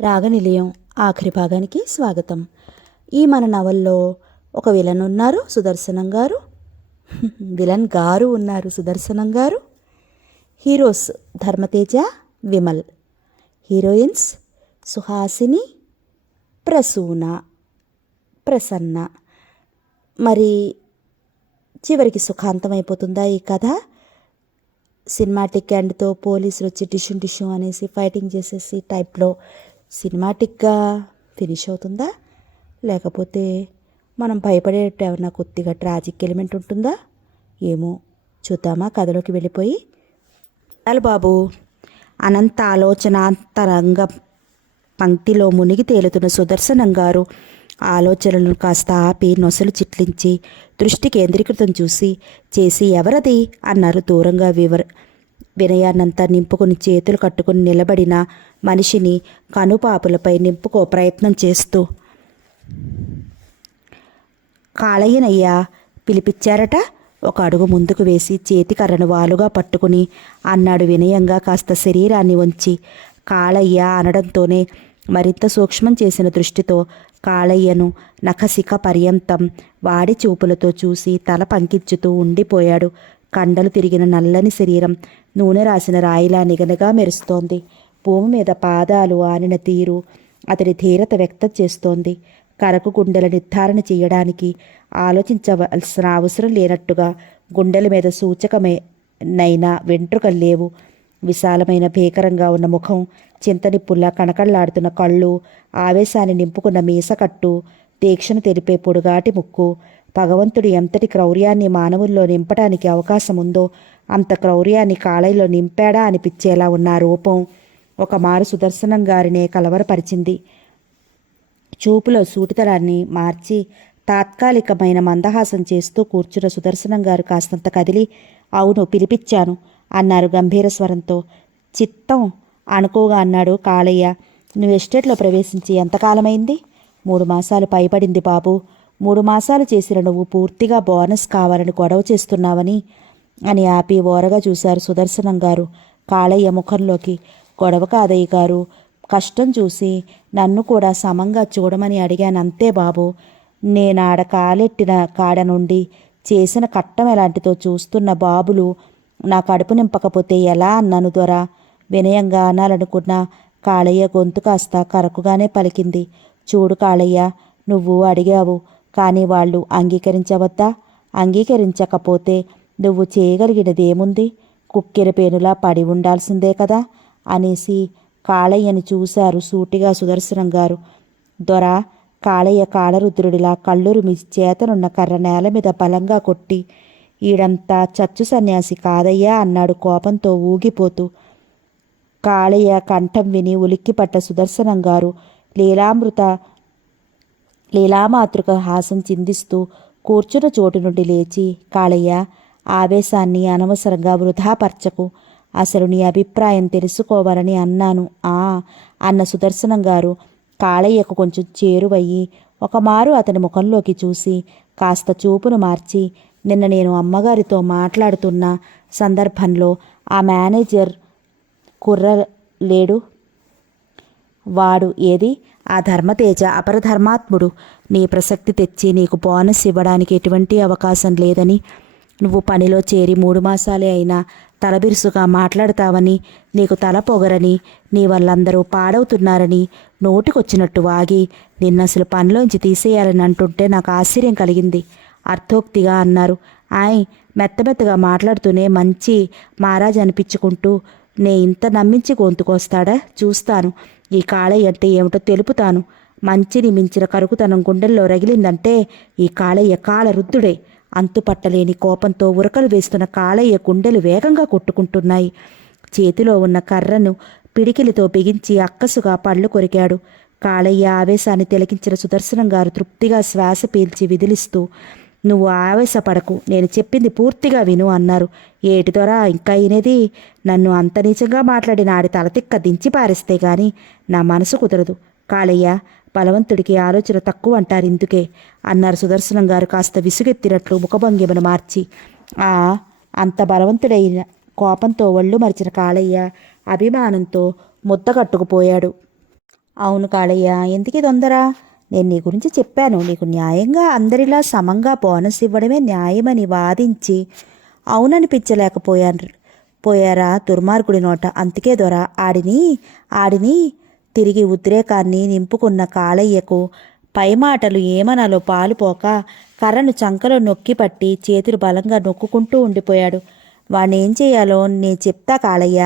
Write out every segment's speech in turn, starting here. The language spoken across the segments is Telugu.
రాగనిలయం ఆఖరి భాగానికి స్వాగతం. ఈ మన నవల్లో ఒక విలన్ ఉన్నారు సుదర్శనం గారు, విలన్ గారు ఉన్నారు సుదర్శనం గారు. హీరోస్ ధర్మతేజ, విమల్. హీరోయిన్స్ సుహాసిని, ప్రసూన, ప్రసన్న. మరి చివరికి సుఖాంతం అయిపోతుందా ఈ కథ? సినిమాటిక్ ఎండ్తో పోలీసులు వచ్చి టిష్యూ అనేసి ఫైటింగ్ చేసేసి టైప్లో సినిమాటిక్గా ఫినిష్ అవుతుందా, లేకపోతే మనం భయపడేటట్టు ఏమన్నా కొద్దిగా ట్రాజిక్ ఎలిమెంట్ ఉంటుందా? ఏమో చూద్దామా కథలోకి వెళ్ళిపోయి. బాబు అనంత ఆలోచనాంతరంగ పంక్తిలో మునిగి తేలుతున్న సుదర్శనం గారు ఆలోచనలను కాస్త ఆపి నొసలు చిట్లించి దృష్టి కేంద్రీకృతం చేసి ఎవరది అన్నారు దూరంగా. వినయాన్నంతా నింపుకుని చేతులు కట్టుకుని నిలబడిన మనిషిని కనుపాపులపై నింపుకో ప్రయత్నం చేస్తూ. కాళయ్యనయ్యా పిలిపించారట. ఒక అడుగు ముందుకు వేసి చేతి కర్రను వాలుగా పట్టుకుని అన్నాడు వినయంగా, కాస్త శరీరాన్ని వంచి. కాళయ్య అనడంతోనే మరింత సూక్ష్మం చేసిన దృష్టితో కాళయ్యను నఖశిఖ పర్యంతం వాడి చూపులతో చూసి తల పంకించుతూ ఉండిపోయాడు. కండలు తిరిగిన నల్లని శరీరం నూనె రాసిన రాయిలా నిగనగా మెరుస్తోంది. భూమి మీద పాదాలు ఆనిన తీరు అతడి ధీరత వ్యక్తం చేస్తోంది. కరకు గుండెల నిర్ధారణ చేయడానికి ఆలోచించవలసిన అవసరం లేనట్టుగా గుండెల మీద సూచకమైనైనా వెంట్రుకలు లేవు. విశాలమైన భీకరంగా ఉన్న ముఖం, చింతనిప్పుల్లా కణకళ్లాడుతున్న కళ్ళు, ఆవేశాన్ని నింపుకున్న మీసకట్టు, దీక్షను తెలిపే పొడుగాటి ముక్కు. భగవంతుడు ఎంతటి క్రౌర్యాన్ని మానవుల్లో నింపడానికి అవకాశం ఉందో అంత క్రౌర్యాన్ని కాళయ్యలో నింపాడా అనిపించేలా ఉన్న రూపం ఒకమారు సుదర్శనం గారినే కలవరపరిచింది. చూపులో సూటితనాన్ని మార్చి తాత్కాలికమైన మందహాసం చేస్తూ కూర్చున్న సుదర్శనం గారు కాస్తంత కదిలి, అవును పిలిపించాను అన్నారు గంభీర స్వరంతో. చిత్తం అనుకోగా అన్నాడు కాళయ్య. నువ్వు ఎస్టేట్లో ప్రవేశించి ఎంతకాలమైంది? 3 మాసాలు పైబడింది బాబు. 3 మాసాలు చేసిన నువ్వు పూర్తిగా బోనస్ కావాలని గొడవ చేస్తున్నావని అని ఆపి ఓరగా చూశారు సుదర్శనం గారు కాళయ్య ముఖంలోకి. గొడవ కాదయ్య గారు, కష్టం చూసి నన్ను కూడా సమంగా చూడమని అడిగానంతే బాబు. నేనాడ కాలెట్టిన కాడ నుండి చేసిన కట్టం ఎలాంటితో చూస్తున్న బాబులు నా కడుపు నింపకపోతే ఎలా అన్నాను దొరా. వినయంగా అనాలనుకున్న కాళయ్య గొంతు కాస్త కరకుగానే పలికింది. చూడు కాళయ్య, నువ్వు అడిగావు కానీ వాళ్ళు అంగీకరించవద్దా? అంగీకరించకపోతే నువ్వు చేయగలిగినదేముంది? కుక్కెర పేనులా పడి ఉండాల్సిందే కదా అనేసి కాళయ్యని చూశారు సూటిగా సుదర్శనం గారు. దొరా కాళయ్య కాళరుద్రుడిలా కళ్ళురుమి చేతనున్న కర్ర నేల మీద బలంగా కొట్టి, ఈడంతా చచ్చు సన్యాసి కాదయ్యా అన్నాడు కోపంతో ఊగిపోతూ. కాళయ్య కంఠం విని ఉలిక్కిపట్ట సుదర్శనం గారు లీలామాతృక హాసం చిందిస్తూ కూర్చున్న చోటు నుండి లేచి, కాళయ్య ఆవేశాన్ని అనవసరంగా వృధాపరచకు. అసలు నీ అభిప్రాయం తెలుసుకోవాలని అన్నాను అన్న సుదర్శనం గారు కాళయ్యకు కొంచెం చేరువయ్యి ఒకమారు అతని ముఖంలోకి చూసి కాస్త చూపును మార్చి, నిన్న నేను అమ్మగారితో మాట్లాడుతున్న సందర్భంలో ఆ మేనేజర్ కుర్ర లేడు, వాడు ఏది? ఆ ధర్మతేజ అపరధర్మాత్ముడు నీ ప్రసక్తి తెచ్చి నీకు బోనస్ ఇవ్వడానికి ఎటువంటి అవకాశం లేదని, నువ్వు పనిలో చేరి 3 మాసాలే అయినా తలబిరుసుగా మాట్లాడతావని, నీకు తల పొగరని, నీ వాళ్ళందరూ పాడవుతున్నారని నోటికొచ్చినట్టు వాగి నిన్నసలు పనిలోంచి తీసేయాలని అంటుంటే నాకు ఆశ్చర్యం కలిగింది అర్థోక్తిగా అన్నారు. మెత్తమెత్తగా మాట్లాడుతూనే మంచి మహారాజ్ అనిపించుకుంటూ నే ఇంత నమ్మించి గొంతుకొస్తాడా? చూస్తాను. ఈ కాళయ్య అంటే ఏమిటో తెలుపుతాను. మంచిని మించిన కరుకుతనం గుండెల్లో రగిలిందంటే ఈ కాళయ్య కాళరుద్దుడే. అంతుపట్టలేని కోపంతో ఉరకలు వేస్తున్న కాళయ్య గుండెలు వేగంగా కొట్టుకుంటున్నాయి. చేతిలో ఉన్న కర్రను పిడికిలితో బిగించి అక్కసుగా పళ్ళు కొరికాడు. కాళయ్య ఆవేశాన్ని తిలకించిన సుదర్శనం గారు తృప్తిగా శ్వాస పీల్చి విదిలిస్తూ, నువ్వు ఆవేశపడకు, నేను చెప్పింది పూర్తిగా విను అన్నారు. ఏటి దొరా ఇంకా వినేది? నన్ను అంత నీచంగా మాట్లాడిన ఆడి తలతిక్క దించి పారేస్తే గాని నా మనసు కుదరదు. కాళయ్య, బలవంతుడికి ఆలోచన తక్కువ అంటారు ఇందుకే అన్నారు సుదర్శనం గారు కాస్త విసుగెత్తినట్లు ముఖభంగిమను మార్చి. అంత బలవంతుడైన కోపంతో ఒళ్ళు మరిచిన కాళయ్య అభిమానంతో ముద్దగట్టుకుపోయాడు. అవును కాళయ్య, ఎందుకీ తొందర? నేను నీ గురించి చెప్పాను. నీకు న్యాయంగా అందరిలా సమంగా బోనస్ ఇవ్వడమే న్యాయమని వాదించి అవుననిపించలేకపోయాను పోయారా దుర్మార్గుడి నోట. అందుకే దొర ఆడిని తిరిగి ఉద్రేకాన్ని నింపుకున్న కాళయ్యకు పై మాటలు ఏమనాలో పాలుపోక కర్రను చంకలో నొక్కి పట్టి చేతులు బలంగా నొక్కుంటూ ఉండిపోయాడు. వాణ్ణేం చేయాలో నే చెప్తా కాళయ్య,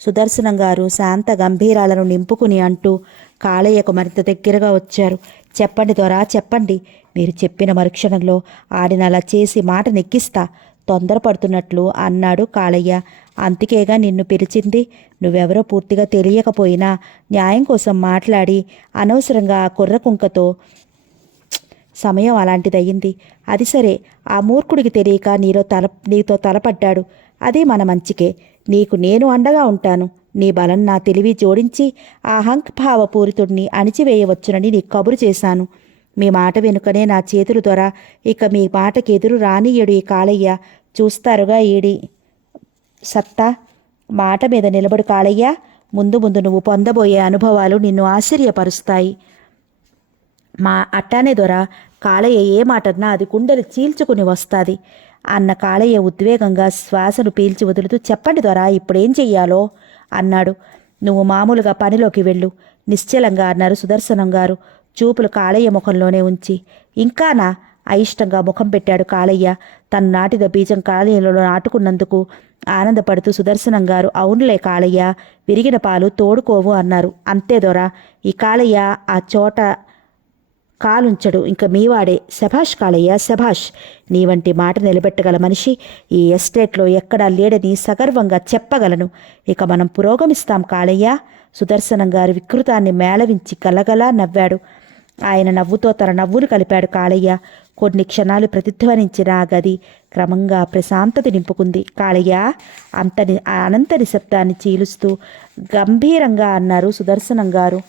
సుదర్శనం గారు శాంత గంభీరాలను నింపుకుని అంటూ కాళయ్యకు మరింత దగ్గరగా వచ్చారు. చెప్పండి దొరా, చెప్పండి. మీరు చెప్పిన మరుక్షణంలో ఆడినలా చేసి మాట నెక్కిస్తా తొందరపడుతున్నట్లు అన్నాడు కాళయ్య. అందుకేగా నిన్ను పిలిచింది. నువ్వెవరో పూర్తిగా తెలియకపోయినా న్యాయం కోసం మాట్లాడి అనవసరంగా ఆ కుర్రకుంకతో సమయం అలాంటిదయ్యింది. అది సరే, ఆ మూర్ఖుడికి తెలియక నీతో తలపడ్డాడు. అది మన మంచికే. నీకు నేను అండగా ఉంటాను. నీ బలం నా తెలివి జోడించి ఆ హంక్భావపూరితుడిని అణిచివేయవచ్చునని నీకు కబురు చేశాను. మీ మాట వెనుకనే నా చేతులు దొర. ఇక మీ మాటకి ఎదురు రానియడు ఈ కాళయ్య. చూస్తారుగా ఈడి సత్తా. మాట మీద నిలబడు కాళయ్య. ముందు ముందు నువ్వు పొందబోయే అనుభవాలు నిన్ను ఆశ్చర్యపరుస్తాయి. అట్టానే దొర, కాళయ్య ఏ మాటన్నా అది కుండలు చీల్చుకుని వస్తాది అన్న కాళయ్య ఉద్వేగంగా శ్వాసను పీల్చి వదులుతూ చెప్పండి దొర, ఇప్పుడేం చెయ్యాలో అన్నాడు. నువ్వు మామూలుగా పనిలోకి వెళ్ళు నిశ్చలంగా అన్నారు సుదర్శనం గారు, చూపులు కాళయ్య ముఖంలోనే ఉంచి. ఇంకానా? అయిష్టంగా ముఖం పెట్టాడు కాళయ్య. తను నాటిద బీజం కాళయ్యలో నాటుకున్నందుకు ఆనందపడుతూ సుదర్శనం గారు, అవునులే కాళయ్య, విరిగిన పాలు తోడుకోవు అన్నారు. అంతే దొర, ఈ కాళయ్య ఆ చోట కాలుంచడు. ఇంక మీవాడే. శభాష్ కాళయ్య, శభాష్. నీ వంటి మాట నిలబెట్టగల మనిషి ఈ ఎస్టేట్లో ఎక్కడా లేడని సగర్వంగా చెప్పగలను. ఇక మనం పురోగమిస్తాం కాళయ్య. సుదర్శనం గారు వికృతాన్ని మేళవించి గలగలా నవ్వాడు. ఆయన నవ్వుతో తన నవ్వులు కలిపాడు కాళయ్య. కొన్ని క్షణాలు ప్రతిధ్వనించిన ఆ గది క్రమంగా ప్రశాంతత నింపుకుంది. కాళయ్య, అనంత నిశ్శబ్దాన్ని చీలుస్తూ గంభీరంగా అన్నారు సుదర్శనం గారు.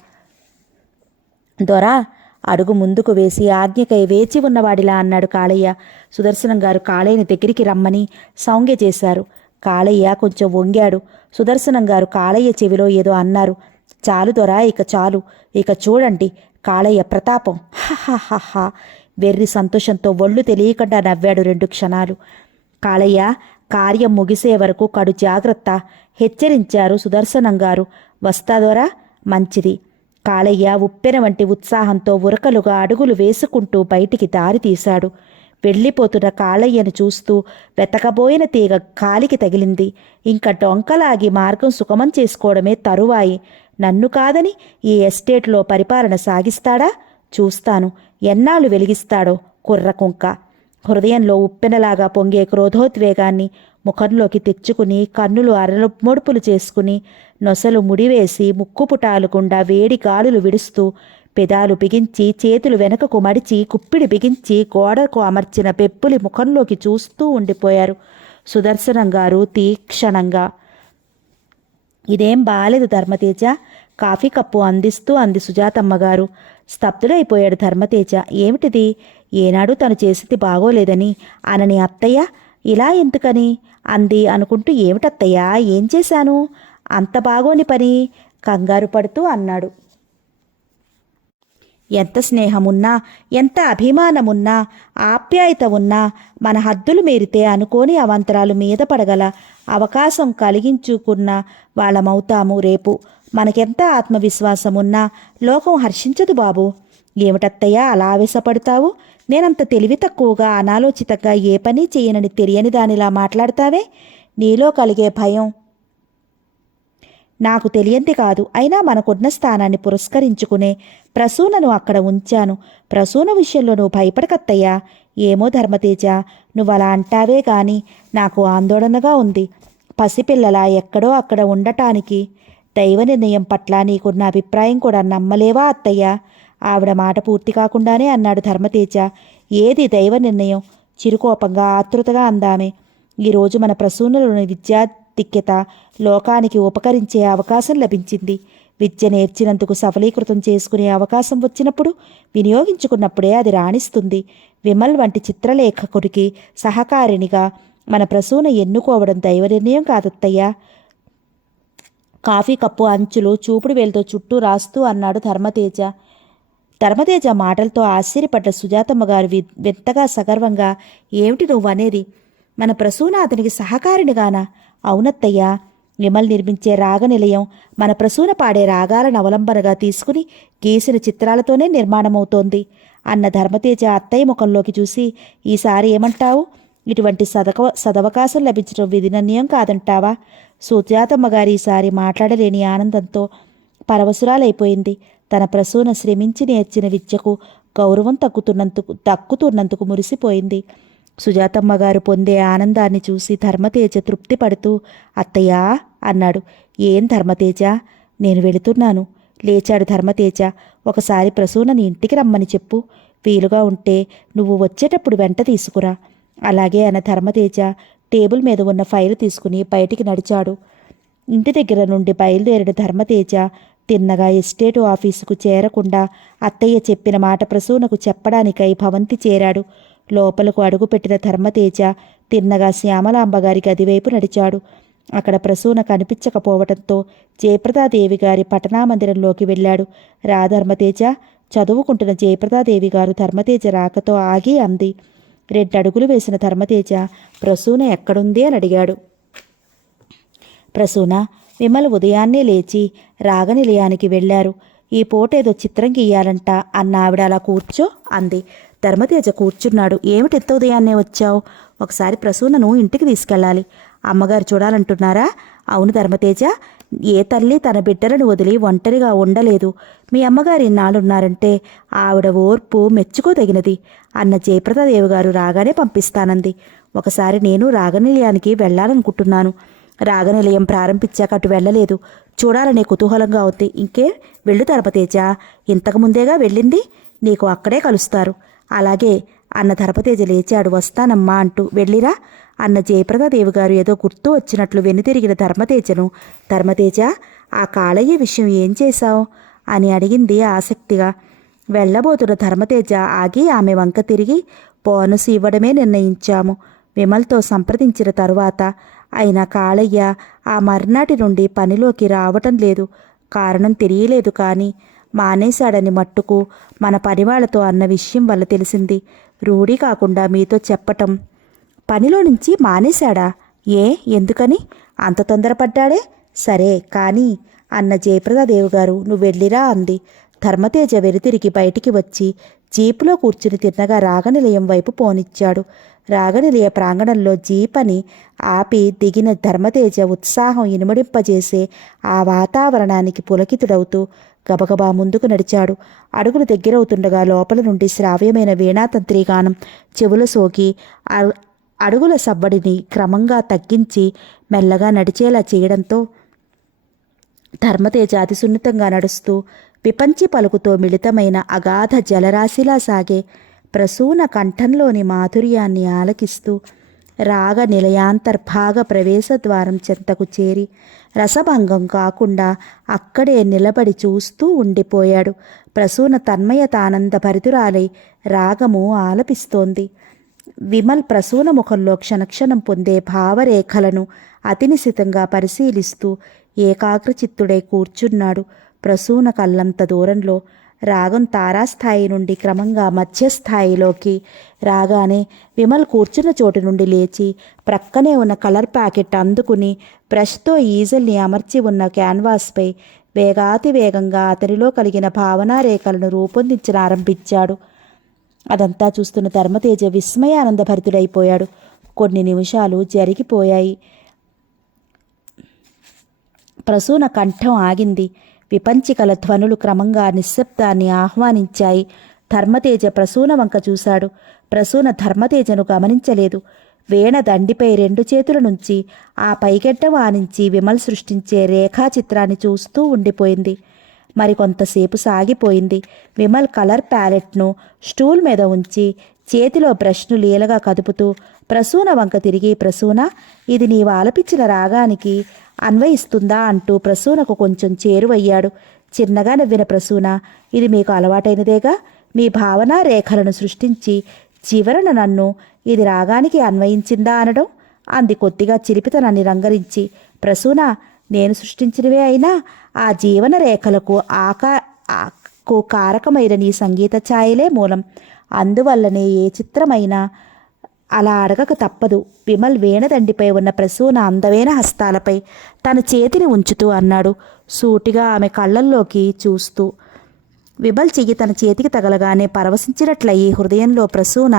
దొరా, అడుగు ముందుకు వేసి ఆజ్ఞకై వేచి ఉన్నవాడిలా అన్నాడు కాళయ్య. సుదర్శనం గారు కాళయ్యని దగ్గరికి రమ్మని సౌంజ్ఞ చేశారు. కాళయ్య కొంచెం వంగాడు. సుదర్శనం గారు కాళయ్య చెవిలో ఏదో అన్నారు. చాలు దొరా, ఇక చాలు. ఇక చూడండి కాళయ్య ప్రతాపం. హహహహ. వెర్రి సంతోషంతో ఒళ్ళు తెలియకుండా నవ్వాడు 2 క్షణాలు. కాళయ్య, కార్యం ముగిసే వరకు కడు జాగ్రత్త హెచ్చరించారు సుదర్శనం గారు. వస్తాదోరా? మంచిది. కాళయ్య ఉప్పెన వంటి ఉత్సాహంతో ఉరకలుగా అడుగులు వేసుకుంటూ బయటికి దారి తీశాడు. వెళ్ళిపోతున్న కాళయ్యను చూస్తూ వెతకబోయిన తీగ కాలికి తగిలింది. ఇంక డొంకలాగి మార్గం సుగమం చేసుకోవడమే తరువాయి. నన్ను కాదని ఈ ఎస్టేట్లో పరిపాలన సాగిస్తాడా? చూస్తాను ఎన్నాళ్ళు వెలిగిస్తాడో కుర్రకుంక. హృదయంలో ఉప్పెనలాగా పొంగే క్రోధోద్వేగాన్ని ముఖంలోకి తెచ్చుకుని కన్నులు మొడుపులు చేసుకుని నొసలు ముడివేసి ముక్కుపుటాలు గుండా వేడి గాలులు విడుస్తూ పెదాలు బిగించి చేతులు వెనకకు మడిచి కుప్పిడి బిగించి గోడకు అమర్చిన పెప్పులి ముఖంలోకి చూస్తూ ఉండిపోయారు సుదర్శనం గారు తీక్షణంగా. ఇదేం బాలేదు ధర్మతేజ, కాఫీ కప్పు అందిస్తూ అంది సుజాతమ్మ గారు. స్తబ్దుడైపోయాడు ధర్మతేజ. ఏమిటిది? ఏనాడు తను చేసింది బాగోలేదని అనని అత్తయ్య ఇలా ఎందుకని అంది అనుకుంటూ, ఏమిటత్తయ్యా, ఏం చేశాను? అంత బాగోని పని కంగారు పడుతూ అన్నాడు. ఎంత స్నేహమున్నా, ఎంత అభిమానమున్నా, ఆప్యాయత ఉన్నా మన హద్దులు మీరితే అనుకోని అవంతరాలు మీద పడగల అవకాశం కలిగించుకున్న వాళ్ళమవుతాము రేపు. మనకెంత ఆత్మవిశ్వాసమున్నా లోకం హర్షించదు బాబు. ఏమిటత్తయ్యా అలా ఆవేశపడతావు? నేనంత తెలివి తక్కువగా అనాలోచితంగా ఏ పని చేయనని తెలియని దానిలా మాట్లాడతావే? నీలో కలిగే భయం నాకు తెలియంది కాదు. అయినా మనకున్న స్థానాన్ని పురస్కరించుకునే ప్రసూనను అక్కడ ఉంచాను. ప్రసూన విషయంలో నువ్వు భయపడకత్తయ్యా. ఏమో ధర్మతేజ, నువ్వలా అంటావే గాని నాకు ఆందోళనగా ఉంది. పసిపిల్లలా ఎక్కడో అక్కడ ఉండటానికి దైవ నిర్ణయం పట్ల నీకున్న అభిప్రాయం కూడా నమ్మలేవా అత్తయ్య? ఆవిడ మాట పూర్తి కాకుండానే అన్నాడు ధర్మతేజ. ఏది దైవ నిర్ణయం? చిరుకోపంగా ఆతృతగా అందామే. ఈరోజు మన ప్రసూనలోని విద్యాధిక్యత లోకానికి ఉపకరించే అవకాశం లభించింది. విద్య నేర్చినందుకు సఫలీకృతం చేసుకునే అవకాశం వచ్చినప్పుడు వినియోగించుకున్నప్పుడే అది రాణిస్తుంది. విమల్ వంటి చిత్రలేఖకుడికి సహకారినిగా మన ప్రసూన ఎన్నుకోవడం దైవ నిర్ణయం కాదత్తయ్యా. కాఫీ కప్పు అంచులు చూపుడు వేలుతో చుట్టూ రాస్తూ అన్నాడు ధర్మతేజ. ధర్మతేజ మాటలతో ఆశ్చర్యపడ్డ సుజాతమ్మ గారు వింతగా సగర్వంగా, ఏమిటి నువ్వనేది? మన ప్రసూన అతనికి సహకారినిగానా? అవునత్తయ్యా. విమల్ నిర్మించే రాగనిలయం మన ప్రసూన పాడే రాగాలను అవలంబనగా తీసుకుని గీసిన చిత్రాలతోనే నిర్మాణమవుతోంది అన్న ధర్మతేజ అత్తయ్య ముఖంలోకి చూసి, ఈసారి ఏమంటావు? ఇటువంటి సదవకాశం లభించడం విధినన్యం కాదంటావా? సుజాతమ్మ గారు ఈసారి మాట్లాడలేని ఆనందంతో పరవశురాలైపోయింది. తన ప్రసూన శ్రమించి నేర్చిన విద్యకు గౌరవం దక్కుతున్నందుకు మురిసిపోయింది. సుజాతమ్మ గారు పొందే ఆనందాన్ని చూసి ధర్మతేజ తృప్తి పడుతూ, అత్తయ్యా అన్నాడు. ఏం ధర్మతేజ? నేను వెళుతున్నాను లేచాడు ధర్మతేజ. ఒకసారి ప్రసూనని ఇంటికి రమ్మని చెప్పు. వీలుగా ఉంటే నువ్వు వచ్చేటప్పుడు వెంట తీసుకురా. అలాగే అన్న ధర్మతేజ టేబుల్ మీద ఉన్న ఫైలు తీసుకుని బయటికి నడిచాడు. ఇంటి దగ్గర నుండి బయలుదేరిన ధర్మతేజ తిన్నగా ఎస్టేటు ఆఫీసుకు చేరకుండా అత్తయ్య చెప్పిన మాట ప్రసూనకు చెప్పడానికై భవంతి చేరాడు. లోపలకు అడుగుపెట్టిన ధర్మతేజ తిన్నగా శ్యామలాంబగారి గదివైపు నడిచాడు. అక్కడ ప్రసూన కనిపించకపోవటంతో జయప్రదాదేవి గారి పఠనామందిరంలోకి వెళ్ళాడు. రా ధర్మతేజ. చదువుకుంటున్న జయప్రదాదేవి గారు ధర్మతేజ రాకతో ఆగి అంది. 2 అడుగులు వేసిన ధర్మతేజ ప్రసూన ఎక్కడుంది అని అడిగాడు. ప్రసూన, విమల్ ఉదయాన్నే లేచి రాగనిలయానికి వెళ్లారు. ఈ పూటేదో చిత్రం గీయాలంట అన్న ఆవిడ అలా కూర్చో అంది. ధర్మతేజ కూర్చున్నాడు. ఏమిటెంత ఉదయాన్నే వచ్చావు? ఒకసారి ప్రసూనను ఇంటికి తీసుకెళ్ళాలి. అమ్మగారు చూడాలంటున్నారా? అవును ధర్మతేజ. ఏ తల్లి తన బిడ్డలను వదిలి ఒంటరిగా ఉండలేదు. మీ అమ్మగారు ఇన్నాళ్ళున్నారంటే ఆవిడ ఓర్పు మెచ్చుకోదగినది అన్న జయప్రదాదేవి గారు రాగానే పంపిస్తానంది. ఒకసారి నేను రాగనిలయానికి వెళ్ళాలనుకుంటున్నాను. రాగనిలయం ప్రారంభించాక అటు వెళ్ళలేదు. చూడాలనే కుతూహలంగా ఉంది. ఇంకే వెళ్ళు ధర్మతేజ. ఇంతకుముందేగా వెళ్ళింది. నీకు అక్కడే కలుస్తారు. అలాగే అన్న ధర్మతేజ లేచాడు. వస్తానమ్మా అంటూ. వెళ్ళిరా అన్న జయప్రదాదేవి గారు ఏదో గుర్తు వచ్చినట్లు వెనుతిరిగిన ధర్మతేజను, ధర్మతేజ, ఆ కాళయ్య విషయం ఏం చేశావు అని అడిగింది ఆసక్తిగా. వెళ్ళబోతున్న ధర్మతేజ ఆగి ఆమె వంక తిరిగి, బోనస్ ఇవ్వడమే నిర్ణయించాము విమల్తో సంప్రదించిన తరువాత. అయినా కాళయ్య ఆ మర్నాటి నుండి పనిలోకి రావటం లేదు. కారణం తెలియలేదు. కానీ మానేశాడని మట్టుకు మన పనివాళ్లతో అన్న విషయం వల్ల తెలిసింది. రూఢి కాకుండా మీతో చెప్పటం. పనిలో నుంచి మానేశాడా? ఏ, ఎందుకని అంత తొందరపడ్డాడే? సరే కానీ అన్న జయప్రదాదేవి గారు నువ్వెళ్ళిరా అంది. ధర్మతేజ వెనుతిరిగి బయటికి వచ్చి జీపులో కూర్చుని తిన్నగా రాగనిలయం వైపు పోనిచ్చాడు. రాగనిలయ ప్రాంగణంలో జీపని ఆపి దిగిన ధర్మతేజ ఉత్సాహం ఇనుమడింపజేసే ఆ వాతావరణానికి పులకితుడవుతూ గబగబా ముందుకు నడిచాడు. అడుగులు దగ్గరవుతుండగా లోపల నుండి శ్రావ్యమైన వీణాతంత్రీగానం చెవుల సోకి అడుగుల సవ్వడిని క్రమంగా తగ్గించి మెల్లగా నడిచేలా చేయడంతో ధర్మతేజ అతి సున్నితంగా నడుస్తూ విపంచి పలుకుతో మిళితమైన అగాధ జలరాశిలా సాగే ప్రసూన కంఠంలోని మాధుర్యాన్ని ఆలకిస్తూ రాగ నిలయాంతర్భాగ ప్రవేశద్వారం చెంతకు చేరి రసభంగం కాకుండా అక్కడే నిలబడి చూస్తూ ఉండిపోయాడు. ప్రసూన తన్మయతానంద భరితురాలై రాగము ఆలపిస్తోంది. విమల్ ప్రసూన ముఖంలో క్షణక్షణం పొందే భావరేఖలను అతినిశితంగా పరిశీలిస్తూ ఏకాగ్రచిత్తుడై కూర్చున్నాడు. ప్రసూన కళ్ళంత దూరంలో. రాగం తారాస్థాయి నుండి క్రమంగా మధ్యస్థాయిలోకి రాగానే విమల్ కూర్చున్న చోటు నుండి లేచి ప్రక్కనే ఉన్న కలర్ ప్యాకెట్ అందుకుని బ్రష్తో ఈజల్ని అమర్చి ఉన్న క్యాన్వాస్పై వేగాతివేగంగా అతనిలో కలిగిన భావనారేఖలను రూపొందించనారంభించాడు. అదంతా చూస్తున్న ధర్మతేజ విస్మయానందభరితుడైపోయాడు. కొన్ని నిమిషాలు జరిగిపోయాయి. ప్రసూన కంఠం ఆగింది. విపంచికల ధ్వనులు క్రమంగా నిశ్శబ్దాన్ని ఆహ్వానించాయి. ధర్మతేజ ప్రసూన వంక చూశాడు. ప్రసూన ధర్మతేజను గమనించలేదు. వీణ దండిపై 2 చేతుల నుంచి ఆ పైగెడ్డం ఆనించి విమల్ సృష్టించే రేఖాచిత్రాన్ని చూస్తూ ఉండిపోయింది. మరికొంతసేపు సాగిపోయింది. విమల్ కలర్ ప్యాలెట్ను స్టూల్ మీద ఉంచి చేతిలో బ్రష్ను లీలగా కదుపుతూ ప్రసూన వంక తిరిగి, ప్రసూన, ఇది నీవు ఆలపించిన రాగానికి అన్వయిస్తుందా అంటూ ప్రసూనకు కొంచెం చేరువయ్యాడు. చిన్నగా నవ్విన ప్రసూన, ఇది మీకు అలవాటైనదేగా. మీ భావనా రేఖలను సృష్టించి చివరన నన్ను ఇది రాగానికి అన్వయించిందా అనడం అంది కొద్దిగా చిలిపితనాన్ని రంగరించి. ప్రసూన, నేను సృష్టించినవే అయినా ఆ జీవన రేఖలకు కారకమైన నీ సంగీత ఛాయలే మూలం. అందువల్లనే ఏ చిత్రమైనా అలా అడగక తప్పదు. విమల్ వీణదండిపై ఉన్న ప్రసూన అందమైన హస్తాలపై తన చేతిని ఉంచుతూ అన్నాడు, సూటిగా ఆమె కళ్ళల్లోకి చూస్తూ. విమల్ చెయ్యి తన చేతికి తగలగానే పరవశించినట్లయి హృదయంలో ప్రసూన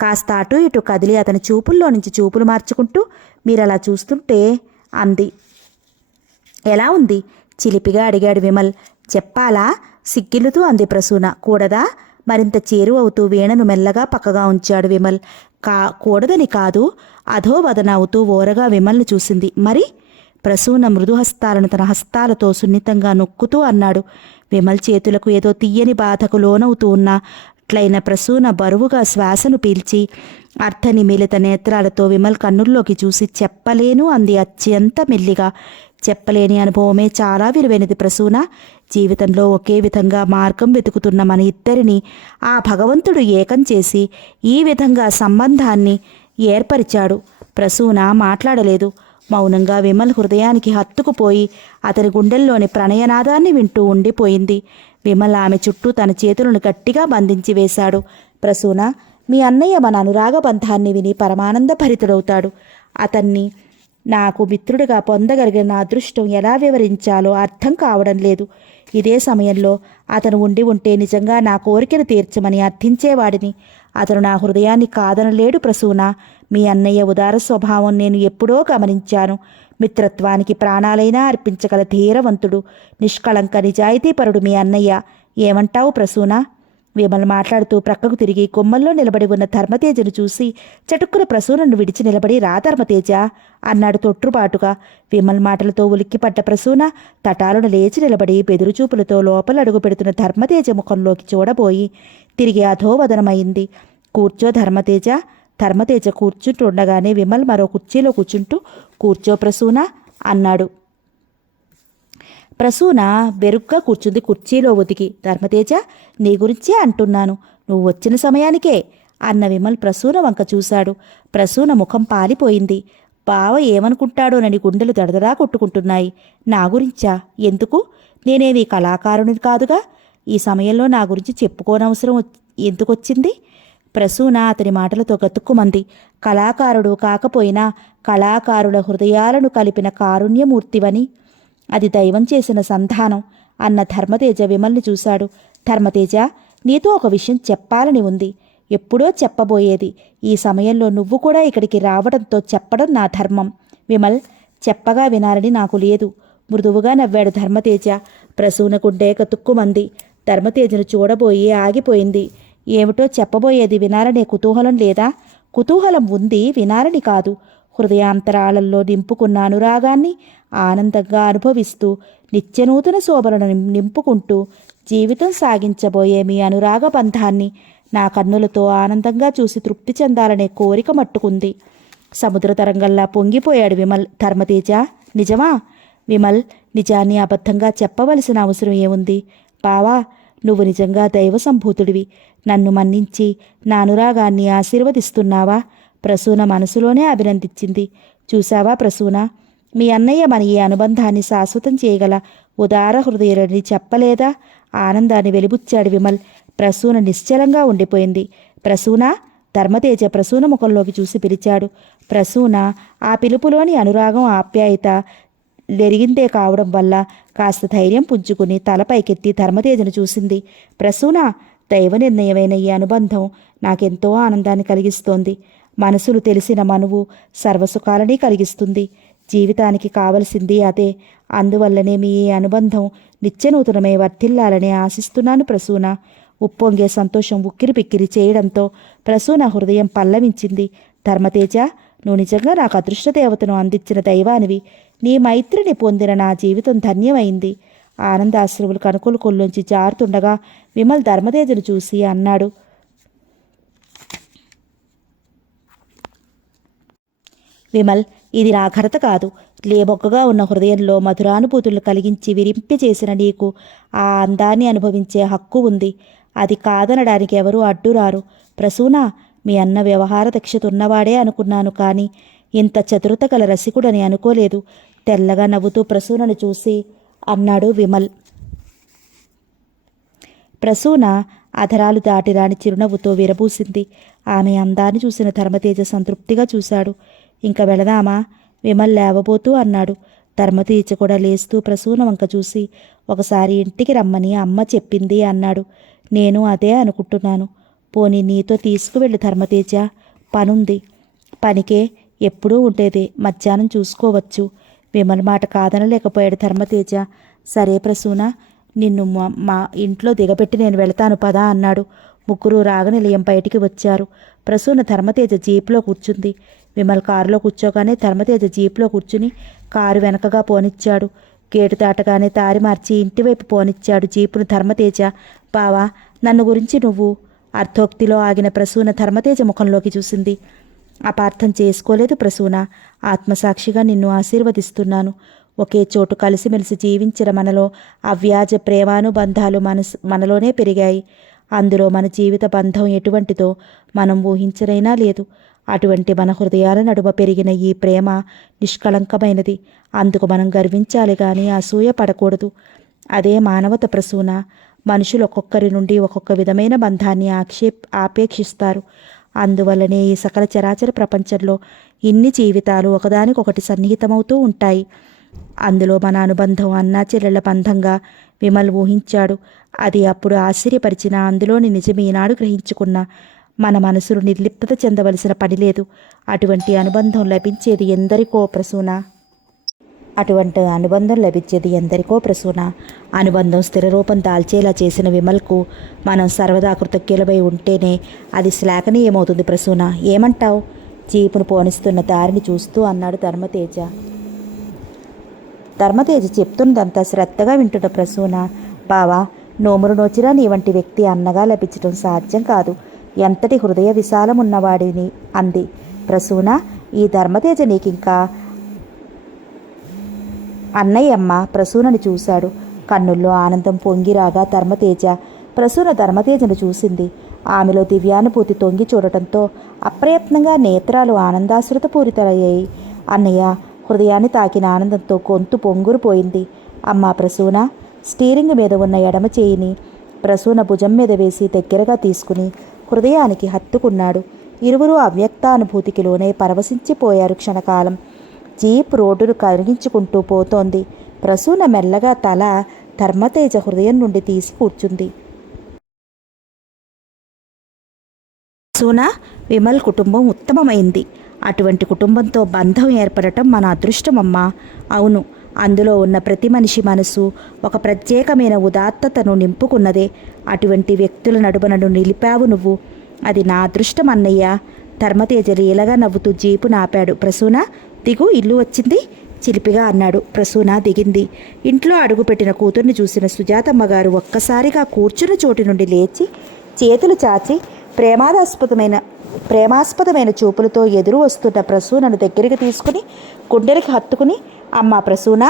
కాస్త అటు ఇటు కదిలి అతని చూపుల్లో నుంచి చూపులు మార్చుకుంటూ, మీరలా చూస్తుంటే అంది. ఎలా ఉంది? చిలిపిగా అడిగాడు విమల్. చెప్పాలా? సిగ్గిలుతూ అంది ప్రసూన. కూడదా? మరింత చేరువవుతూ వీణను మెల్లగా పక్కగా ఉంచాడు విమల్. కూడదని కాదు, అధోవదన అవుతూ ఓరగా విమల్ని చూసింది. మరి? ప్రసూన మృదుహస్తాలను తన హస్తాలతో సున్నితంగా నొక్కుతూ అన్నాడు. విమల్ చేతులకు ఏదో తీయని బాధకు లోనవుతూ ఉన్నట్లయిన ప్రసూన బరువుగా శ్వాసను పీల్చి అర్థనిమిలిత నేత్రాలతో విమల్ కన్నుల్లోకి చూసి చెప్పలేను అంది అత్యంత మెల్లిగా. చెప్పలేని అనుభవమే చాలా విలువైనది ప్రసూన. జీవితంలో ఒకే విధంగా మార్గం వెతుకుతున్న మన ఇద్దరిని ఆ భగవంతుడు ఏకం చేసి ఈ విధంగా సంబంధాన్ని ఏర్పరిచాడు. ప్రసూన మాట్లాడలేదు. మౌనంగా విమల్ హృదయానికి హత్తుకుపోయి అతని గుండెల్లోని ప్రణయనాదాన్ని వింటూ ఉండిపోయింది. విమల్ ఆమె చుట్టూ తన చేతులను గట్టిగా బంధించి వేశాడు. ప్రసూన, మీ అన్నయ్య మన అనురాగ బంధాన్ని విని పరమానంద భరితుడవుతాడు. అతన్ని నాకు మిత్రుడిగా పొందగలిగిన నా అదృష్టం ఎలా వివరించాలో అర్థం కావడం లేదు. ఇదే సమయంలో అతను ఉండి ఉంటే నిజంగా నా కోరికను తీర్చమని అర్థించేవాడిని. అతను నా హృదయాన్ని కాదనలేడు ప్రసూన. మీ అన్నయ్య ఉదార స్వభావం నేను ఎప్పుడో గమనించాను. మిత్రత్వానికి ప్రాణాలైనా అర్పించగల ధీరవంతుడు, నిష్కళంక నిజాయితీపరుడు మీ అన్నయ్య. ఏమంటావు ప్రసూన? విమల్ మాట్లాడుతూ ప్రక్కకు తిరిగి కొమ్మల్లో నిలబడి ఉన్న ధర్మతేజను చూసి చటుక్కున ప్రసూనను విడిచి నిలబడి, రా ధర్మతేజ అన్నాడు తొట్రుపాటుగా. విమల్ మాటలతో ఉలిక్కిపడ్డ ప్రసూన తటాలను లేచి నిలబడి బెదురుచూపులతో లోపల అడుగు పెడుతున్న ధర్మతేజ ముఖంలోకి చూడబోయి తిరిగి అధోవదనమైంది. కూర్చో ధర్మతేజ. ధర్మతేజ కూర్చుంటుండగానే విమల్ మరో కుర్చీలో కూర్చుంటూ, కూర్చో ప్రసూన అన్నాడు. ప్రసూన బెరుగ్గా కూర్చుంది కుర్చీలో ఒదిగి. ధర్మతేజ, నీ గురించే అంటున్నాను, నువ్వు వచ్చిన సమయానికే అన్న విమల్ ప్రసూన వంక చూశాడు. ప్రసూన ముఖం పాలిపోయింది. బావ ఏమనుకుంటాడోనని గుండెలు దడదడా కొట్టుకుంటున్నాయి. నా గురించా? ఎందుకు? నేనేమీ కళాకారుని కాదుగా. ఈ సమయంలో నా గురించి చెప్పుకోనవసరం ఎందుకొచ్చింది? ప్రసూన అతని మాటలతో గతుక్కుమంది. కళాకారుడు కాకపోయినా కళాకారుల హృదయాలను కలిపిన కారుణ్యమూర్తివని, అది దైవం చేసిన సంధానం అన్న ధర్మతేజ విమల్ని చూశాడు. ధర్మతేజ, నీతో ఒక విషయం చెప్పాలని ఉంది. ఎప్పుడో చెప్పబోయేది. ఈ సమయంలో నువ్వు కూడా ఇక్కడికి రావడంతో చెప్పడం నా ధర్మం. విమల్, చెప్పగా వినాలని నాకు లేదు. మృదువుగా నవ్వాడు ధర్మతేజ. ప్రసూన గుండె గతుక్కుమంది. ధర్మతేజను చూడబోయి ఆగిపోయింది. ఏమిటో చెప్పబోయేది వినాలనే కుతూహలం లేదా? కుతూహలం ఉంది, వినాలని కాదు. హృదయాంతరాళంలో నింపుకున్న అనురాగాన్ని ఆనందంగా అనుభవిస్తూ నిత్యనూతన శోభలను నింపుకుంటూ జీవితం సాగించబోయే మీ అనురాగ బంధాన్ని నా కన్నులతో ఆనందంగా చూసి తృప్తి చెందాలనే కోరిక మట్టుకుంది. సముద్ర తరంగల్లా పొంగిపోయాడు విమల్. ధర్మతేజ, నిజమా? విమల్ నిజాన్ని అబద్ధంగా చెప్పవలసిన అవసరం ఏముంది? బావా, నువ్వు నిజంగా దైవ సంభూతుడివి. నన్ను మన్నించి నా అనురాగాన్ని ఆశీర్వదిస్తున్నావా? ప్రసూన మనసులోనే అభినందించింది. చూశావా ప్రసూన, మీ అన్నయ్య మన ఈ అనుబంధాన్ని శాశ్వతం చేయగల ఉదార హృదయులని చెప్పలేదా? ఆనందాన్ని వెలిబుచ్చాడు విమల్. ప్రసూన నిశ్చలంగా ఉండిపోయింది. ప్రసూన, ధర్మతేజ ప్రసూన ముఖంలోకి చూసి పిలిచాడు. ప్రసూన ఆ పిలుపులోని అనురాగం, ఆప్యాయత లెరిగిందే కావడం వల్ల కాస్త ధైర్యం పుంజుకుని తలపైకెత్తి ధర్మతేజను చూసింది. ప్రసూన, దైవ నిర్ణయమైన ఈ అనుబంధం నాకెంతో ఆనందాన్ని కలిగిస్తోంది. మనసులు తెలిసిన మనువు సర్వసుఖాలని కలిగిస్తుంది. జీవితానికి కావలసింది అదే. అందువల్లనే మీ ఈ అనుబంధం నిత్యనూతనమై వర్ధిల్లాలని ఆశిస్తున్నాను ప్రసూన. ఉప్పొంగే సంతోషం ఉక్కిరి పిక్కిరి చేయడంతో ప్రసూన హృదయం పల్లవించింది. ధర్మతేజ, నువ్వు నిజంగా నాకు అదృష్టదేవతను అందించిన దైవానివి. నీ మైత్రిని పొందిన నా జీవితం ధన్యమైంది. ఆనందాశ్రువులు కనుకొలు కొల్లోంచి జారుతుండగా విమల్ ధర్మతేజను చూసి అన్నాడు. విమల్, ఇది నా ఘనత కాదు. లేబొక్కగా ఉన్న హృదయంలో మధురానుభూతులు కలిగించి విరింపి చేసిన నీకు ఆ అందాన్ని అనుభవించే హక్కు ఉంది. అది కాదనడానికి ఎవరూ అడ్డురారు. ప్రసూన, మీ అన్న వ్యవహార దక్షత ఉన్నవాడే అనుకున్నాను, కానీ ఇంత చతురత గల రసికుడని అనుకోలేదు. తెల్లగా నవ్వుతూ ప్రసూనను చూసి అన్నాడు విమల్. ప్రసూన అధరాలు దాటిరాని చిరునవ్వుతో విరబూసింది. ఆమె అందాన్ని చూసిన ధర్మతేజ సంతృప్తిగా చూశాడు. ఇంక వెళదామా? విమల్ లేవబోతూ అన్నాడు. ధర్మతేజ కూడా లేస్తూ ప్రసూన వంక చూసి ఒకసారి ఇంటికి రమ్మని అమ్మ చెప్పింది అన్నాడు. నేను అదే అనుకుంటున్నాను. పోనీ నీతో తీసుకువెళ్ళు ధర్మతేజ, పనుంది. పనికే ఎప్పుడూ ఉండేదే, మధ్యాహ్నం చూసుకోవచ్చు. విమల్ మాట కాదనలేకపోయాడు ధర్మతేజ. సరే ప్రసూన, నిన్ను మా ఇంట్లో దిగబెట్టి నేను వెళతాను పదా అన్నాడు. ముగ్గురు రాగనిలయం బయటికి వచ్చారు. ప్రసూన ధర్మతేజ జీపులో కూర్చుంది. విమల్ కారులో కూర్చోగానే ధర్మతేజ జీపులో కూర్చుని కారు వెనకగా పోనిచ్చాడు. గేటు దాటగానే దారి మార్చి ఇంటివైపు పోనిచ్చాడు జీపును ధర్మతేజ. బావా, నన్ను గురించి నువ్వు? అర్ధోక్తిలో ఆగిన ప్రసూన ధర్మతేజ ముఖంలోకి చూసింది. అపార్థం చేసుకోలేదు ప్రసూన. ఆత్మసాక్షిగా నిన్ను ఆశీర్వదిస్తున్నాను. ఒకే చోటు కలిసిమెలిసి జీవించిన మనలో అవ్యాజ ప్రేమానుబంధాలు మనలోనే పెరిగాయి. అందులో మన జీవిత బంధం ఎటువంటిదో మనం ఊహించనైనా లేదు. అటువంటి మన హృదయాల నడుమ పెరిగిన ఈ ప్రేమ నిష్కళంకమైనది. అందుకు మనం గర్వించాలి కానీ అసూయ పడకూడదు. అదే మానవత ప్రసూన. మనుషులు ఒక్కొక్కరి నుండి ఒక్కొక్క విధమైన బంధాన్ని ఆపేక్షిస్తారు. అందువల్లనే ఈ సకల చరాచర ప్రపంచంలో ఇన్ని జీవితాలు ఒకదానికొకటి సన్నిహితమవుతూ ఉంటాయి. అందులో మన అనుబంధం అన్నా చెల్లెళ్ల బంధంగా విమల్ ఊహించాడు. అది అప్పుడు ఆశ్చర్యపరిచిన అందులోని నిజం ఈనాడు గ్రహించుకున్న మన మనసులు నిర్లిప్తత చెందవలసిన పని లేదు. అటువంటి అనుబంధం లభించేది ఎందరికో ప్రసూన. అనుబంధం స్థిరరూపం దాల్చేలా చేసిన విమల్కు మనం సర్వదా కృతజ్ఞులమై ఉంటేనే అది శ్లాఘనీయమవుతుంది ప్రసూన. ఏమంటావు? జీపును పోనిస్తున్న దారిని చూస్తూ అన్నాడు ధర్మతేజ. ధర్మతేజ చెప్తున్నదంతా శ్రద్ధగా వింటున్న ప్రసూన, బావా, నోమురు నోచిరా నీ వంటి వ్యక్తి అన్నగా లభించడం సాధ్యం కాదు. ఎంతటి హృదయ విశాలమున్నవాడిని అంది ప్రసూన. ఈ ధర్మతేజ నీకింకా అన్నయ్యమ్మ ప్రసూనని చూశాడు. కన్నుల్లో ఆనందం పొంగిరాగా ప్రసూన ధర్మతేజను చూసింది. ఆమెలో దివ్యానుభూతి తొంగి చూడటంతో అప్రయత్నంగా నేత్రాలు ఆనందాశ్రుతపూరితలయ్యాయి. అన్నయ్య హృదయాన్ని తాకిన ఆనందంతో గొంతు పొంగురుపోయింది. అమ్మా ప్రసూన, స్టీరింగ్ మీద ఉన్న ఎడమ చేయిని ప్రసూన భుజం మీద వేసి దగ్గరగా తీసుకుని హృదయానికి హత్తుకున్నాడు. ఇరువురు అవ్యక్తానుభూతికి లోనే పరవశించిపోయారు క్షణకాలం. జీప్ రోడ్డును కరిగించుకుంటూ పోతోంది. ప్రసూన మెల్లగా తల ధర్మతేజ హృదయం నుండి తీసి కూర్చుంది. ప్రసూన, విమల్ కుటుంబం ఉత్తమమైంది. అటువంటి కుటుంబంతో బంధం ఏర్పడటం మన అదృష్టమమ్మా. అవును, అందులో ఉన్న ప్రతి మనిషి మనసు ఒక ప్రత్యేకమైన ఉదాత్తతను నింపుకున్నదే. అటువంటి వ్యక్తుల నడుమనను నిలిపావు నువ్వు. అది నా అదృష్టం అన్నయ్య. ధర్మతేజ లీలగా నవ్వుతూ జీపు నాపాడు. ప్రసూన, దిగు, ఇల్లు వచ్చింది చిలిపిగా అన్నాడు. ప్రసూన దిగింది. ఇంట్లో అడుగుపెట్టిన కూతుర్ని చూసిన సుజాతమ్మ గారు ఒక్కసారిగా కూర్చున్న చోటు నుండి లేచి చేతులు చాచి ప్రేమాస్పదమైన చూపులతో ఎదురు వస్తున్న ప్రసూనను దగ్గరికి తీసుకుని గుండెలకి హత్తుకుని, అమ్మా ప్రసూన,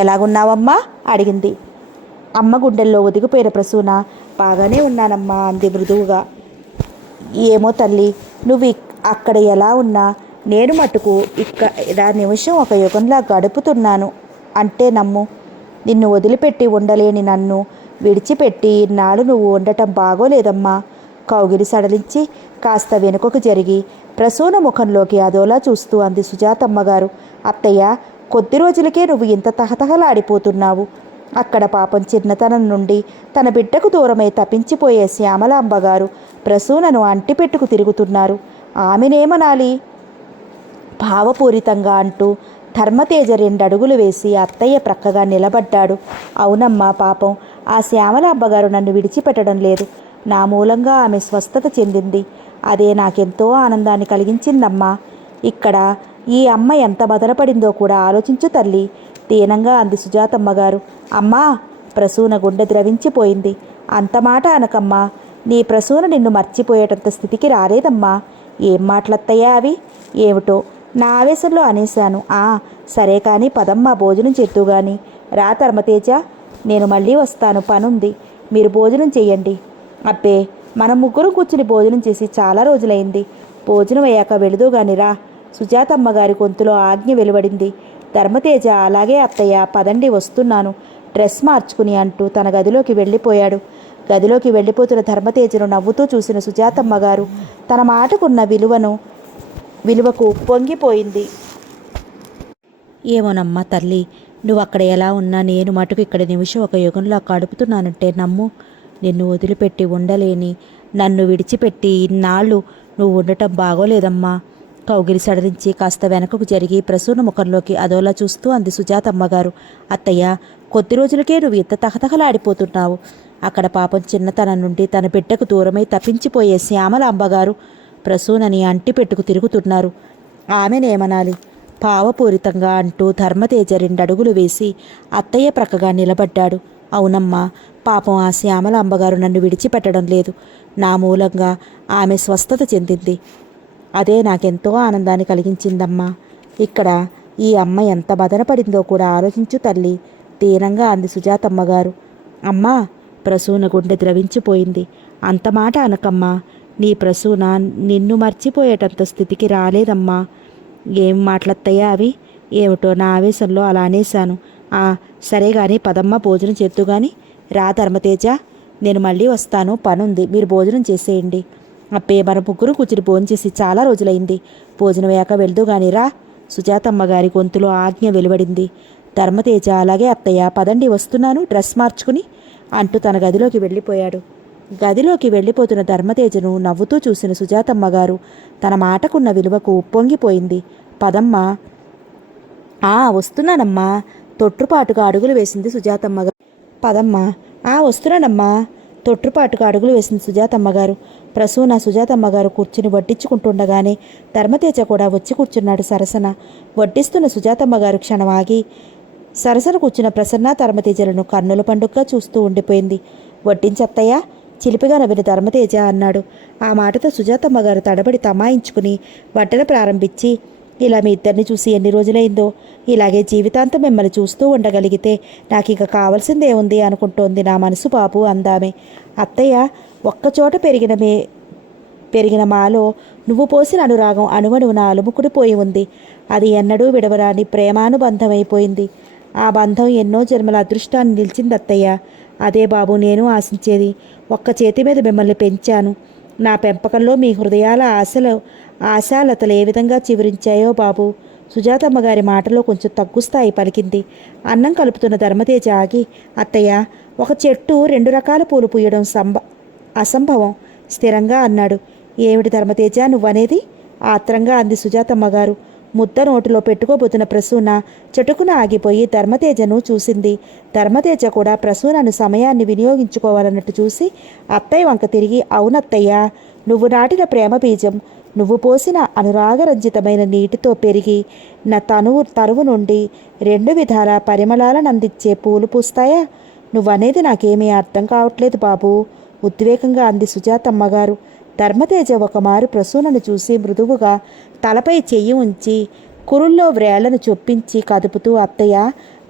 ఎలాగున్నావమ్మా అడిగింది. అమ్మ గుండెల్లో ఒదిగిపోయిన ప్రసూన, బాగానే ఉన్నానమ్మా అంది మృదువుగా. ఏమో తల్లి, నువ్వు అక్కడ ఎలా ఉన్నా నేను మటుకు ఇక్కడ నిమిషం ఒక యుగంలా గడుపుతున్నాను అంటే నమ్ము. నిన్ను వదిలిపెట్టి ఉండలేని నన్ను విడిచిపెట్టి ఇన్నాళ్ళు నువ్వు ఉండటం బాగోలేదమ్మా. కౌగిలి సడలించి కాస్త వెనుకకు జరిగి ప్రసూన ముఖంలోకి అదోలా చూస్తూ అంది సుజాతమ్మగారు. అత్తయ్య, కొద్ది రోజులకే నువ్వు ఇంత తహతహలాడిపోతున్నావు. అక్కడ పాపం చిన్నతనం నుండి తన బిడ్డకు దూరమై తప్పించిపోయే శ్యామలాంబగారు ప్రసూనను అంటిపెట్టుకు తిరుగుతున్నారు. ఆమెనేమనాలి? భావపూరితంగా అంటూ ధర్మతేజ 2 అడుగులు వేసి అత్తయ్య ప్రక్కగా నిలబడ్డాడు. అవునమ్మా, పాపం ఆ శ్యామలాంబగారు నన్ను విడిచిపెట్టడం లేదు. నా మూలంగా ఆమె స్వస్థత చెందింది. అదే నాకెంతో ఆనందాన్ని కలిగించిందమ్మా. ఇక్కడ ఈ అమ్మ ఎంత బదరపడిందో కూడా ఆలోచించు తల్లి, దీనంగా అంది సుజాతమ్మగారు. అమ్మా, ప్రసూన గుండె ద్రవించిపోయింది. అంత మాట అనకమ్మా. నీ ప్రసూన నిన్ను మర్చిపోయేటంత స్థితికి రాలేదమ్మా. ఏం మాటలత్తయ్యా అవి? ఏమిటో నా ఆవేశంలో అనేశాను. సరే కానీ పదమ్మా, భోజనం చేద్దు గాని. రా ధర్మతేజ, నేను మళ్ళీ వస్తాను, పనుంది. మీరు భోజనం చెయ్యండి. అబ్బే, మనం ముగ్గురు కూర్చుని భోజనం చేసి చాలా రోజులైంది. భోజనం అయ్యాక వెళుదు గాని రా. సుజాతమ్మ గారి గొంతులో ఆజ్ఞ వెలువడింది. ధర్మతేజ అలాగే అత్తయ్య, పదండి వస్తున్నాను, డ్రెస్ మార్చుకుని అంటూ తన గదిలోకి వెళ్ళిపోయాడు. గదిలోకి వెళ్ళిపోతున్న ధర్మతేజను నవ్వుతూ చూసిన సుజాతమ్మ గారు తన మాటకున్న విలువకు పొంగిపోయింది. ఏమోనమ్మా తల్లి, నువ్వు అక్కడ ఎలా ఉన్నా నేను మటుకు ఇక్కడ నిమిషం ఒక యుగంలో గడుపుతున్నానంటే నమ్ము. నిన్ను వదిలిపెట్టి ఉండలేని, నన్ను విడిచిపెట్టి ఇన్నాళ్ళు నువ్వు ఉండటం బాగోలేదమ్మా. కౌగిలి సడలించి కాస్త వెనకకు జరిగి ప్రసూన ముఖంలోకి అదోలా చూస్తూ అంది సుజాతమ్మ గారు. అత్తయ్య, కొద్ది రోజులకే నువ్వు ఇంత తహతహలాడిపోతున్నావు. అక్కడ పాపం చిన్నతనం నుండి తన బిడ్డకు దూరమై తప్పించిపోయే శ్యామలాంబగారు ప్రసూనని అంటిపెట్టుకు తిరుగుతున్నారు. ఆమెనేమనాలి? భావపూరితంగా అంటూ ధర్మతేజ 2 అడుగులు వేసి అత్తయ్య ప్రక్కగా నిలబడ్డాడు. అవునమ్మా, పాపం ఆ శ్యామలాంబగారు నన్ను విడిచిపెట్టడం లేదు. నా మూలంగా ఆమె స్వస్థత చెందింది. అదే నాకెంతో ఆనందాన్ని కలిగించిందమ్మా. ఇక్కడ ఈ అమ్మ ఎంత బదనపడిందో కూడా ఆలోచించు తల్లి, దీనంగా అంది సుజాతమ్మ గారు. అమ్మా, ప్రసూన గుండె ద్రవించిపోయింది. అంత మాట అనకమ్మా. నీ ప్రసూన నిన్ను మర్చిపోయేటంత స్థితికి రాలేదమ్మా. ఏం మాటలత్తయ్యా అవి? ఏమిటో నా ఆవేశంలో అలా అనేశాను. సరే గాని పదమ్మ, భోజనం చేద్దు గాని. రా ధర్మతేజ, నేను మళ్ళీ వస్తాను, పనుంది, మీరు భోజనం చేసేయండి. అప్పే, మన ముగ్గురు కూర్చుని భోంచేసి చాలా రోజులైంది. భోజనం అయ్యాక వెళ్దు గాని రా. సుజాతమ్మ గారి గొంతులో ఆజ్ఞ వెలువడింది. ధర్మతేజ అలాగే అత్తయ్య, పదండి వస్తున్నాను, డ్రెస్ మార్చుకుని అంటూ తన గదిలోకి వెళ్ళిపోయాడు. గదిలోకి వెళ్ళిపోతున్న ధర్మతేజను నవ్వుతూ చూసిన సుజాతమ్మ గారు తన మాటకున్న విలువకు ఉప్పొంగిపోయింది. పదమ్మా. వస్తున్నానమ్మా, తొట్టుపాటుగా అడుగులు వేసింది సుజాతమ్మ గారు. పదమ్మా. వస్తున్నానమ్మా, తొట్టుపాటుగా అడుగులు వేసింది సుజాతమ్మ గారు. ప్రసూన సుజాతమ్మ గారు కూర్చుని వడ్డించుకుంటుండగానే ధర్మతేజ కూడా వచ్చి కూర్చున్నాడు సరసన. వడ్డిస్తున్న సుజాతమ్మ గారు క్షణం ఆగి సరసన కూర్చున్న ప్రసన్న ధర్మతేజలను కన్నుల పండుగగా చూస్తూ ఉండిపోయింది. వడ్డించత్తయ్యా, చిలిపిగా నవ్విన ధర్మతేజ అన్నాడు. ఆ మాటతో సుజాతమ్మ గారు తడబడి తమాయించుకుని వడ్డన ప్రారంభించి, ఇలా మీ ఇద్దరిని చూసి ఎన్ని రోజులైందో, ఇలాగే జీవితాంతం మిమ్మల్ని చూస్తూ ఉండగలిగితే నాకు ఇక కావాల్సిందేముంది అనుకుంటోంది నా మనసు బాబు అందామే. అత్తయ్య, ఒక్కచోట పెరిగిన మాలో నువ్వు పోసిన అనురాగం అణువణువున అలుముకుడిపోయి ఉంది. అది ఎన్నడూ విడవరాని ప్రేమానుబంధమైపోయింది. ఆ బంధం ఎన్నో జన్మల అదృష్టాన్ని నిలిచింది అత్తయ్య. అదే బాబు నేను ఆశించేది. ఒక్క చేతి మీద మిమ్మల్ని పెంచాను. నా పెంపకంలో మీ హృదయాల ఆశాలతలు ఏ విధంగా చివరించాయో బాబు. సుజాతమ్మ గారి మాటలో కొంచెం తగ్గుస్తాయి పలికింది. అన్నం కలుపుతున్న ధర్మతేజ ఆగి, అత్తయ్య, ఒక చెట్టు 2 రకాల పూలు పూయడం అసంభవం స్థిరంగా అన్నాడు. ఏమిటి ధర్మతేజ నువ్వనేది? ఆత్రంగా అంది సుజాతమ్మ గారు. ముద్ద నోటిలో పెట్టుకోబోతున్న ప్రసూన చటుకున ఆగిపోయి ధర్మతేజను చూసింది. ధర్మతేజ కూడా ప్రసూనను సమయాన్ని వినియోగించుకోవాలన్నట్టు చూసి అత్తయ్య వంక తిరిగి, అవునత్తయ్య, నువ్వు నాటిన ప్రేమ బీజం, నువ్వు పోసిన అనురాగరంజితమైన నీటితో పెరిగి నా తరువు నుండి 2 విధాల పరిమళాలను అందించే పూలు పూస్తాయా? నువ్వనేది నాకేమీ అర్థం కావట్లేదు బాబు, ఉద్వేగంగా అంది సుజాతమ్మ గారు. ధర్మతేజ ఒకమారు ప్రసూనను చూసి మృదువుగా తలపై చెయ్యి ఉంచి కురుల్లో వ్రేళ్లను చొప్పించి కదుపుతూ, అత్తయ్య,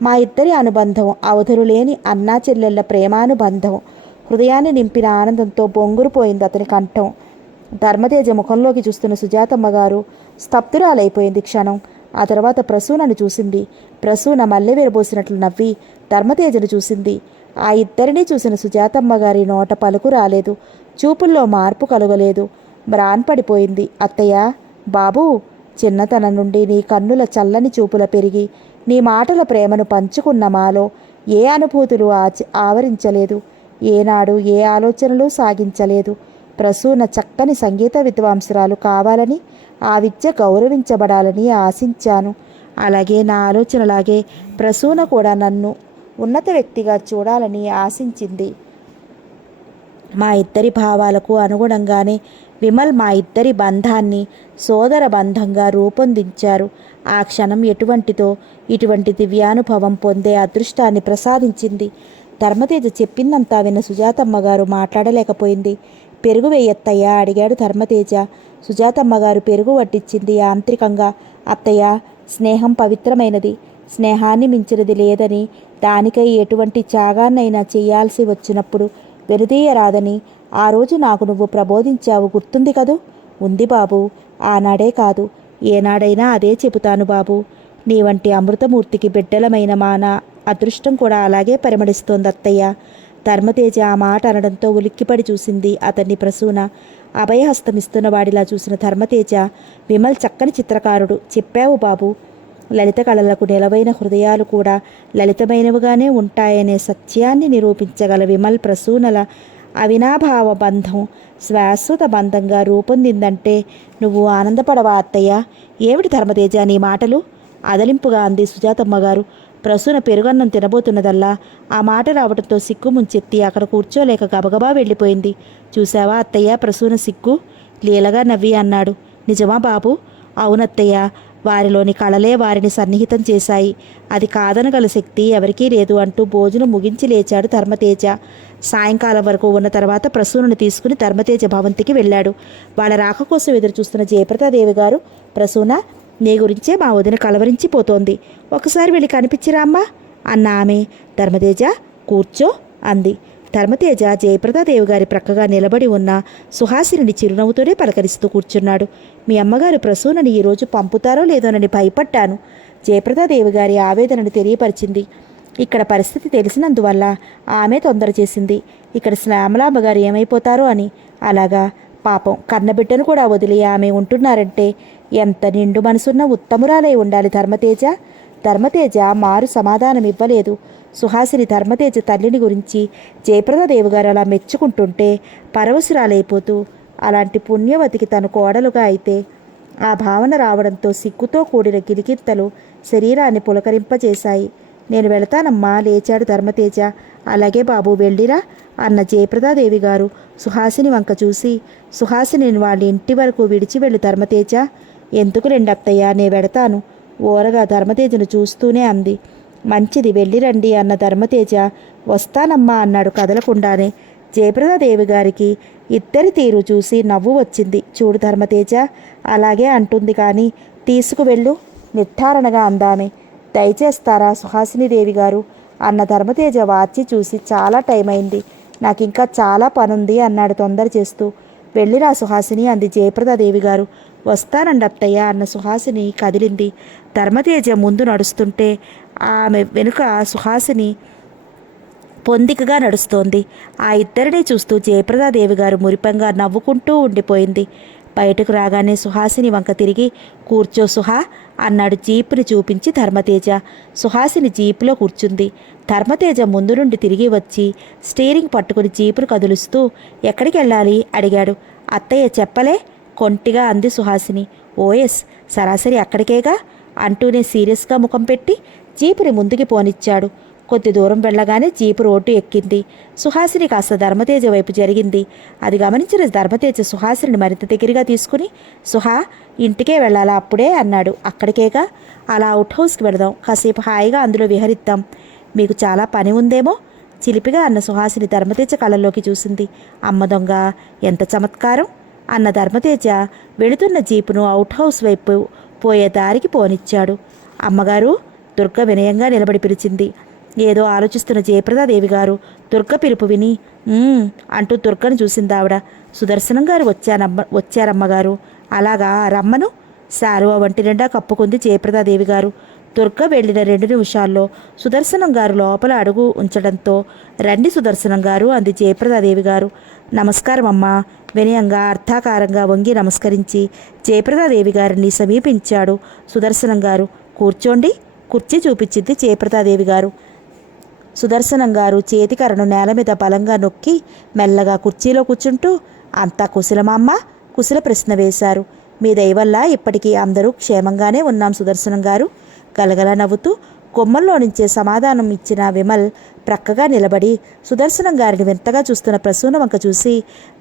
మా ఇద్దరి అనుబంధం అవధులులేని అన్నా చెల్లెళ్ల ప్రేమానుబంధం. హృదయాన్ని నింపిన ఆనందంతో బొంగురుపోయింది అతని కంఠం. ధర్మతేజ ముఖంలోకి చూస్తున్న సుజాతమ్మ గారు స్తబ్దురాలైపోయింది క్షణం. ఆ తర్వాత ప్రసూనను చూసింది. ప్రసూన మల్లె విరబోసినట్లు నవ్వి ధర్మతేజను చూసింది. ఆ ఇద్దరినీ చూసిన సుజాతమ్మ గారి నోట పలుకు రాలేదు. చూపుల్లో మార్పు కలగలేదు. మ్రాన్పడిపోయింది. అత్తయ్య, బాబూ, చిన్నతనం నుండి నీ కన్నుల చల్లని చూపుల పెరిగి నీ మాటల ప్రేమను పంచుకున్న మాలో ఏ అనుభూతులు ఆవరించలేదు. ఏనాడు ఏ ఆలోచనలు సాగించలేదు. ప్రసూన చక్కని సంగీత విద్వాంసురాలు కావాలని, ఆ విద్య గౌరవించబడాలని ఆశించాను. అలాగే నా ఆలోచనలాగే ప్రసూన కూడా నన్ను ఉన్నత వ్యక్తిగా చూడాలని ఆశించింది. మా ఇద్దరి భావాలకు అనుగుణంగానే విమల్ మా ఇద్దరి బంధాన్ని సోదర బంధంగా రూపొందించారు. ఆ క్షణం ఎటువంటిదో ఇటువంటి దివ్యానుభవం పొందే అదృష్టాన్ని ప్రసాదించింది. ధర్మతేజ చెప్పిందంతా విన్న సుజాతమ్మ గారు మాట్లాడలేకపోయింది. పెరుగు వేయత్తయ్యా అడిగాడు ధర్మతేజ. సుజాతమ్మ గారు పెరుగు వడ్డించింది యాంత్రికంగా. అత్తయ్య, స్నేహం పవిత్రమైనది, స్నేహాన్ని మించినది లేదని, దానికై ఎటువంటి త్యాగాన్నైనా చేయాల్సి వచ్చినప్పుడు వెనుదీయరాదని ఆ రోజు నాకు నువ్వు ప్రబోధించావు, గుర్తుంది కదూ? ఉంది బాబు. ఆనాడే కాదు, ఏనాడైనా అదే చెబుతాను బాబు. నీ వంటి అమృతమూర్తికి బిడ్డలమైన మాన అదృష్టం కూడా అలాగే పరిమళిస్తోంది అత్తయ్య. ధర్మతేజ ఆ మాట అనడంతో ఉలిక్కిపడి చూసింది అతన్ని ప్రసూన. అభయహస్తమిస్తున్న వాడిలా చూసిన ధర్మతేజ, విమల్ చక్కని చిత్రకారుడు, చెప్పావు బాబు. లలిత కళలకు నిలవైన హృదయాలు కూడా లలితమైనవిగానే ఉంటాయనే సత్యాన్ని నిరూపించగల విమల్ ప్రసూనల అవినాభావ బంధం శాశ్వత బంధంగా రూపొందిందంటే నువ్వు ఆనందపడవా అత్తయ్య? ఏమిటి ధర్మతేజ నీ మాటలు? అదలింపుగా అంది సుజాతమ్మ గారు. ప్రసూన పెరుగన్నం తినబోతున్నదల్లా ఆ మాట రావడంతో సిగ్గు ముంచెత్తి అక్కడ కూర్చోలేక గబగబా వెళ్ళిపోయింది. చూసావా అత్తయ్య ప్రసూన సిగ్గు? లీలగా నవ్వి అన్నాడు. నిజమా బాబు? అవునత్తయ్య, వారిలోని కళలే వారిని సన్నిహితం చేశాయి. అది కాదనగల శక్తి ఎవరికీ లేదు అంటూ భోజనం ముగించి లేచాడు ధర్మతేజ. సాయంకాలం వరకు ఉన్న తర్వాత ప్రసూనను తీసుకుని ధర్మతేజ భవంతికి వెళ్ళాడు. వాళ్ళ రాక కోసం ఎదురు చూస్తున్న జయప్రదాదేవి గారు, ప్రసూన, నీ గురించే మా వదిన కలవరించిపోతోంది. ఒకసారి వెళ్ళి కనిపించిరామ్మా అన్న ఆమె. ధర్మతేజ కూర్చో అంది. ధర్మతేజ జయప్రదాదేవి గారి ప్రక్కగా నిలబడి ఉన్న సుహాసిని చిరునవ్వుతోనే పలకరిస్తూ కూర్చున్నాడు. మీ అమ్మగారు ప్రసూనని ఈరోజు పంపుతారో లేదోనని భయపడ్డాను. జయప్రదాదేవి గారి ఆవేదనను తెలియపరిచింది. ఇక్కడ పరిస్థితి తెలిసినందువల్ల ఆమె తొందర చేసింది. ఇక్కడ శ్యామలాంబ గారు ఏమైపోతారో అని. అలాగా, పాపం కన్నబిడ్డను కూడా వదిలి ఆమె ఉంటున్నారంటే ఎంత నిండు మనసున్న ఉత్తమురాలై ఉండాలి ధర్మతేజ. ధర్మతేజ మారు సమాధానం ఇవ్వలేదు. సుహాసిని ధర్మతేజ తల్లిని గురించి జయప్రదాదేవి గారు అలా మెచ్చుకుంటుంటే పరవశురాలైపోతూ, అలాంటి పుణ్యవతికి తను కోడలుగా అయితే ఆ భావన రావడంతో సిగ్గుతో కూడిన గిలిగింతలు శరీరాన్ని పులకరింపజేశాయి. నేను వెళతానమ్మా లేచాడు ధర్మతేజ. అలాగే బాబు వెళ్ళిరా అన్న జయప్రదాదేవి గారు సుహాసిని వంక చూసి, సుహాసిని వాళ్ళ ఇంటి వరకు విడిచి వెళ్ళు ధర్మతేజ. ఎందుకు రెండత్తయ్య, నే వెడతాను ఓరగా ధర్మతేజను చూస్తూనే అంది. మంచిది వెళ్ళిరండి అన్న ధర్మతేజ వస్తానమ్మా అన్నాడు కదలకుండానే. జయప్రదాదేవి గారికి ఇద్దరి తీరు చూసి నవ్వు వచ్చింది. చూడు ధర్మతేజ, అలాగే అంటుంది కానీ తీసుకువెళ్ళు నిర్ధారణగా అందామె. దయచేస్తారా సుహాసినీదేవి గారు అన్న ధర్మతేజ వాచి చూసి, చాలా టైం అయింది, నాకింకా చాలా పనుంది అన్నాడు తొందర చేస్తూ. వెళ్ళిరా సుహాసిని అంది జయప్రదాదేవి గారు. వస్తానండి అత్తయ్య అన్న సుహాసిని కదిలింది. ధర్మతేజ ముందు నడుస్తుంటే ఆమె వెనుక సుహాసిని పొందికగా నడుస్తోంది. ఆ ఇద్దరినీ చూస్తూ జయప్రదాదేవి గారు మురిపంగా నవ్వుకుంటూ ఉండిపోయింది. బయటకు రాగానే సుహాసిని వంక తిరిగి, కూర్చో సుహా అన్నాడు జీపుని చూపించి ధర్మతేజ. సుహాసిని జీపులో కూర్చుంది. ధర్మతేజ ముందు నుండి తిరిగి వచ్చి స్టీరింగ్ పట్టుకుని జీపును కదులుస్తూ ఎక్కడికి వెళ్ళాలి అడిగాడు. అత్తయ్య చెప్పలే కొంటిగా అంది సుహాసిని. ఓఎస్, సరాసరి అక్కడికేగా అంటూనే సీరియస్గా ముఖం పెట్టి జీపుని ముందుకి పోనిచ్చాడు. కొద్ది దూరం వెళ్ళగానే జీపు రోడ్డు ఎక్కింది. సుహాసిని కాస్త ధర్మతేజ వైపు జరిగింది. అది గమనించిన ధర్మతేజ సుహాసిని మరింత దగ్గరగా తీసుకుని, సుహా, ఇంటికే వెళ్ళాలా అప్పుడే అన్నాడు. అక్కడికేగా, అలా అవుట్ హౌస్కి వెళదాం, కాసేపు హాయిగా అందులో విహరిద్దాం. మీకు చాలా పని ఉందేమో చిలిపిగా అన్న సుహాసిని ధర్మతేజ కళ్ళల్లోకి చూసింది. అమ్మ దొంగ, ఎంత చమత్కారం అన్న ధర్మతేజ వెళుతున్న జీపును అవుట్ హౌస్ వైపు పోయే దారికి పోనిచ్చాడు. అమ్మగారు, దుర్గ వినయంగా నిలబడి పిలిచింది. ఏదో ఆలోచిస్తున్న జయప్రదాదేవి గారు దుర్గ పిలుపు విని అంటూ దుర్గను చూసిందావిడ. సుదర్శనం గారు వచ్చారమ్మగారు. అలాగా, రమ్మను. శాలువా వంటి నిండా కప్పుకుంది జయప్రదాదేవి గారు. దుర్గ వెళ్ళిన 2 నిమిషాల్లో సుదర్శనం గారు లోపల అడుగు ఉంచడంతో, రండి సుదర్శనం గారు అంది జయప్రదాదేవి గారు. నమస్కారం అమ్మా వినయంగా అర్థాకారంగా వంగి నమస్కరించి జయప్రదాదేవి గారిని సమీపించాడు సుదర్శనం గారు. కూర్చోండి కుర్చీ చూపించింది జయప్రదాదేవి గారు. సుదర్శనం గారు చేతికరను నేల మీద బలంగా నొక్కి మెల్లగా కుర్చీలో కూర్చుంటూ, అంతా కుశలమా అమ్మా? కుశల ప్రశ్న వేశారు. మీ దయవల్ల ఇప్పటికీ అందరూ క్షేమంగానే ఉన్నాం సుదర్శనం గారు గలగల నవ్వుతూ కొమ్మల్లో నుంచే సమాధానం ఇచ్చిన విమల్ ప్రక్కగా నిలబడి సుదర్శనం గారిని వింతగా చూస్తున్న ప్రసూన వంక చూసి,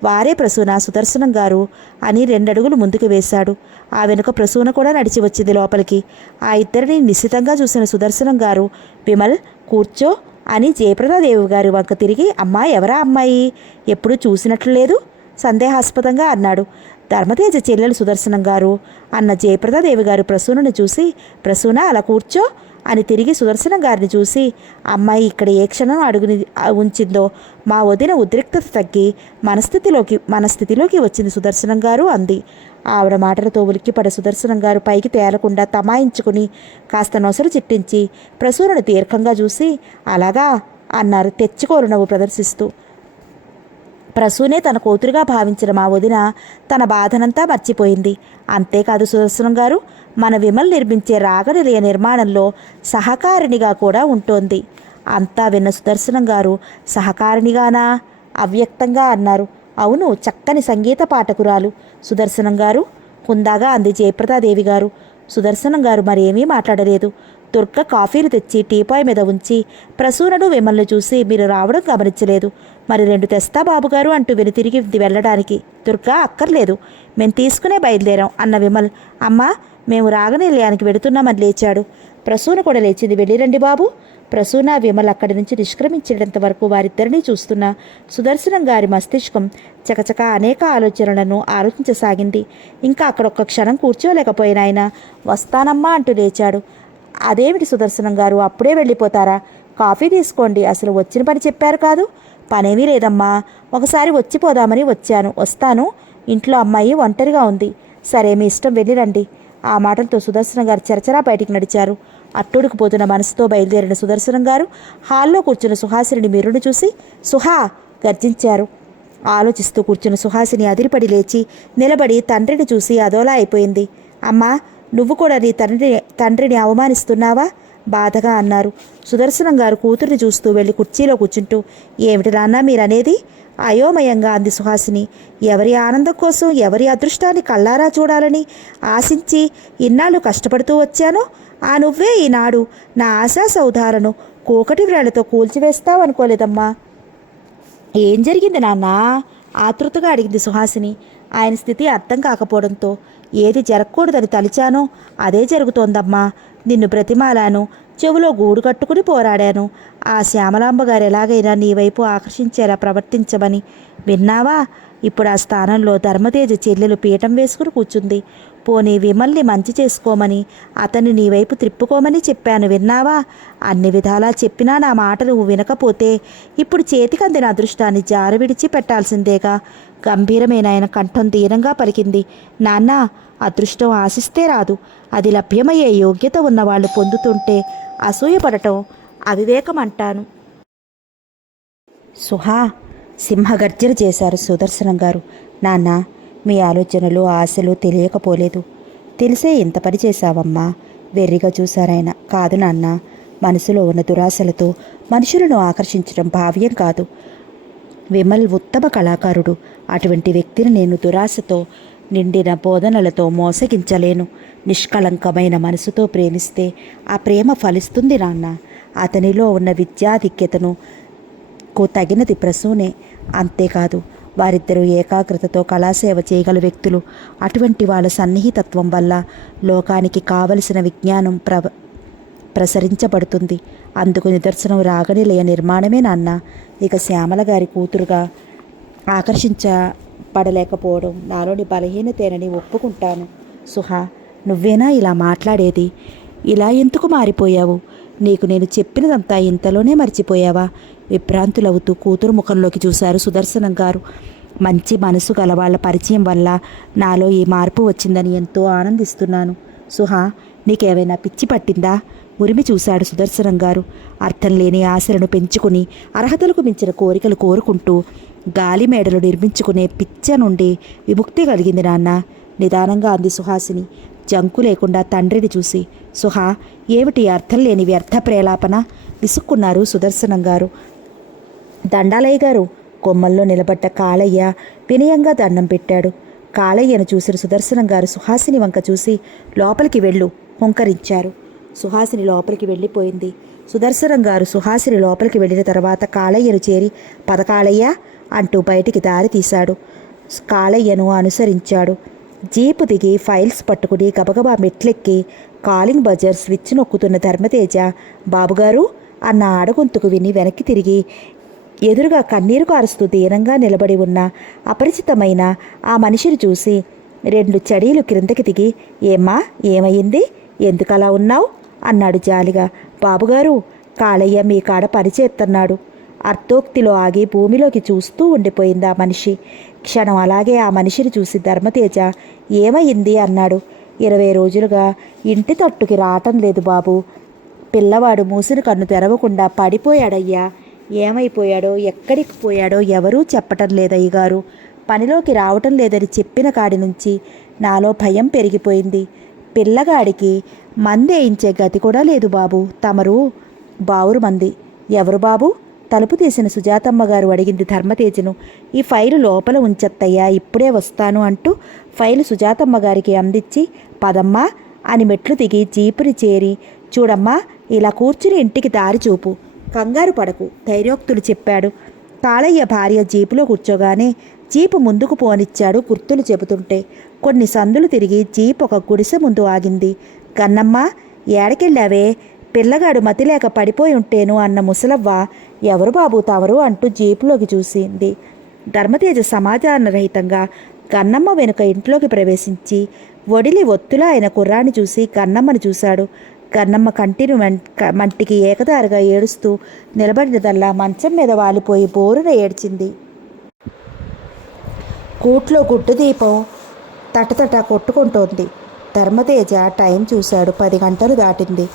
వారే ప్రసూన సుదర్శనం గారు అని 2 అడుగులు ముందుకు వేశాడు. ఆ వెనుక ప్రసూన కూడా నడిచి వచ్చింది లోపలికి. ఆ ఇద్దరిని నిశ్చితంగా చూసిన సుదర్శనం గారు, విమల్ కూర్చో అని జయప్రదాదేవి గారి వంక తిరిగి, అమ్మా ఎవరా అమ్మాయి, ఎప్పుడూ చూసినట్లు లేదు సందేహాస్పదంగా అన్నాడు. ధర్మతేజ చెల్లెలు సుదర్శనం గారు అన్న జయప్రదాదేవి గారు ప్రసూనను చూసి, ప్రసూన అలా కూర్చో అని తిరిగి సుదర్శనం గారిని చూసి, అమ్మాయి ఇక్కడ ఏ క్షణం అడుగుని ఉంచిందో మా వదిన ఉద్రిక్తత తగ్గి మన స్థితిలోకి వచ్చింది సుదర్శనం గారు అంది. ఆవిడ మాటలతో ఉలిక్కిపడ సుదర్శనం గారు పైకి తేలకుండా తమాయించుకుని కాస్త నొసరు చిట్టించి ప్రసూనను దీర్ఘంగా చూసి, అలాగా అన్నారు తెచ్చుకోరు నవ్వు ప్రదర్శిస్తూ. ప్రసూనే తన కూతురుగా భావించిన మా వదిన తన బాధనంతా మర్చిపోయింది. అంతేకాదు సుదర్శనం గారు, మన విమల్ నిర్మించే రాగనిలయ నిర్మాణంలో సహకారిణిగా కూడా ఉంటోంది. అంతా విన్న సుదర్శనం గారు, సహకారిణిగానా? అవ్యక్తంగా అన్నారు. అవును, చక్కని సంగీత పాఠకురాలు సుదర్శనం గారు, హుందాగా అంది జయప్రదాదేవి గారు. సుదర్శనం గారు మరేమీ మాట్లాడలేదు. దుర్గ కాఫీలు తెచ్చి టీపాయ్ మీద ఉంచి ప్రసూనను విమల్ని చూసి, మీరు రావడం గమనించలేదు, మరి 2 తెస్తా బాబుగారు అంటూ వెనుతిరిగి వెళ్ళడానికి. దుర్గా, అక్కర్లేదు, మేము తీసుకునే బయలుదేరాం అన్న విమల్, అమ్మా మేము రాగనిలయానికి వెడుతున్నామని లేచాడు. ప్రసూన కూడా లేచింది. వెళ్ళిరండి బాబు. ప్రసూన, విమల్ అక్కడి నుంచి నిష్క్రమించేటంత వరకు వారిద్దరినీ చూస్తున్న సుదర్శనం గారి మస్తిష్కం చకచక అనేక ఆలోచనలను ఆలోచించసాగింది. ఇంకా అక్కడ ఒక్క క్షణం కూర్చోలేకపోయిన ఆయన, వస్తానమ్మా అంటూ లేచాడు. అదేమిటి సుదర్శనం గారు, అప్పుడే వెళ్ళిపోతారా? కాఫీ తీసుకోండి, అసలు వచ్చిన పని చెప్పారు కాదు. పనేమీ లేదమ్మా, ఒకసారి వచ్చిపోదామని వచ్చాను, వస్తాను. ఇంట్లో అమ్మాయి ఒంటరిగా ఉంది. సరే, మీ ఇష్టం, వెళ్ళిరండి. ఆ మాటలతో సుదర్శనం గారు చరచరా బయటికి నడిచారు. అట్టుడుకుపోతున్న మనసుతో బయలుదేరిన సుదర్శనం గారు హాల్లో కూర్చున్న సుహాసిని మిర్రును చూసి, సుహా గర్జించారు. ఆలోచిస్తూ కూర్చున్న సుహాసిని అదిరిపడి లేచి నిలబడి తండ్రిని చూసి అదోలా అయిపోయింది. అమ్మా, నువ్వు కూడా నీ తండ్రిని అవమానిస్తున్నావా? బాధగా అన్నారు. సుదర్శనం గారు కూతుర్ని చూస్తూ వెళ్ళి కుర్చీలో కూర్చుంటూ, ఏమిటి నాన్న మీరనేది? అయోమయంగా అంది సుహాసిని. ఎవరి ఆనందం కోసం, ఎవరి అదృష్టాన్ని కళ్ళారా చూడాలని ఆశించి ఇన్నాళ్ళు కష్టపడుతూ వచ్చానో ఆ నువ్వే ఈనాడు నా ఆశా సౌధాలను కూకటి వ్రేళ్లతో కూల్చివేస్తావనుకోలేదమ్మా. ఏం జరిగింది నాన్న? ఆతృతగా అడిగింది సుహాసిని. ఆయన స్థితి అర్థం కాకపోవడంతో, ఏది జరగకూడదని తలిచానో అదే జరుగుతోందమ్మా. నిన్ను బ్రతిమాలాను, చెవులో గూడు కట్టుకుని పోరాడాను. ఆ శ్యామలాంబ గారు ఎలాగైనా నీ వైపు ఆకర్షించేలా ప్రవర్తించమని. విన్నావా? ఇప్పుడు ఆ స్థానంలో ధర్మతేజ చెల్లెలు పీఠం వేసుకుని కూర్చుంది. పోనీ విమల్ని మంచి చేసుకోమని, అతన్ని నీ వైపు త్రిప్పుకోమని చెప్పాను, విన్నావా? అన్ని విధాలా చెప్పినా నా మాటలు నువ్వు వినకపోతే ఇప్పుడు చేతికందిన అదృష్టాన్ని జార విడిచి పెట్టాల్సిందేగా. గంభీరమైన ఆయన కంఠం దీనంగా పలికింది. నాన్న, అదృష్టం ఆశిస్తే రాదు, అది లభ్యమయ్యే యోగ్యత ఉన్నవాళ్ళు పొందుతుంటే అసూయపడటం అవివేకం అంటాను. సుహా, సింహగర్జన చేశారు సుదర్శనం గారు. నాన్న, మీ ఆలోచనలు ఆశలు తెలియకపోలేదు. తెలిసే ఇంత పని చేశావమ్మా. వెర్రిగా చూశారాయన. కాదు నాన్న, మనసులో ఉన్న దురాశలతో మనుషులను ఆకర్షించడం భావ్యం కాదు. విమల్ ఉత్తమ కళాకారుడు. అటువంటి వ్యక్తిని నేను దురాశతో నిండిన బోధనలతో మోసగించలేను. నిష్కళంకమైన మనసుతో ప్రేమిస్తే ఆ ప్రేమ ఫలిస్తుంది నాన్న. అతనిలో ఉన్న విద్యాధిక్యతను తగినది ప్రసూనే. అంతేకాదు, వారిద్దరూ ఏకాగ్రతతో కళాసేవ చేయగల వ్యక్తులు. అటువంటి వాళ్ళ సన్నిహితత్వం వల్ల లోకానికి కావలసిన విజ్ఞానం ప్రసరించబడుతుంది. అందుకు నిదర్శనం రాగనిలయ నిర్మాణమే నాన్న. ఇక శ్యామల గారి కూతురుగా ఆకర్షించబడలేకపోవడం నాలోని బలహీనతేనని ఒప్పుకుంటాను. సుహా, నువ్వేనా ఇలా మాట్లాడేది? ఇలా ఎందుకు మారిపోయావు? నీకు నేను చెప్పినదంతా ఇంతలోనే మర్చిపోయావా? విభ్రాంతులవుతూ కూతురు ముఖంలోకి చూశారు సుదర్శనం గారు. మంచి మనసు గల వాళ్ళ పరిచయం వల్ల నాలో ఈ మార్పు వచ్చిందని ఎంతో ఆనందిస్తున్నాను. సుహా, నీకేమైనా పిచ్చి పట్టిందా? ఉరిమి చూశాడు సుదర్శనం గారు. అర్థం లేని ఆశలను పెంచుకుని అర్హతలకు మించిన కోరికలు కోరుకుంటూ గాలి మేడలు నిర్మించుకునే పిచ్చ నుండి విముక్తి కలిగింది నాన్న. నిదానంగా అంది సుహాసిని జంకు లేకుండా తండ్రిని చూసి. సుహా, ఏమిటి అర్థం లేని వ్యర్థ ప్రేలాపన? విసుక్కున్నారు సుదర్శనం గారు. దండాలయ్య గారు. కొమ్మల్లో నిలబడ్డ కాళయ్య వినయంగా దండం పెట్టాడు. కాళయ్యను చూసిన సుదర్శనం గారు సుహాసిని వంక చూసి, లోపలికి వెళ్ళు హుంకరించారు. సుహాసిని లోపలికి వెళ్ళిపోయింది. సుదర్శనం గారు సుహాసిని లోపలికి వెళ్ళిన తర్వాత కాళయ్యను చేరి, పదకాళయ్య అంటూ బయటికి దారి తీశాడు. కాళయ్యను అనుసరించాడు. జీపు దిగి ఫైల్స్ పట్టుకుని గబగబా మెట్లెక్కి కాలింగ్ బజర్ స్విచ్ నొక్కుతున్న ధర్మతేజ, బాబుగారు అన్న ఆడగొంతుకు విని వెనక్కి తిరిగి ఎదురుగా కన్నీరు కారుస్తూ దీనంగా నిలబడి ఉన్న అపరిచితమైన ఆ మనిషిని చూసి 2 చడీలు క్రిందకి దిగి, ఏమ్మా, ఏమైంది? ఎందుకలా ఉన్నావు అన్నాడు జాలిగా. బాబుగారు, కాళయ్య మీ కాడ పనిచేస్తున్నాడు. అర్థోక్తిలో ఆగి భూమిలోకి చూస్తూ ఉండిపోయింది ఆ మనిషి. క్షణం అలాగే ఆ మనిషిని చూసి ధర్మతేజ ఏమయ్యింది అన్నాడు. 20 రోజులుగా ఇంటి తట్టుకి రావటం లేదు బాబు. పిల్లవాడు మూసిన కన్ను తెరవకుండా పడిపోయాడయ్యా. ఏమైపోయాడో ఎక్కడికి పోయాడో ఎవరూ చెప్పటం లేదయ్యగారు. పనిలోకి రావటం లేదని చెప్పిన కాడి నుంచి నాలో భయం పెరిగిపోయింది. పిల్లగాడికి మందేయించే గతి కూడా లేదు బాబు. తమరు బావురు మంది. ఎవరు బాబు? తలుపు తీసిన సుజాతమ్మ గారు అడిగింది ధర్మతేజను. ఈ ఫైలు లోపల ఉంచత్తయ్యా, ఇప్పుడే వస్తాను అంటూ ఫైలు సుజాతమ్మ గారికి అందించి పదమ్మా అని మెట్లు దిగి జీపుని చేరి, చూడమ్మా, ఇలా కూర్చుని ఇంటికి దారి చూపు, కంగారు పడకు, ధైర్యోక్తులు చెప్పాడు. కాళయ్య భార్య జీపులో కూర్చోగానే జీపు ముందుకు పోనిచ్చాడు గుర్తులు చెబుతుంటే. కొన్ని సందులు తిరిగి జీప్ ఒక గుడిసె ముందు ఆగింది. గన్నమ్మ, ఏడకెళ్ళావే? పిల్లగాడు మతిలేక పడిపోయి ఉంటేను అన్న ముసలవ్వ ఎవరు బాబు తమరు అంటూ జీపులోకి చూసింది. ధర్మతేజ సమాధానరహితంగా గన్నమ్మ వెనుక ఇంట్లోకి ప్రవేశించి ఒడిలి ఒత్తులా అయిన కుర్రాన్ని చూసి గన్నమ్మను చూశాడు. గన్నమ్మ కంటిని మంటికి ఏకదారిగా ఏడుస్తూ నిలబడినదల్లా మంచం మీద వాలిపోయి బోరున ఏడ్చింది. కూట్లో గుడ్డు దీపం తటతట కొట్టుకుంటోంది. ధర్మతేజ టైం చూశాడు. 10 గంటలు దాటింది.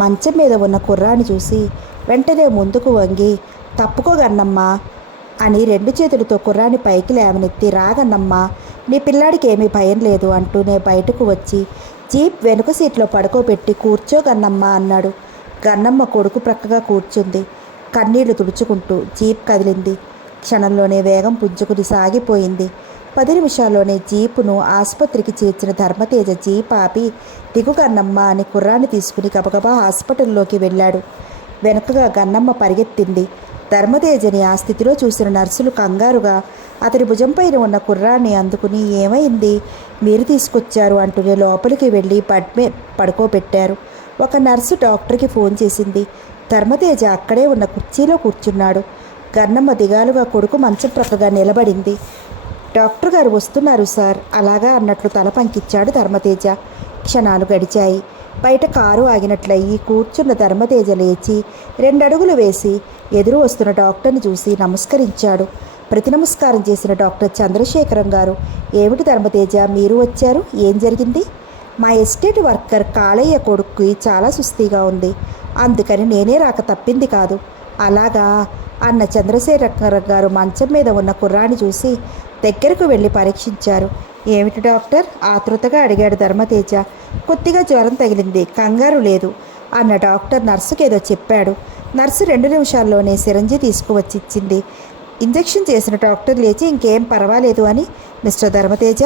మంచం మీద ఉన్న కుర్రాన్ని చూసి వెంటనే ముందుకు వంగి, తప్పుకో గన్నమ్మా అని 2 చేతులతో కుర్రాన్ని పైకి లేవనెత్తి, రాగన్నమ్మా, నీ పిల్లాడికి ఏమీ భయం లేదు అంటూనే బయటకు వచ్చి జీప్ వెనుక సీట్లో పడుకోబెట్టి, కూర్చో గన్నమ్మ అన్నాడు. గన్నమ్మ కొడుకు ప్రక్కగా కూర్చుంది. కన్నీళ్లు తుడుచుకుంటూ. జీప్ కదిలింది. క్షణంలోనే వేగం పుంజుకుని సాగిపోయింది. 10 నిమిషాల్లోనే జీపును ఆసుపత్రికి చేర్చిన ధర్మతేజ జీప్ ఆపి, దిగు గన్నమ్మ అని కుర్రాన్ని తీసుకుని గబగబా హాస్పిటల్లోకి వెళ్ళాడు. వెనుకగా గన్నమ్మ పరిగెత్తింది. ధర్మతేజని ఆ స్థితిలో చూసిన నర్సులు కంగారుగా అతని భుజంపైన ఉన్న కుర్రాన్ని అందుకుని, ఏమైంది, మీరు తీసుకొచ్చారు అంటూనే లోపలికి వెళ్ళి పడుకోబెట్టారు. ఒక నర్సు డాక్టర్కి ఫోన్ చేసింది. ధర్మతేజ అక్కడే ఉన్న కుర్చీలో కూర్చున్నాడు. గన్నమ్మ దిగాలుగా కొడుకు మంచం ప్రక్కగా నిలబడింది. డాక్టర్ గారు వస్తున్నారు సార్, అలాగా అన్నట్లు తల పంకిచ్చాడు ధర్మతేజ. క్షణాలు గడిచాయి. బయట కారు ఆగినట్లయి కూర్చున్న ధర్మతేజ లేచి 2 అడుగులు వేసి ఎదురు వస్తున్న డాక్టర్ని చూసి నమస్కరించాడు. ప్రతి నమస్కారం చేసిన డాక్టర్ చంద్రశేఖరం గారు, ఏమిటి ధర్మతేజ మీరు వచ్చారు, ఏం జరిగింది? మా ఎస్టేట్ వర్కర్ కాళయ్య కొడుక్కి చాలా సుస్థిగా ఉంది, అందుకని నేనే రాక తప్పింది కాదు. అలాగా అన్న చంద్రశేఖరం గారు మంచం మీద ఉన్న కుర్రాన్ని చూసి దగ్గరకు వెళ్ళి పరీక్షించారు. ఏమిటి డాక్టర్, ఆతృతగా అడిగాడు ధర్మతేజ. కొద్దిగా జ్వరం తగిలింది, కంగారు లేదు అన్న డాక్టర్ నర్సుకేదో చెప్పాడు. నర్సు 2 నిమిషాల్లోనే సిరంజి తీసుకువచ్చి ఇచ్చింది. ఇంజెక్షన్ చేసిన డాక్టర్ లేచి, ఇంకేం పర్వాలేదు అని, మిస్టర్ ధర్మతేజ,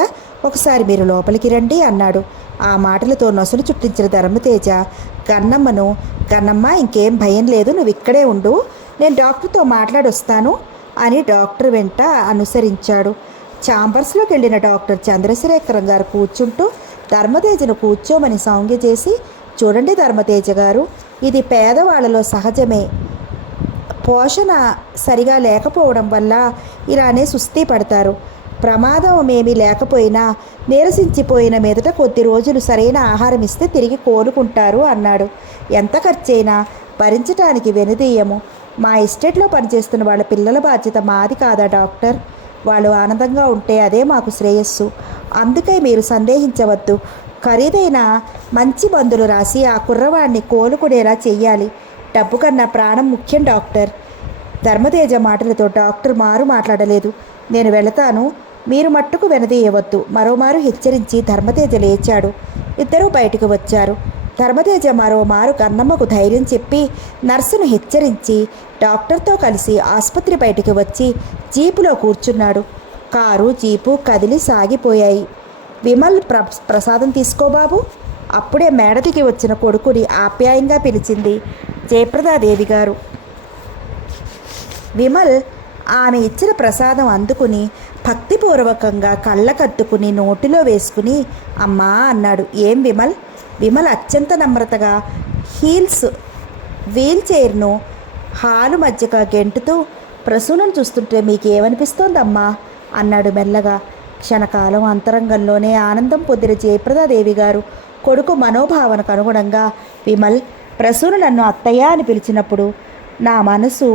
ఒకసారి మీరు లోపలికి రండి అన్నాడు. ఆ మాటలతో నొసలు చుట్టించిన ధర్మతేజ గన్నమ్మను, గన్నమ్మ, ఇంకేం భయం లేదు, నువ్వు ఇక్కడే ఉండు, నేను డాక్టర్తో మాట్లాడొస్తాను అని డాక్టర్ వెంట అనుసరించాడు. ఛాంబర్స్లోకి వెళ్ళిన డాక్టర్ చంద్రశేఖరం గారు కూర్చుంటూ ధర్మతేజను కూర్చోమని సౌంజ్ఞ చేసి, చూడండి ధర్మతేజ గారు, ఇది పేదవాళ్ళలో సహజమే. పోషణ సరిగా లేకపోవడం వల్ల ఇలానే సుస్థి పడతారు. ప్రమాదం ఏమీ లేకపోయినా నీరసించిపోయిన మీదట కొద్ది రోజులు సరైన ఆహారం ఇస్తే తిరిగి కోలుకుంటారు అన్నాడు. ఎంత ఖర్చైనా భరించటానికి వెనుదీయము. మా ఎస్టేట్లో పనిచేస్తున్న వాళ్ళ పిల్లల బాధ్యత మాది కాదా డాక్టర్? వాళ్ళు ఆనందంగా ఉంటే అదే మాకు శ్రేయస్సు. అందుకే మీరు సందేహించవద్దు. ఖరీదైన మంచి మందులు రాసి ఆ కుర్రవాడిని కోలుకునేలా చెయ్యాలి. డబ్బు కన్నా ప్రాణం ముఖ్యం డాక్టర్. ధర్మతేజ మాటలతో డాక్టర్ మాట్లాడలేదు. నేను వెళతాను, మీరు మట్టుకు వెనదీయవద్దు మరోమారు హెచ్చరించి ధర్మతేజ లేచాడు. ఇద్దరూ బయటకు వచ్చారు. ధర్మతేజ మరోమారు గన్నమ్మకు ధైర్యం చెప్పి నర్సును హెచ్చరించి డాక్టర్తో కలిసి ఆసుపత్రి బయటికి వచ్చి జీపులో కూర్చున్నాడు. కారు జీపు కదిలి సాగిపోయాయి. విమల్, ప్రసాదం తీసుకోబాబు. అప్పుడే మేడదికి వచ్చిన కొడుకుని ఆప్యాయంగా పిలిచింది జయప్రదాదేవి గారు. విమల్ ఆమె ఇచ్చిన ప్రసాదం అందుకుని భక్తిపూర్వకంగా కళ్ళకద్దుకుని నోటిలో వేసుకుని, అమ్మా అన్నాడు. ఏం విమల్? విమల్ అత్యంత నమ్రతగా వీల్ చైర్ను హాలు మధ్యగా గెంటుతూ, ప్రసూలను చూస్తుంటే మీకేమనిపిస్తోందమ్మా అన్నాడు మెల్లగా. క్షణకాలం అంతరంగంలోనే ఆనందం పొందిన జయప్రదాదేవి గారు కొడుకు మనోభావనకు అనుగుణంగా విమల్ ప్రసూన నన్ను అత్తయ్య అని పిలిచినప్పుడు నా మనసు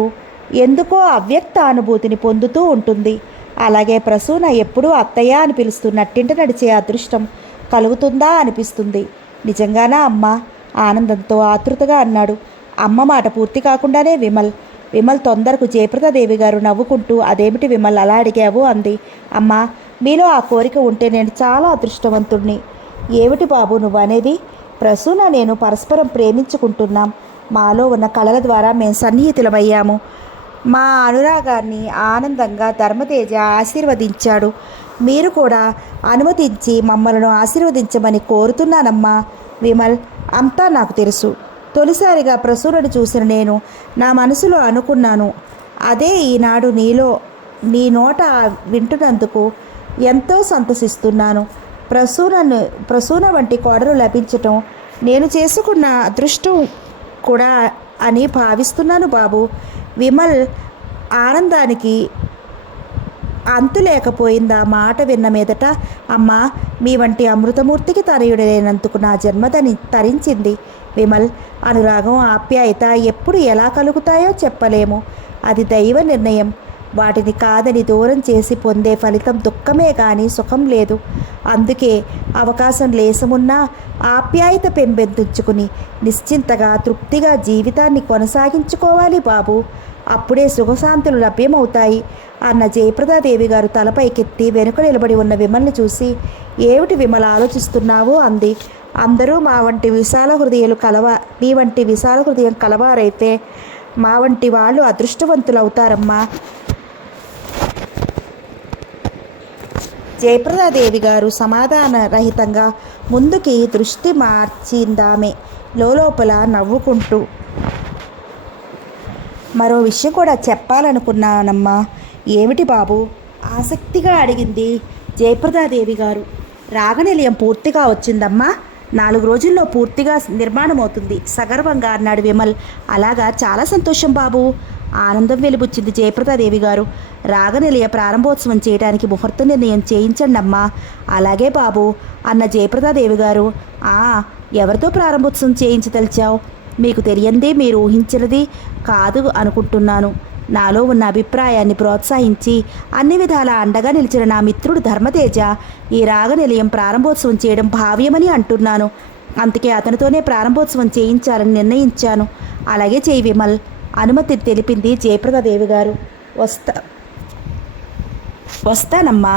ఎందుకో అవ్యక్త అనుభూతిని పొందుతూ ఉంటుంది. అలాగే ప్రసూన ఎప్పుడూ అత్తయ్య అని పిలుస్తూ నట్టింట నడిచే అదృష్టం కలుగుతుందా అనిపిస్తుంది. నిజంగానా అమ్మ? ఆనందంతో ఆతృతగా అన్నాడు. అమ్మ మాట పూర్తి కాకుండానే విమల్ తొందరకు జయప్రదాదేవి గారు నవ్వుకుంటూ, అదేమిటి విమల్ అలా అడిగావు అంది. అమ్మా, మీలో ఆ కోరిక ఉంటే నేను చాలా అదృష్టవంతుణ్ణి. ఏమిటి బాబు నువ్వు అనేది? ప్రసూన నేను పరస్పరం ప్రేమించుకుంటున్నాం. మాలో ఉన్న కళల ద్వారా మేము సన్నిహితులమయ్యాము. మా అనురాగాన్ని ఆనందంగా ధర్మతేజ ఆశీర్వదించాడు. మీరు కూడా అనుమతించి మమ్మల్ని ఆశీర్వదించమని కోరుతున్నానమ్మా. విమల్, అంతా నాకు తెలుసు. తొలిసారిగా ప్రసూనని చూసిన నేను నా మనసులో అనుకున్నాను. అదే ఈనాడు నీ నోట వింటున్నందుకు ఎంతో సంతసిస్తున్నాను. ప్రసూన వంటి కోడలు లభించటం నేను చేసుకున్న అదృష్టం కూడా అని భావిస్తున్నాను బాబు. విమల్ ఆనందానికి అంతు లేకపోయిందా మాట విన్న మీదట. అమ్మా, మీ వంటి అమృతమూర్తికి తనయుడైనందుకు నా జన్మ తరించింది. విమల్, అనురాగం ఆప్యాయత ఎప్పుడు ఎలా కలుగుతాయో చెప్పలేము. అది దైవ నిర్ణయం. వాటిని కాదని దూరం చేసి పొందే ఫలితం దుఃఖమే కానీ సుఖం లేదు. అందుకే అవకాశం లేసమున్నా ఆప్యాయత పెంపొందించుకుని నిశ్చింతగా తృప్తిగా జీవితాన్ని కొనసాగించుకోవాలి బాబు. అప్పుడే సుఖశాంతులు లభ్యమవుతాయి అన్న జయప్రదాదేవి గారు తలపైకెత్తి వెనుక నిలబడి ఉన్న విమల్ని చూసి, ఏమిటి విమల ఆలోచిస్తున్నావు అంది. అందరూ మీ వంటి విశాల హృదయం కలవారైతే మా వంటి వాళ్ళు అదృష్టవంతులవుతారమ్మా. జయప్రదాదేవి గారు సమాధాన రహితంగా ముందుకి దృష్టి మార్చిందామె లోపల నవ్వుకుంటూ. మరో విషయం కూడా చెప్పాలనుకున్నానమ్మా. ఏమిటి బాబు? ఆసక్తిగా అడిగింది జయప్రదాదేవి గారు. రాగనిలయం పూర్తిగా వచ్చిందమ్మా. 4 రోజుల్లో పూర్తిగా నిర్మాణం అవుతుంది సగర్వంగా అన్నాడు విమల్. అలాగా, చాలా సంతోషం బాబు. ఆనందం వెలిబుచ్చింది జయప్రదాదేవి గారు. రాగనిలయ ప్రారంభోత్సవం చేయడానికి ముహూర్త నిర్ణయం చేయించండి అమ్మా. అలాగే బాబు అన్న జయప్రదాదేవి గారు. ఎవరితో ప్రారంభోత్సవం చేయించదలిచావు? మీకు తెలియంది, మీరు ఊహించినది కాదు అనుకుంటున్నాను. నాలో ఉన్న అభిప్రాయాన్ని ప్రోత్సహించి అన్ని విధాల అండగా నిలిచిన నా మిత్రుడు ధర్మతేజ ఈ రాగనిలయం ప్రారంభోత్సవం చేయడం భావ్యమని అంటున్నాను. అందుకే అతనితోనే ప్రారంభోత్సవం చేయించాలని నిర్ణయించాను. అలాగే చేయి విమల్, అనుమతి తెలిపింది జయప్రదాదేవి గారు. వస్తానమ్మా,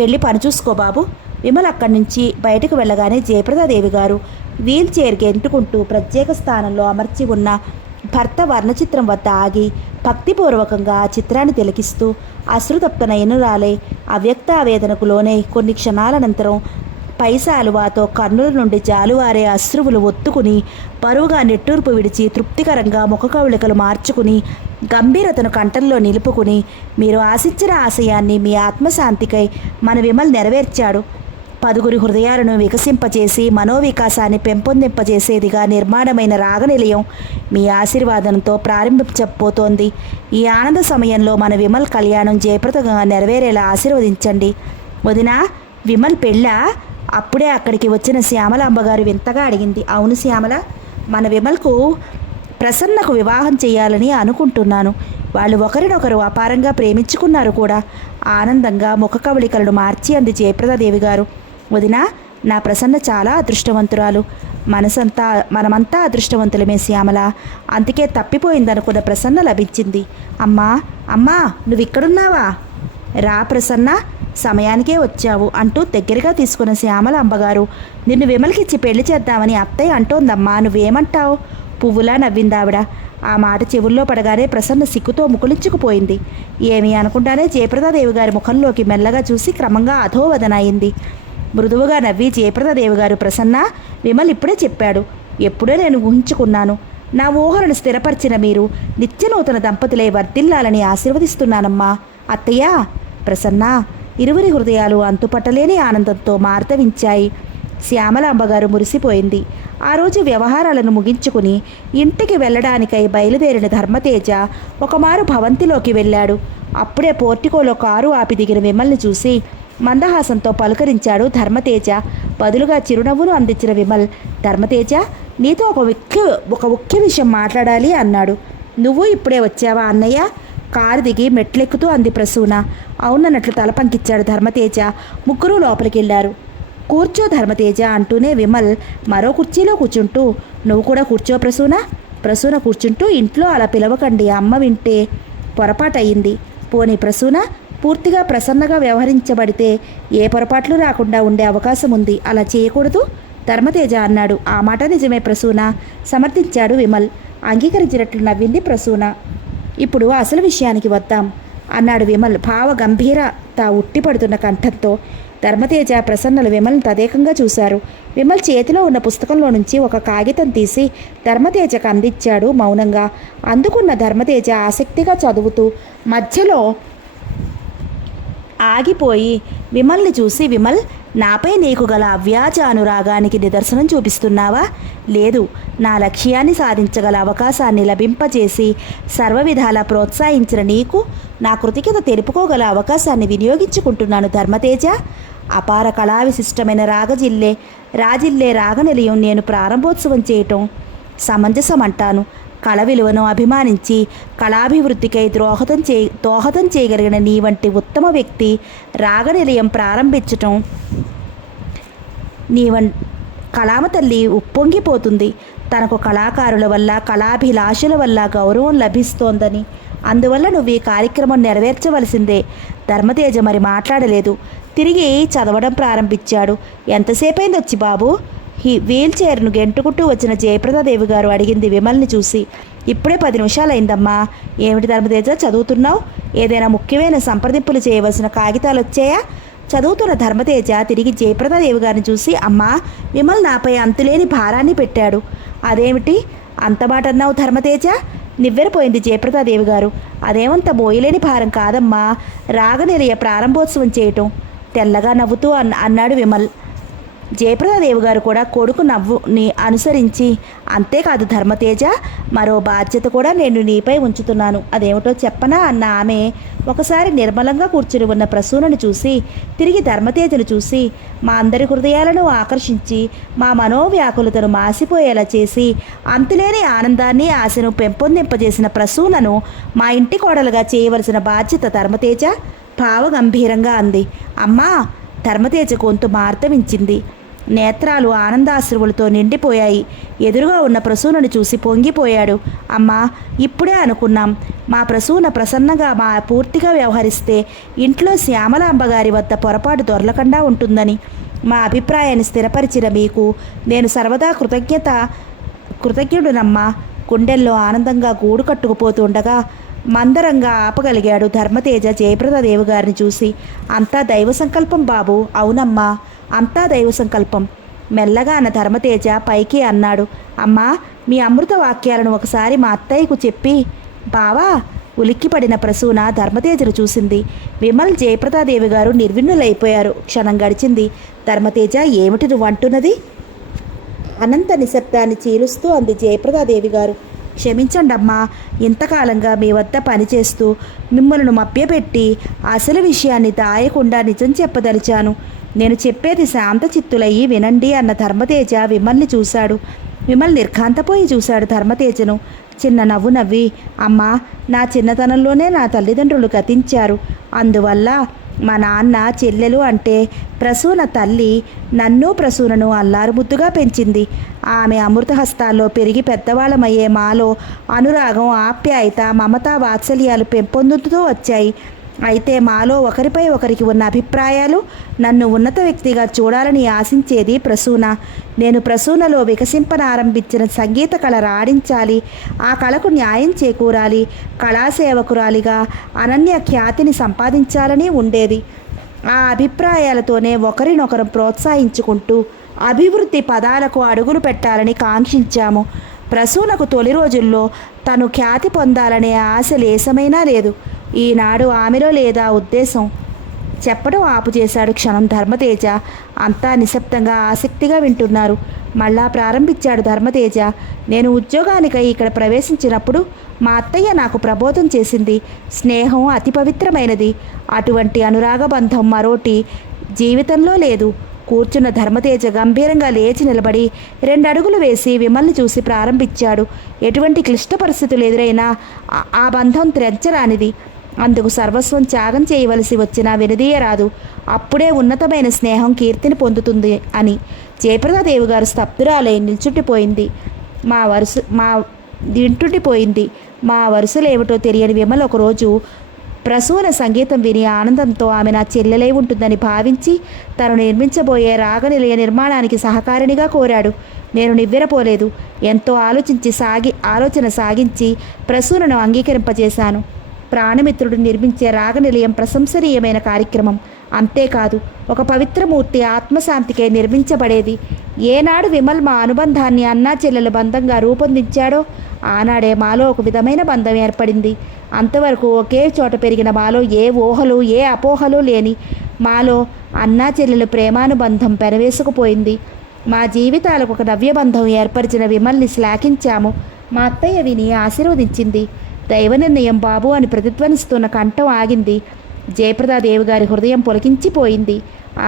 వెళ్ళి పని చూసుకో బాబు. విమల్ అక్కడి నుంచి బయటకు వెళ్ళగానే జయప్రదాదేవి గారు వీల్ చైర్ గెంటుకుంటూ ప్రత్యేక స్థానంలో అమర్చి ఉన్న భర్త వర్ణచిత్రం వద్ద ఆగి భక్తిపూర్వకంగా ఆ చిత్రాన్ని తిలకిస్తూ అశ్రుతప్త నయనురాలై అవ్యక్తావేదనకు లోనై కొన్ని క్షణాలనంతరం పైసాలువాతో కన్నుల నుండి జాలువారే అశ్రువులు ఒత్తుకుని పరువుగా నిట్టూర్పు విడిచి తృప్తికరంగా ముఖకవళికలు మార్చుకుని గంభీరతను కంఠంలో నిలుపుకుని, మీరు ఆశించిన ఆశయాన్ని మీ ఆత్మశాంతికై మన విమల్ నెరవేర్చాడు. 10 హృదయాలను వికసింపచేసి మనోవికాసాన్ని పెంపొందింపజేసేదిగా నిర్మాణమైన రాగనిలయం మీ ఆశీర్వాదంతో ప్రారంభించబోతోంది. ఈ ఆనంద సమయంలో మన విమల్ కళ్యాణం జయప్రదంగా నెరవేరేలా ఆశీర్వదించండి. వదినా, విమల్ పెళ్ళా? అప్పుడే అక్కడికి వచ్చిన శ్యామలాంబ గారు వింతగా అడిగింది. అవును శ్యామల, మన విమల్కు ప్రసన్నకు వివాహం చేయాలని అనుకుంటున్నాను. వాళ్ళు ఒకరినొకరు అపారంగా ప్రేమించుకున్నారు కూడా. ఆనందంగా ముఖ కవళికలను మార్చి అంది జయప్రదాదేవి గారు. వదినా, నా ప్రసన్న చాలా అదృష్టవంతురాలు. మనమంతా అదృష్టవంతులమే శ్యామల. అందుకే తప్పిపోయిందనుకున్న ప్రసన్న లభించింది. అమ్మా నువ్వు ఇక్కడున్నావా? రా ప్రసన్న, సమయానికే వచ్చావు అంటూ దగ్గరగా తీసుకున్న శ్యామల అమ్మగారు, నిన్ను విమల్కిచ్చి పెళ్లి చేద్దామని అత్తయ్య అంటోందమ్మా, నువ్వేమంటావు? పువ్వులా నవ్విందావిడ. ఆ మాట చెవుల్లో పడగానే ప్రసన్న సిగ్గుతో ముకులించుకుపోయింది. ఏమీ అనుకుంటానే జయప్రదాదేవి గారి ముఖంలోకి మెల్లగా చూసి క్రమంగా అధోవదనయింది. మృదువుగా నవ్వి జయప్రదాదేవి గారు, ప్రసన్న, విమల్ ఇప్పుడే చెప్పాడు. ఎప్పుడో నేను ఊహించుకున్నాను. నా ఊహలను స్థిరపరిచిన మీరు నిత్యనూతన దంపతులై వర్ధిల్లాలని ఆశీర్వదిస్తున్నానమ్మా. అత్తయ్య, ప్రసన్న, ఇరువురి హృదయాలు అంతుపట్టలేని ఆనందంతో మార్తవించాయి. శ్యామలాంబగారు మురిసిపోయింది. ఆ రోజు వ్యవహారాలను ముగించుకుని ఇంటికి వెళ్ళడానికై బయలుదేరిన ధర్మతేజ ఒకమారు భవంతిలోకి వెళ్ళాడు. అప్పుడే పోర్టికోలో కారు ఆపి దిగిన విమల్ని చూసి, మందహాసంతో పలుకరించాడు ధర్మతేజ. బదులుగా చిరునవ్వును అందించిన విమల్, ధర్మతేజ, నీతో ఒక ముఖ్య విషయం మాట్లాడాలి అన్నాడు. నువ్వు ఇప్పుడే వచ్చావా అన్నయ్య? కారు దిగి మెట్లెక్కుతూ అంది ప్రసూన. అవునన్నట్లు తల పంకిచ్చాడు ధర్మతేజ. ముగ్గురు లోపలికి వెళ్ళారు. కూర్చో ధర్మతేజ అంటూనే విమల్ మరో కుర్చీలో కూర్చుంటూ, నువ్వు కూడా కూర్చో ప్రసూన. ప్రసూన కూర్చుంటూ, ఇంట్లో అలా పిలవకండి, అమ్మ వింటే పొరపాటు అయ్యింది. పోనీ ప్రసూన, పూర్తిగా ప్రసన్నగా వ్యవహరించబడితే ఏ పొరపాట్లు రాకుండా ఉండే అవకాశం ఉంది. అలా చేయకూడదు ధర్మతేజ అన్నాడు. ఆ మాట నిజమే ప్రసూన, సమర్థించాడు విమల్. అంగీకరించినట్లు నవ్వింది ప్రసూన. ఇప్పుడు అసలు విషయానికి వద్దాం అన్నాడు విమల్ భావ గంభీరత ఉట్టిపడుతున్న కంఠంతో. ధర్మతేజ, ప్రసన్నలు విమల్ని తదేకంగా చూశారు. విమల్ చేతిలో ఉన్న పుస్తకంలో నుంచి ఒక కాగితం తీసి ధర్మతేజకు అందించాడు మౌనంగా. అందుకున్న ధర్మతేజ ఆసక్తిగా చదువుతూ మధ్యలో ఆగిపోయి విమల్ని చూసి, విమల్, నాపై నీకు గల అవ్యాజ అనురాగానికి నిదర్శనం చూపిస్తున్నావా? లేదు, నా లక్ష్యాన్ని సాధించగల అవకాశాన్ని లభింపజేసి సర్వవిధాలా ప్రోత్సహించిన నీకు నా కృతజ్ఞత తెలుపుకోగల అవకాశాన్ని వినియోగించుకుంటున్నాను ధర్మతేజ. అపార కళావిశిష్టమైన రాజిల్లే రాగనిలయం నేను ప్రారంభోత్సవం చేయటం సమంజసం అంటాను. కళ విలువను అభిమానించి కళాభివృద్ధికై దోహదం చేయగలిగిన నీ వంటి ఉత్తమ వ్యక్తి రాగనిలయం ప్రారంభించటం కళామ తల్లి ఉప్పొంగిపోతుంది. తనకు కళాకారుల వల్ల, కళాభిలాషుల వల్ల గౌరవం లభిస్తోందని, అందువల్ల నువ్వు ఈ కార్యక్రమం నెరవేర్చవలసిందే. ధర్మతేజ మరి మాట్లాడలేదు. తిరిగి చదవడం ప్రారంభించాడు. ఎంతసేపైంది వచ్చి బాబు? వీల్ చైర్ను గెంటుకుంటూ వచ్చిన జయప్రదాదేవి గారు అడిగింది విమల్ని చూసి. ఇప్పుడే 10 నిమిషాలైందమ్మా. ఏమిటి ధర్మతేజ చదువుతున్నావు? ఏదైనా ముఖ్యమైన సంప్రదింపులు చేయవలసిన కాగితాలు వచ్చాయా? చదువుతున్న ధర్మతేజ తిరిగి జయప్రదాదేవి గారిని చూసి, అమ్మా, విమల్ నాపై అంతులేని భారాన్ని పెట్టాడు. అదేమిటి అంత మాట అన్నావు ధర్మతేజ? నివ్వెరపోయింది జయప్రదాదేవి గారు. అదేమంత మోయలేని భారం కాదమ్మా, రాగనిలయ ప్రారంభోత్సవం చేయటం. తెల్లగా నవ్వుతూ అన్నాడు విమల్. జయప్రదాదేవి గారు కూడా కొడుకు నవ్వుని అనుసరించి, అంతేకాదు ధర్మతేజ, మరో బాధ్యత కూడా నేను నీపై ఉంచుతున్నాను. అదేమిటో చెప్పనా అన్న ఆమె ఒకసారి నిర్మలంగా కూర్చుని ఉన్న ప్రసూనను చూసి తిరిగి ధర్మతేజను చూసి, మా అందరి హృదయాలను ఆకర్షించి మా మనోవ్యాకులతను మాసిపోయేలా చేసి అంతులేని ఆనందాన్ని, ఆశను పెంపొందింపజేసిన ప్రసూనను మా ఇంటి కోడలుగా చేయవలసిన బాధ్యత ధర్మతేజ భావగంభీరంగా అంది. అమ్మా, ధర్మతేజ గొంతు మార్తవించింది. నేత్రాలు ఆనందాశ్రువులతో నిండిపోయాయి. ఎదురుగా ఉన్న ప్రసూనను చూసి పొంగిపోయాడు. అమ్మా, ఇప్పుడే అనుకున్నాం, మా ప్రసూన ప్రసన్నగా పూర్తిగా వ్యవహరిస్తే ఇంట్లో శ్యామలాంబగారి వద్ద పొరపాటు దొరలకుండా ఉంటుందని. మా అభిప్రాయాన్ని స్థిరపరిచిన మీకు నేను సర్వదా కృతజ్ఞుడునమ్మా. గుండెల్లో ఆనందంగా గూడు కట్టుకుపోతుండగా మందరంగా ఆపగలిగాడు ధర్మతేజ జయప్రదాదేవి గారిని చూసి. అంతా దైవ సంకల్పం బాబు. అవునమ్మా, అంతా దైవ సంకల్పం. మెల్లగా అన్న ధర్మతేజ పైకి అన్నాడు. అమ్మా, మీ అమృత వాక్యాలను ఒకసారి మా అత్తయ్యకు చెప్పి. బావా, ఉలిక్కిపడిన ప్రసూన ధర్మతేజను చూసింది. విమల్, జయప్రదాదేవి గారు నిర్విణ్ణులైపోయారు. క్షణం గడిచింది. ధర్మతేజ, ఏమిటి నువ్వు అంటున్నది? అనంత నిశ్శబ్దాన్ని చీలుస్తూ అంది జయప్రదాదేవి గారు. క్షమించండి అమ్మా, ఇంతకాలంగా మీ వద్ద పనిచేస్తూ మిమ్మల్ని మభ్యపెట్టి అసలు విషయాన్ని దాయకుండా నిజం చెప్పదలిచాను. నేను చెప్పేది శాంతచిత్తులయ్యి వినండి అన్న ధర్మతేజ విమల్ని చూశాడు. విమల్ నిర్ఘాంతపోయి చూశాడు ధర్మతేజను. చిన్న నవ్వు నవ్వి, అమ్మా, నా చిన్నతనంలోనే నా తల్లిదండ్రులు గతించారు. అందువల్ల మా నాన్న, చెల్లెలు అంటే ప్రసూన తల్లి నన్ను, ప్రసూనను అల్లారుముద్దుగా పెంచింది. ఆమె అమృతహస్తాల్లో పెరిగి పెద్దవాళ్ళమయ్యే మాలో అనురాగం, ఆప్యాయత, మమతా, వాత్సల్యాలు పెంపొందుతూ వచ్చాయి. అయితే మాలో ఒకరిపై ఒకరికి ఉన్న అభిప్రాయాలు నన్ను ఉన్నత వ్యక్తిగా చూడాలని ఆశించేది ప్రసూన. నేను ప్రసూనలో వికసింపనారంభించిన సంగీత కళ రాడించాలి, ఆ కళకు న్యాయం చేకూరాలి, కళాసేవకురాలిగా అనన్య ఖ్యాతిని సంపాదించాలని ఉండేది. ఆ అభిప్రాయాలతోనే ఒకరినొకరు ప్రోత్సహించుకుంటూ అభివృద్ధి పదాలకు అడుగులు పెట్టాలని కాంక్షించాము. ప్రసూనకు తొలి రోజుల్లో తను ఖ్యాతి పొందాలనే ఆశ లేసమైనా లేదు. ఈనాడు ఆమెలో లేదా ఉద్దేశం. చెప్పడం ఆపు చేశాడు క్షణం ధర్మతేజ. అంతా నిశ్శబ్దంగా ఆసక్తిగా వింటున్నారు. మళ్ళా ప్రారంభించాడు ధర్మతేజ. నేను ఉద్యోగానికై ఇక్కడ ప్రవేశించినప్పుడు మా అత్తయ్య నాకు ప్రబోధం చేసింది. స్నేహం అతి పవిత్రమైనది. అటువంటి అనురాగబంధం మరోటి జీవితంలో లేదు. కూర్చున్న ధర్మతేజ గంభీరంగా లేచి నిలబడి 2 అడుగులు వేసి విమల్ని చూసి ప్రారంభించాడు. ఎటువంటి క్లిష్ట పరిస్థితులు ఎదురైనా ఆ బంధం త్రెంచరానిది. అందుకు సర్వస్వం త్యాగం చేయవలసి వచ్చినా వెనుదీయరాదు. అప్పుడే ఉన్నతమైన స్నేహం కీర్తిని పొందుతుంది అని. జయప్రదాదేవి గారు స్తబ్దురాలై నిల్చుండిపోయింది. మా వరుసలేమిటో తెలియని విమల్ ఒకరోజు ప్రసూన సంగీతం విని ఆనందంతో ఆమె నా చెల్లెలై ఉంటుందని భావించి తను నిర్మించబోయే రాగనిలయ నిర్మాణానికి సహకారినిగా కోరాడు. నేను నివ్వెరపోలేదు. ఎంతో ఆలోచన సాగించి ప్రసూనను అంగీకరింపజేశాను. ప్రాణమిత్రుడు నిర్మించే రాగనిలయం ప్రశంసనీయమైన కార్యక్రమం. అంతేకాదు, ఒక పవిత్రమూర్తి ఆత్మశాంతికే నిర్మించబడేది. ఏనాడు విమల్ మా అనుబంధాన్ని అన్నా చెల్లెల బంధంగా రూపొందించాడో ఆనాడే మాలో ఒక విధమైన బంధం ఏర్పడింది. అంతవరకు ఒకే చోట పెరిగిన మాలో ఏ ఊహలు ఏ అపోహలు లేని మాలో అన్నా చెల్లెలు ప్రేమానుబంధం పెనవేసుకుపోయింది. మా జీవితాలకు ఒక నవ్యబంధం ఏర్పరిచిన విమల్ని శ్లాఘించాము. మా అత్తయ్య విని ఆశీర్వదించింది. దైవ నిర్ణయం బాబు అని ప్రతిధ్వనిస్తున్న కంఠం ఆగింది. జయప్రదాదేవి గారి హృదయం పొలకించిపోయింది.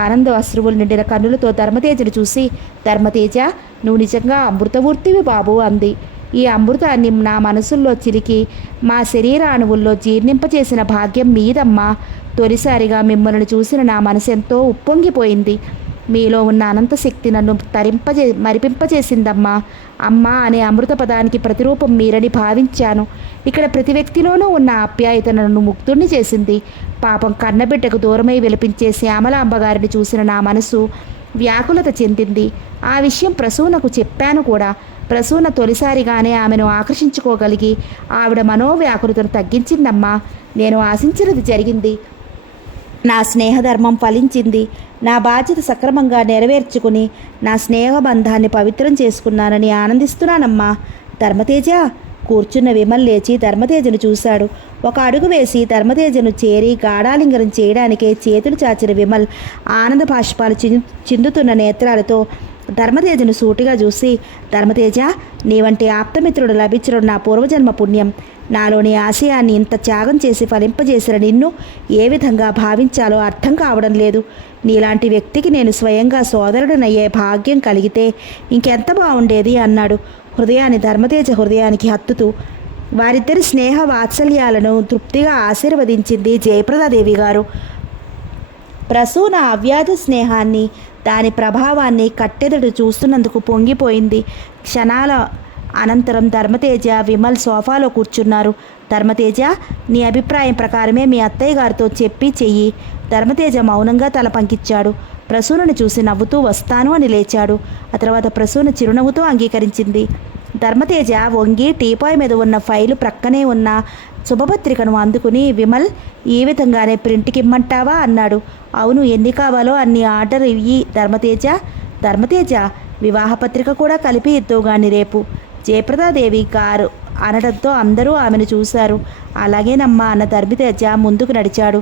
ఆనంద అశ్రువులు నిండిన కన్నులతో ధర్మతేజను చూసి, ధర్మతేజ, నువ్వు నిజంగా అమృతమూర్తివి బాబు అంది. ఈ అమృతాన్ని నా మనసుల్లో చిలికి మా శరీరాణువుల్లో జీర్ణింపచేసిన భాగ్యం మీదమ్మా. తొలిసారిగా మిమ్మల్ని చూసిన నా మనసు ఎంతో ఉప్పొంగిపోయింది. మీలో ఉన్న అనంత శక్తి నన్ను మరిపింపచేసిందమ్మా. అమ్మా అనే అమృత పదానికి ప్రతిరూపం మీరని భావించాను. ఇక్కడ ప్రతి వ్యక్తిలోనూ ఉన్న ఆప్యాయత నన్ను ముక్తుణ్ణి చేసింది. పాపం కన్నబిడ్డకు దూరమై విలపించే శ్యామలాంబగారిని చూసిన నా మనసు వ్యాకులత చెందింది. ఆ విషయం ప్రసూనకు చెప్పాను కూడా. ప్రసూన తొలిసారిగానే ఆమెను ఆకర్షించుకోగలిగి ఆవిడ మనోవ్యాకులతను తగ్గించిందమ్మా. నేను ఆశించినది జరిగింది. నా స్నేహధర్మం ఫలించింది. నా బాధ్యత సక్రమంగా నెరవేర్చుకుని నా స్నేహబంధాన్ని పవిత్రం చేసుకున్నానని ఆనందిస్తున్నానమ్మా. ధర్మతేజ. కూర్చున్న విమల్ లేచి ధర్మతేజను చూశాడు. ఒక అడుగు వేసి ధర్మతేజను చేరి గాఢాలింగనం చేయడానికే చేతులు చాచిన విమల్ ఆనంద బాష్పాలు చిందుతున్న నేత్రాలతో ధర్మతేజను సూటిగా చూసి, ధర్మతేజ, నీ వంటి ఆప్తమిత్రుడు లభించడం నా పూర్వజన్మ పుణ్యం. నాలోని ఆశయాన్ని ఇంత త్యాగం చేసి ఫలింపజేసిన నిన్ను ఏ విధంగా భావించాలో అర్థం కావడం లేదు. నీలాంటి వ్యక్తికి నేను స్వయంగా సోదరుడనయ్యే భాగ్యం కలిగితే ఇంకెంత బాగుండేది అన్నాడు ధర్మతేజ హృదయానికి హత్తుతూ. వారిద్దరి స్నేహ వాత్సల్యాలను తృప్తిగా ఆశీర్వదించింది జయప్రదాదేవి గారు. ప్రసూన అవ్యాధ స్నేహాన్ని, దాని ప్రభావాన్ని కట్టెదడు చూస్తున్నందుకు పొంగిపోయింది. క్షణాల అనంతరం ధర్మతేజ, విమల్ సోఫాలో కూర్చున్నారు. ధర్మతేజ, నీ అభిప్రాయం ప్రకారమే మీ అత్తయ్య గారితో చెప్పి చెయ్యి. ధర్మతేజ మౌనంగా తల పంకిచ్చాడు. ప్రసూనను చూసి నవ్వుతూ వస్తాను అని లేచాడు. ఆ తర్వాత ప్రసూన చిరునవ్వుతో అంగీకరించింది. ధర్మతేజ వంగి టీపాయ్ మీద ఉన్న ఫైలు ప్రక్కనే ఉన్న శుభపత్రికను అందుకుని, విమల్, ఈ విధంగానే ప్రింట్కి ఇమ్మంటావా అన్నాడు. అవును, ఎన్ని కావాలో అన్ని ఆర్డర్ ఇయ్యి ధర్మతేజ. ధర్మతేజ, వివాహపత్రిక కూడా కలిపి ఇద్దువుగాని రేపు, జయప్రదాదేవి గారు అనడంతో అందరూ ఆమెను చూశారు. అలాగేనమ్మా అన్న ధర్మతేజ ముందుకు నడిచాడు.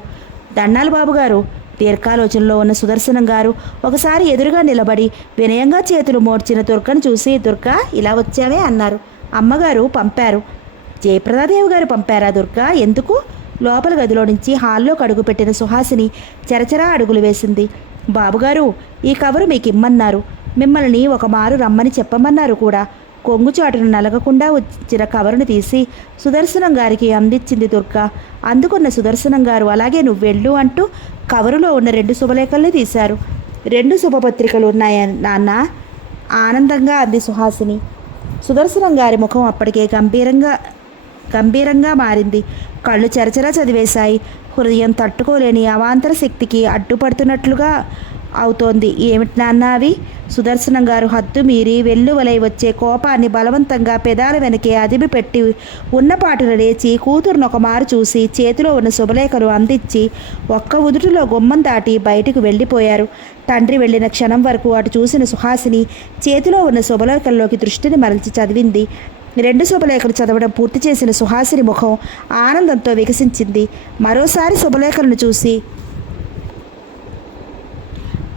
దండాలు బాబుగారు. దీర్ఘాలోచనలో ఉన్న సుదర్శనం గారు ఒకసారి ఎదురుగా నిలబడి వినయంగా చేతులు మోడ్చిన దుర్గను చూసి, దుర్గా, ఇలా వచ్చావే అన్నారు. అమ్మగారు పంపారు. జయప్రదాదేవి గారు పంపారా దుర్గా? ఎందుకు? లోపల గదిలో నుంచి హాల్లోకి అడుగుపెట్టిన సుహాసిని చరచరా అడుగులు వేసింది. బాబుగారు, ఈ కవరు మీకు ఇమ్మన్నారు. మిమ్మల్ని ఒక మారు రమ్మని చెప్పమన్నారు కూడా. కొంగుచాటును నలగకుండా వచ్చిన కవరును తీసి సుదర్శనం గారికి అందించింది దుర్గా. అందుకున్న సుదర్శనం గారు, అలాగే నువ్వు వెళ్ళు అంటూ కవరులో ఉన్న 2 శుభలేఖల్ని తీశారు. 2 శుభపత్రికలు ఉన్నాయా నాన్న? ఆనందంగా అంది సుహాసిని. సుదర్శనం గారి ముఖం అప్పటికే గంభీరంగా మారింది. కళ్ళు చరచరా చదివేశాయి. హృదయం తట్టుకోలేని అవాంతర శక్తికి అడ్డుపడుతున్నట్లుగా అవుతోంది. ఏమిటి నాన్న అవి? సుదర్శనం గారు హద్దు మీరి వెల్లువలై వచ్చే కోపాన్ని బలవంతంగా పెదాల వెనకే అదిమి పెట్టి ఉన్నపాటున లేచి కూతురును ఒక మారు చూసి చేతిలో ఉన్న శుభలేఖలు అందించి ఒక్క ఉదుటిలో గుమ్మం దాటి బయటకు వెళ్ళిపోయారు. తండ్రి వెళ్ళిన క్షణం వరకు అటు చూసిన సుహాసిని చేతిలో ఉన్న శుభలేఖల్లోకి దృష్టిని మరల్చి చదివింది. 2 శుభలేఖలు చదవడం పూర్తి చేసిన సుహాసిని ముఖం ఆనందంతో వికసించింది. మరోసారి శుభలేఖలను చూసి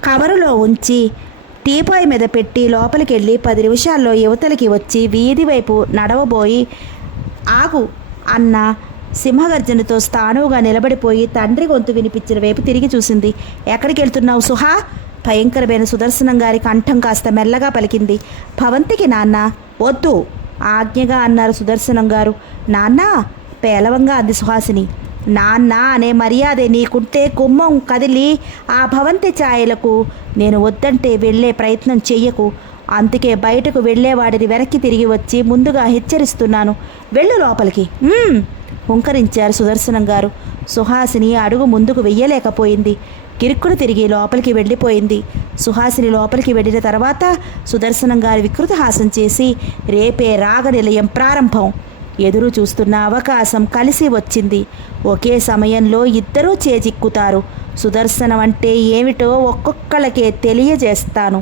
కవరులో ఉంచి టీపాయ్ మీద పెట్టి లోపలికి వెళ్ళి 10 నిమిషాల్లో యువతలకి వచ్చి వీధి వైపు నడవబోయి ఆగు అన్న సింహగర్జనతో స్థాణువుగా నిలబడిపోయి తండ్రి గొంతు వినిపించిన వైపు తిరిగి చూసింది. ఎక్కడికి వెళ్తున్నావు సుహా? భయంకరమైన సుదర్శనం గారి కంఠం కాస్త మెల్లగా పలికింది. భవంతికి నాన్న. వద్దు ఆజ్ఞగా అన్నారు సుదర్శనం గారు. నాన్న పేలవంగా అంది సుహాసిని. నాన్న అనే మర్యాదే నీకుంటే గుమ్మం కదిలి ఆ భవంతి ఛాయలకు నేను వద్దంటే వెళ్ళే ప్రయత్నం చెయ్యకు. అందుకే బయటకు వెళ్ళేవాడిని వెనక్కి తిరిగి వచ్చి ముందుగా హెచ్చరిస్తున్నాను. వెళ్ళు లోపలికి హుంకరించారు సుదర్శనం గారు. సుహాసిని అడుగు ముందుకు వెయ్యలేకపోయింది. కిరుక్కును తిరిగి లోపలికి వెళ్ళిపోయింది. సుహాసిని లోపలికి వెళ్ళిన తర్వాత సుదర్శనం గారి వికృతహాసం చేసి రేపే రాగనిలయం ప్రారంభం. ఎదురు చూస్తున్న అవకాశం కలిసి వచ్చింది. ఒకే సమయంలో ఇద్దరూ చేజిక్కుతారు. సుదర్శనం అంటే ఏమిటో ఒక్కొక్కళ్ళకే తెలియజేస్తాను.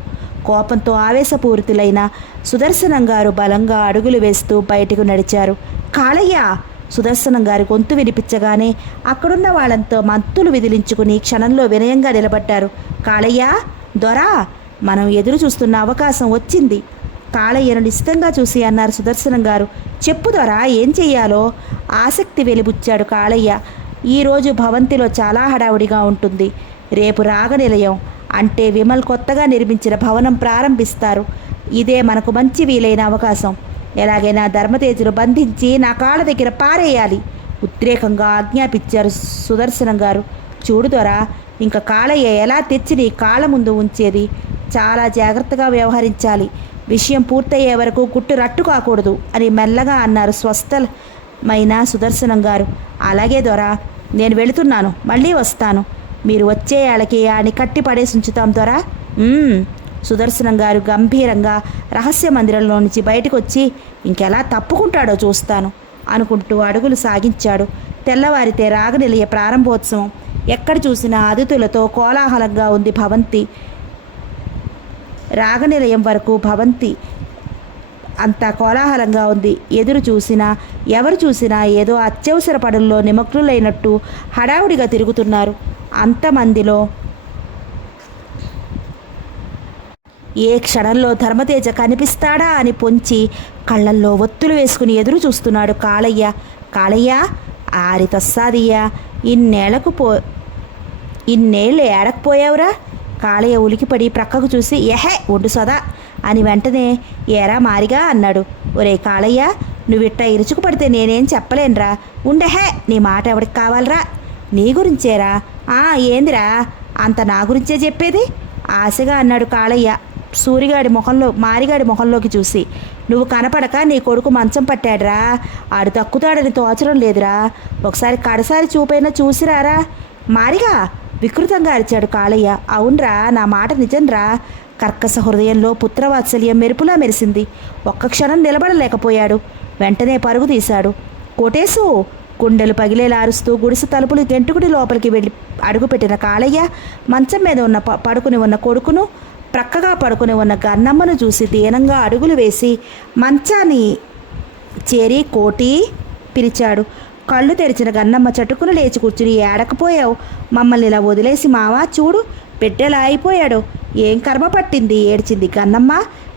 కోపంతో ఆవేశపూరితులైన సుదర్శనం గారు బలంగా అడుగులు వేస్తూ బయటకు నడిచారు. కాళయ్య! సుదర్శనం గారి గొంతు వినిపించగానే అక్కడున్న వాళ్ళంతో మత్తులు విదిలించుకుని క్షణంలో వినయంగా నిలబడ్డారు. కాళయ్య! దొరా! మనం ఎదురు చూస్తున్న అవకాశం వచ్చింది. కాళయ్యను నిశ్చితంగా చూసి అన్నారు సుదర్శనం గారు. చెప్పు దొరా, ఏం చెయ్యాలో? ఆసక్తి వెలిబుచ్చాడు కాళయ్య. ఈరోజు భవంతిలో చాలా హడావుడిగా ఉంటుంది. రేపు రాగనిలయం అంటే విమల్ కొత్తగా నిర్మించిన భవనం ప్రారంభిస్తారు. ఇదే మనకు మంచి వీలైన అవకాశం. ఎలాగైనా ధర్మతేజును బంధించి నా కాళ్ళ దగ్గర పారేయాలి ఉద్రేకంగా ఆజ్ఞాపించారు సుదర్శనం గారు. చూడు దొరా, ఇంకా కాళయ్య ఎలా తెచ్చి నీ కాళ్ళ ముందు ఉంచేది. చాలా జాగ్రత్తగా వ్యవహరించాలి. విషయం పూర్తయ్యే వరకు గుట్టు రట్టు కాకూడదు అని మెల్లగా అన్నారు స్వస్థమైన సుదర్శనం గారు. అలాగే దొరా, నేను వెళుతున్నాను, మళ్ళీ వస్తాను. మీరు వచ్చేయాళ్ళకి ఆని కట్టి పడేసి ఉంచుతాం దొరా. సుదర్శనం గారు గంభీరంగా రహస్య మందిరంలో నుంచి బయటకు వచ్చి ఇంకెలా తప్పుకుంటాడో చూస్తాను అనుకుంటూ అడుగులు సాగించాడు. తెల్లవారితే రాగనిలయ ప్రారంభోత్సవం. ఎక్కడ చూసినా అతిథులతో కోలాహలంగా ఉంది భవంతి. రాగనిలయం వరకు భవంతి అంతా కోలాహలంగా ఉంది. ఎవరు చూసినా ఏదో అత్యవసర పనుల్లో నిమగ్నులైనట్టు హడావుడిగా తిరుగుతున్నారు. అంతమందిలో ఏ క్షణంలో ధర్మతేజ కనిపిస్తాడా అని పొంచి కళ్ళల్లో ఒత్తులు వేసుకుని ఎదురు చూస్తున్నాడు కాళయ్య. కాళయ్య! ఆరి తస్సాదియ్యా, ఇన్నేళ్ళు ఏడకపోయావురా? కాళయ్య ఉలికిపడి ప్రక్కకు చూసి ఎహే ఉండు సదా అని వెంటనే ఏరా మారిగా అన్నాడు. ఒరే కాళయ్య, నువ్విట్ట ఇరుచుకు పడితే నేనేం చెప్పలేనురా. ఉండహే, నీ మాట ఎవడికి కావాలరా? నీ గురించేరా. ఏందిరా అంత నా గురించే చెప్పేది? ఆశగా అన్నాడు కాళయ్య మారిగాడి మొహంలోకి చూసి. నువ్వు కనపడక నీ కొడుకు మంచం పట్టాడురా. ఆడు తక్కుతాడని తోచడం లేదురా. ఒకసారి కడసారి చూపైనా చూసిరారా. మారిగా వికృతంగా అరిచాడు కాళయ్య. అవునరా, నా మాట నిజంరా. కర్కశ హృదయంలో పుత్రవాత్సల్యం మెరుపులా మెరిసింది. ఒక్క క్షణం నిలబడలేకపోయాడు. వెంటనే పరుగు తీశాడు. కోటేశు! గుండెలు పగిలేలారుస్తూ గుడిసె తలుపులు గెంటుకుడి లోపలికి వెళ్ళి అడుగుపెట్టిన కాళయ్య మంచం మీద పడుకుని ఉన్న కొడుకును, ప్రక్కగా పడుకుని ఉన్న గన్నమ్మను చూసి దీనంగా అడుగులు వేసి మంచాన్ని చేరి కోటి పిలిచాడు. కళ్ళు తెరిచిన గన్నమ్మ చటుకును లేచి కూర్చుని ఏడకపోయావు మమ్మల్ని ఇలా వదిలేసి మావా? చూడు బిడ్డలా అయిపోయాడు. ఏం కర్మ పట్టింది? ఏడ్చింది గన్నమ్మ.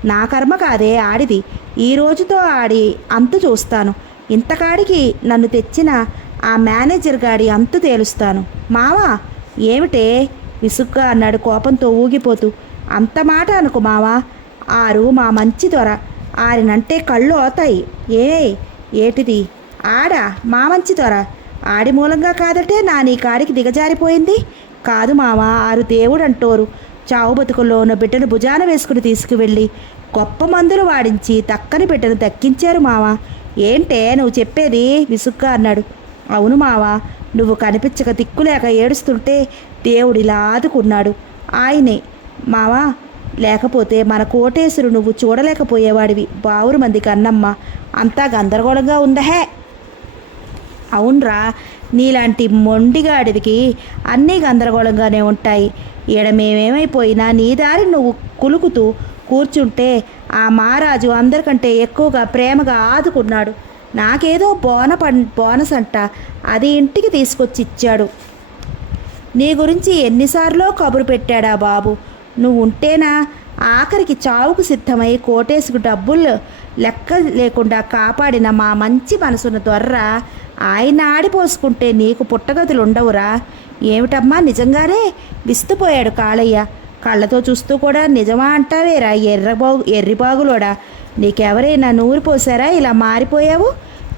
నా కర్మ కాదే, ఆడిది. ఈ రోజుతో ఆడి అంతు చూస్తాను. ఇంతకాడికి నన్ను తెచ్చిన ఆ మేనేజర్ గాడి అంతు తేలుస్తాను. మావా! ఏమిటే విసుగ్గా అన్నాడు కోపంతో ఊగిపోతూ. అంత మాట అనుకు మావా. ఆరు మా మంచి దొర. ఆరినంటే కళ్ళు అవుతాయి. ఏటిది? ఆడా మా మంచి దొర. ఆడి మూలంగా కాదటే నీ కాడికి దిగజారిపోయింది. కాదు మావా, ఆరు దేవుడు అంటోరు. చావు బతుకుల్లో ఉన్న బిడ్డను భుజాన వేసుకుని తీసుకువెళ్ళి గొప్ప మందులు వాడించి దక్కని బిడ్డను దక్కించారు మావా. ఏంటే నువ్వు చెప్పేది? విసుగ్గా అన్నాడు. అవును మావా, నువ్వు కనిపించక దిక్కులేక ఏడుస్తుంటే దేవుడిలా ఆదుకున్నాడు. ఆయనే మావా, లేకపోతే మన కోటేశ్వరు నువ్వు చూడలేకపోయేవాడివి. బావురు మంది కన్నమ్మ అంతా గందరగోళంగా ఉందహే. అవునరా, నీలాంటి మొండిగాడివికి అన్నీ గందరగోళంగానే ఉంటాయి. ఈడ మేమేమైపోయినా నీ దారి నువ్వు కులుకుతూ కూర్చుంటే ఆ మహారాజు అందరికంటే ఎక్కువగా ప్రేమగా ఆదుకున్నాడు. నాకేదో బోనస్ అంట, అది ఇంటికి తీసుకొచ్చి ఇచ్చాడు. నీ గురించి ఎన్నిసార్లో కబురు పెట్టాడా బాబు. నువ్వు ఉంటేనా ఆఖరికి చావుకు సిద్ధమై కోటేశుకు డబ్బులు లెక్క లేకుండా కాపాడిన మా మంచి మనసున్న దొర్ర ఆయన ఆడిపోసుకుంటే నీకు పుట్టగతులు ఉండవురా. ఏమిటమ్మా నిజంగానే విస్తుపోయాడు కాళయ్య. కళ్ళతో చూస్తూ కూడా నిజమా అంటావేరా ఎర్రిబాగులోడా. నీకెవరైనా నూరి పోసారా ఇలా మారిపోయావు?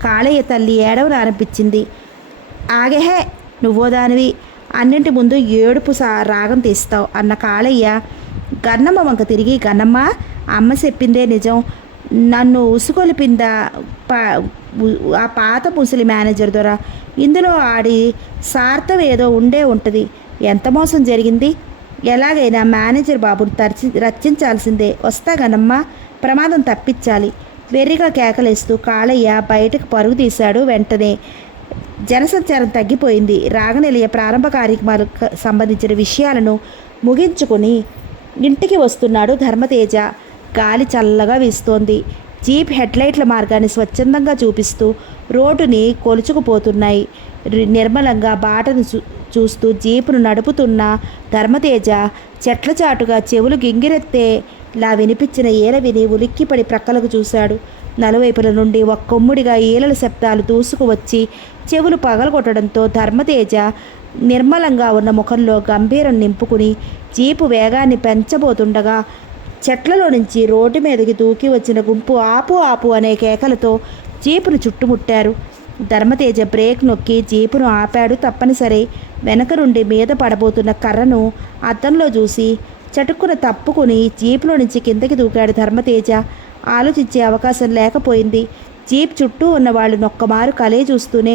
కాళయ్య తల్లి ఏడవను అనిపించింది. ఆగేహే నువ్వో దానివి, అన్నింటి ముందు ఏడుపు రాగం తీస్తావు అన్న కాళయ్య గన్నమ్మ వంక తిరిగి, గన్నమ్మ అమ్మ చెప్పిందే నిజం. నన్ను ఉసుకొలిపిందా ఆ పాత ముసలి మేనేజర్ ద్వారా. ఇందులో ఆడి సార్థం ఏదో ఉండే ఉంటుంది. ఎంత మోసం జరిగింది? ఎలాగైనా మేనేజర్ బాబుని రచించాల్సిందే. వస్తా గన్నమ్మ, ప్రమాదం తప్పించాలి. వెర్రిగా కేకలేస్తూ కాళయ్య బయటకు పరుగు తీశాడు. వెంటనే జనసంచారం తగ్గిపోయింది. రాగనిలయ ప్రారంభ కార్యక్రమాలకు సంబంధించిన విషయాలను ముగించుకుని ఇంటికి వస్తున్నాడు ధర్మతేజ. గాలి చల్లగా వీస్తోంది. జీప్ హెడ్లైట్ల మార్గాన్ని స్వచ్ఛందంగా చూపిస్తూ రోడ్డుని కొలుచుకుపోతున్నాయి. నిర్మలంగా బాటను చూస్తూ జీపును నడుపుతున్న ధర్మతేజ చెట్ల చాటుగా చెవులు గింగిరెత్తేలా వినిపించిన ఈల విని ఉలిక్కిపడి ప్రక్కలకు చూశాడు. నలువైపుల నుండి ఒక్కొమ్ముడిగా ఈలల శబ్దాలు దూసుకువచ్చి చెవులు పగలగొట్టడంతో ధర్మతేజ నిర్మలంగా ఉన్న ముఖంలో గంభీరం నింపుకుని జీపు వేగాన్ని పెంచబోతుండగా చెట్లలో నుంచి రోడ్డు మీదకి దూకి వచ్చిన గుంపు ఆపు ఆపు అనే కేకలతో జీపును చుట్టుముట్టారు. ధర్మతేజ బ్రేక్ నొక్కి జీపును ఆపాడు. తప్పనిసరి వెనక నుండి మీద పడబోతున్న కర్రను అద్దంలో చూసి చటుక్కున తప్పుకుని జీపులో నుంచి కిందకి దూకాడు ధర్మతేజ. ఆలోచించే అవకాశం లేకపోయింది. జీప్ చుట్టూ ఉన్న వాళ్ళు నొక్కమారు కలే చూస్తూనే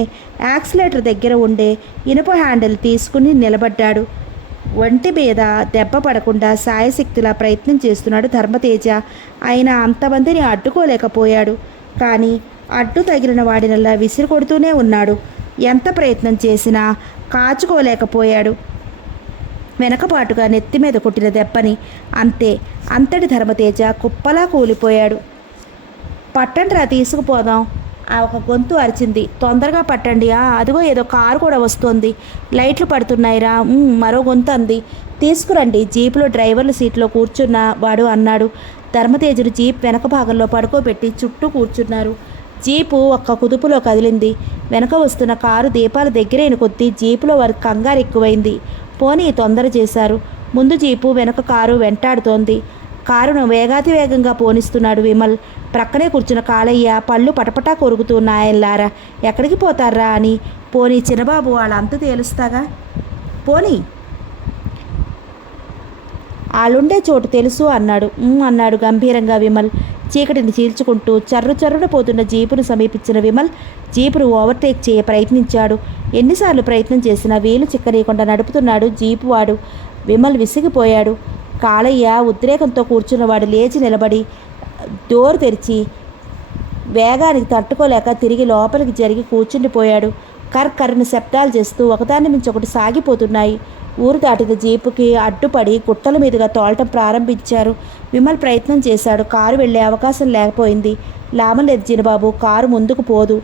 యాక్సిలేటర్ దగ్గర ఉండే ఇనుప హ్యాండిల్ తీసుకుని నిలబడ్డాడు. ఒంటి మీద దెబ్బ పడకుండా సాయశక్తిలా ప్రయత్నం చేస్తున్నాడు ధర్మతేజ. అయినా అంతమందిని అడ్డుకోలేకపోయాడు. కానీ అడ్డు తగిలిన వాడినల్లా విసిరి కొడుతూనే ఉన్నాడు. ఎంత ప్రయత్నం చేసినా కాచుకోలేకపోయాడు. వెనకపాటుగా నెత్తి మీద కొట్టిన దెబ్బని అంతే. అంతటి ధర్మతేజ కుప్పలా కూలిపోయాడు. పట్టండిరా తీసుకుపోదాం, ఒక గొంతు అరిచింది. తొందరగా పట్టండి, అదిగో ఏదో కారు కూడా వస్తుంది, లైట్లు పడుతున్నాయిరా, మరో గొంతు అంది. తీసుకురండి, జీపులో డ్రైవర్ల సీట్లో కూర్చున్న వాడు అన్నాడు. ధర్మతేజుడు జీప్ వెనక భాగంలో పడుకోబెట్టి చుట్టూ కూర్చున్నారు. జీపు ఒక్క కుదుపులో కదిలింది. వెనక వస్తున్న కారు దీపాల దగ్గరైన కొద్దీ జీపులో వారికి కంగారు ఎక్కువైంది. పోనీ తొందర చేశారు. ముందు జీపు వెనక కారు వెంటాడుతోంది. కారును వేగాతి వేగంగా పోనిస్తున్నాడు విమల్. ప్రక్కనే కూర్చున్న కాళయ్య పళ్ళు పటపటా కొరుకుతున్నాయల్లారా. ఎక్కడికి పోతారా అని. పోనీ చిన్నబాబు వాళ్ళ అంతు తేలుస్తాగా, పోనీ వాళ్ళుండే చోటు తెలుసు అన్నాడు. అన్నాడు గంభీరంగా విమల్. చీకటిని చీల్చుకుంటూ చర్రున పోతున్న జీపును సమీపించిన విమల్ జీపును ఓవర్టేక్ చేయ ప్రయత్నించాడు. ఎన్నిసార్లు ప్రయత్నం చేసినా వీలు చిక్కనీయకుండా నడుపుతున్నాడు జీపు వాడు. విమల్ విసిగిపోయాడు. కాళయ్య ఉద్రేకంతో కూర్చున్నవాడు లేచి నిలబడి డోర్ తెరిచి వేగానికి తట్టుకోలేక తిరిగి లోపలికి జరిగి కూర్చుండిపోయాడు. కర్కర్ని శబ్దాలు చేస్తూ ఒకదాన్ని మించి ఒకటి సాగిపోతున్నాయి. ఊరు దాటిన జీపుకి అడ్డుపడి గుట్టల మీదుగా తోలటం ప్రారంభించారు. విమల్ ప్రయత్నం చేశాడు. కారు వెళ్లే అవకాశం లేకపోయింది. లాభం లేదు చిన్నబాబు, కారు ముందుకు పోదు.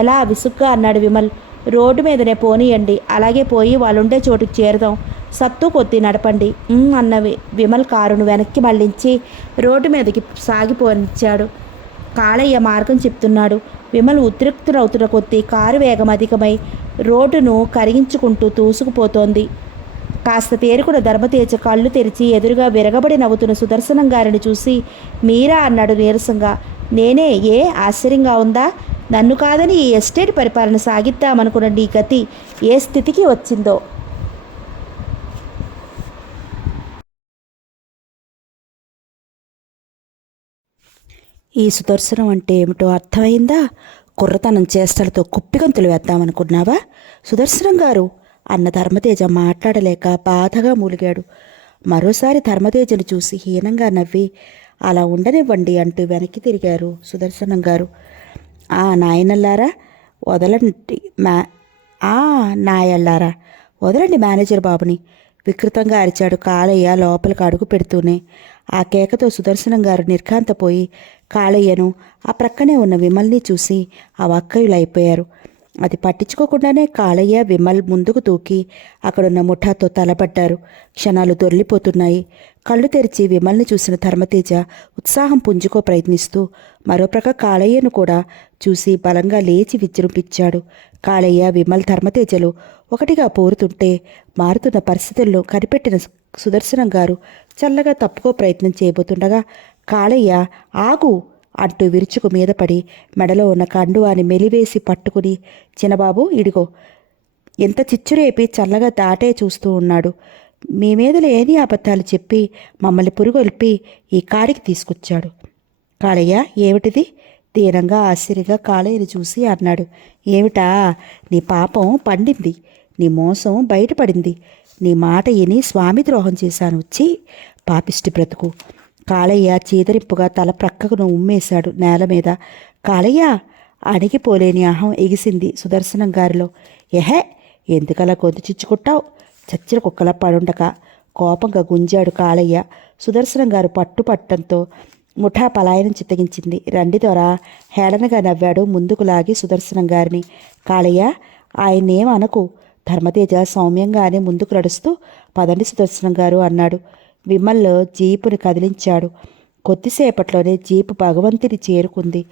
ఎలా విసుగ్గా అన్నాడు విమల్. రోడ్డు మీదనే పోనీయండి, అలాగే పోయి వాళ్ళుండే చోటుకు చేరుదాం, సత్తు కొద్ది నడపండి అన్న విమల్ కారును వెనక్కి మళ్లించి రోడ్డు మీదకి సాగిపోనిచ్చాడు. కాళయ్య మార్గం చెప్తున్నాడు. విమల్ ఉద్రిక్తులవుతున్న కొద్దీ కారు వేగం అధికమై రోడ్డును కరిగించుకుంటూ దూసుకుపోతోంది. కాస్త తేరుకున్న ధర్మతేజ కళ్ళు తెరిచి ఎదురుగా విరగబడి నవ్వుతున్న సుదర్శనం గారిని చూసి మీరా అన్నాడు నీరసంగా. నేనే, ఏ ఆశ్చర్యంగా ఉందా? నన్ను కాదని ఈ ఎస్టేట్ పరిపాలన సాగిద్దామనుకున్న నీ గతి ఏ స్థితికి వచ్చిందో. ఈ సుదర్శనం అంటే ఏమిటో అర్థమైందా? కుర్రతనం చేష్టలతో కుప్పిగంతులు వేద్దామనుకున్నావా? సుదర్శనం గారు అన్న ధర్మతేజ మాట్లాడలేక బాధగా మూలిగాడు. మరోసారి ధర్మతేజను చూసి హీనంగా నవ్వి అలా ఉండనివ్వండి అంటూ వెనక్కి తిరిగారు సుదర్శనం గారు. నాయనల్లారా వదలండి నాయల్లారా వదలండి మేనేజర్ బాబుని, వికృతంగా అరిచాడు కాళయ్య లోపలికి అడుగు పెడుతూనే. ఆ కేకతో సుదర్శనం గారు నిర్ఘాంతపోయి కాళయ్యను, ఆ ప్రక్కనే ఉన్న విమల్ని చూసి అవాక్కయులైపోయారు. అది పట్టించుకోకుండానే కాళయ్య విమల్ ముందుకు దూకి అక్కడున్న ముఠాతో తలపడ్డారు. క్షణాలు దొర్లిపోతున్నాయి. కళ్ళు తెరిచి విమల్ని చూసిన ధర్మతేజ ఉత్సాహం పుంజుకో ప్రయత్నిస్తూ మరోప్రక్క కాళయ్యను కూడా చూసి బలంగా లేచి విజృంభించాడు. కాళయ్య, విమల్, ధర్మతేజలు ఒకటిగా పోరుతుంటే మారుతున్న పరిస్థితుల్లో కనిపెట్టిన సుదర్శనం గారు చల్లగా తప్పుకో ప్రయత్నం చేయబోతుండగా కాళయ్య ఆగు అంటూ విరుచుకు మీద పడి మెడలో ఉన్న కండువాని మెలివేసి పట్టుకుని, చిన్నబాబు ఇడిగో, ఎంత చిచ్చురేపి చల్లగా దాటే చూస్తూ ఉన్నాడు. మీ మీద లేని అబద్ధాలు చెప్పి మమ్మల్ని పురుగొల్పి ఈ కాడికి తీసుకొచ్చాడు. కాళయ్య, ఏమిటిది? దీనంగా ఆశ్చర్యంగా కాళయ్యని చూసి అన్నాడు. ఏమిటా, నీ పాపం పండింది, నీ మోసం బయటపడింది, నీ మాట విని స్వామి ద్రోహం చేశాను వచ్చి పాపిష్టి బ్రతుకు. కాళయ్య చీదరింపుగా తల ప్రక్కను ఉమ్మేశాడు నేల మీద. కాళయ్య, అణిగిపోలేని అహం ఎగిసింది సుదర్శనం గారిలో. ఎహే, ఎందుకలా గొంతు చిచ్చుకుంటావు? చచ్చిన కుక్కలా పడుండక కోపంగా గుంజాడు కాళయ్య. సుదర్శనం గారు పట్టుపట్టంతో ముఠా పలాయనం చిత్తగించింది. రండి దొరా, హేళనగా నవ్వాడు ముందుకు లాగి సుదర్శనం గారిని. కాళయ్య, ఆయన్నేం అనకు. ధర్మతేజ సౌమ్యంగానే ముందుకు నడుస్తూ పదండి సుదర్శనం గారు అన్నాడు. విమల్ జీపుని కదిలించాడు. కొద్దిసేపట్లోనే జీపు భగవంతుని చేరుకుంది.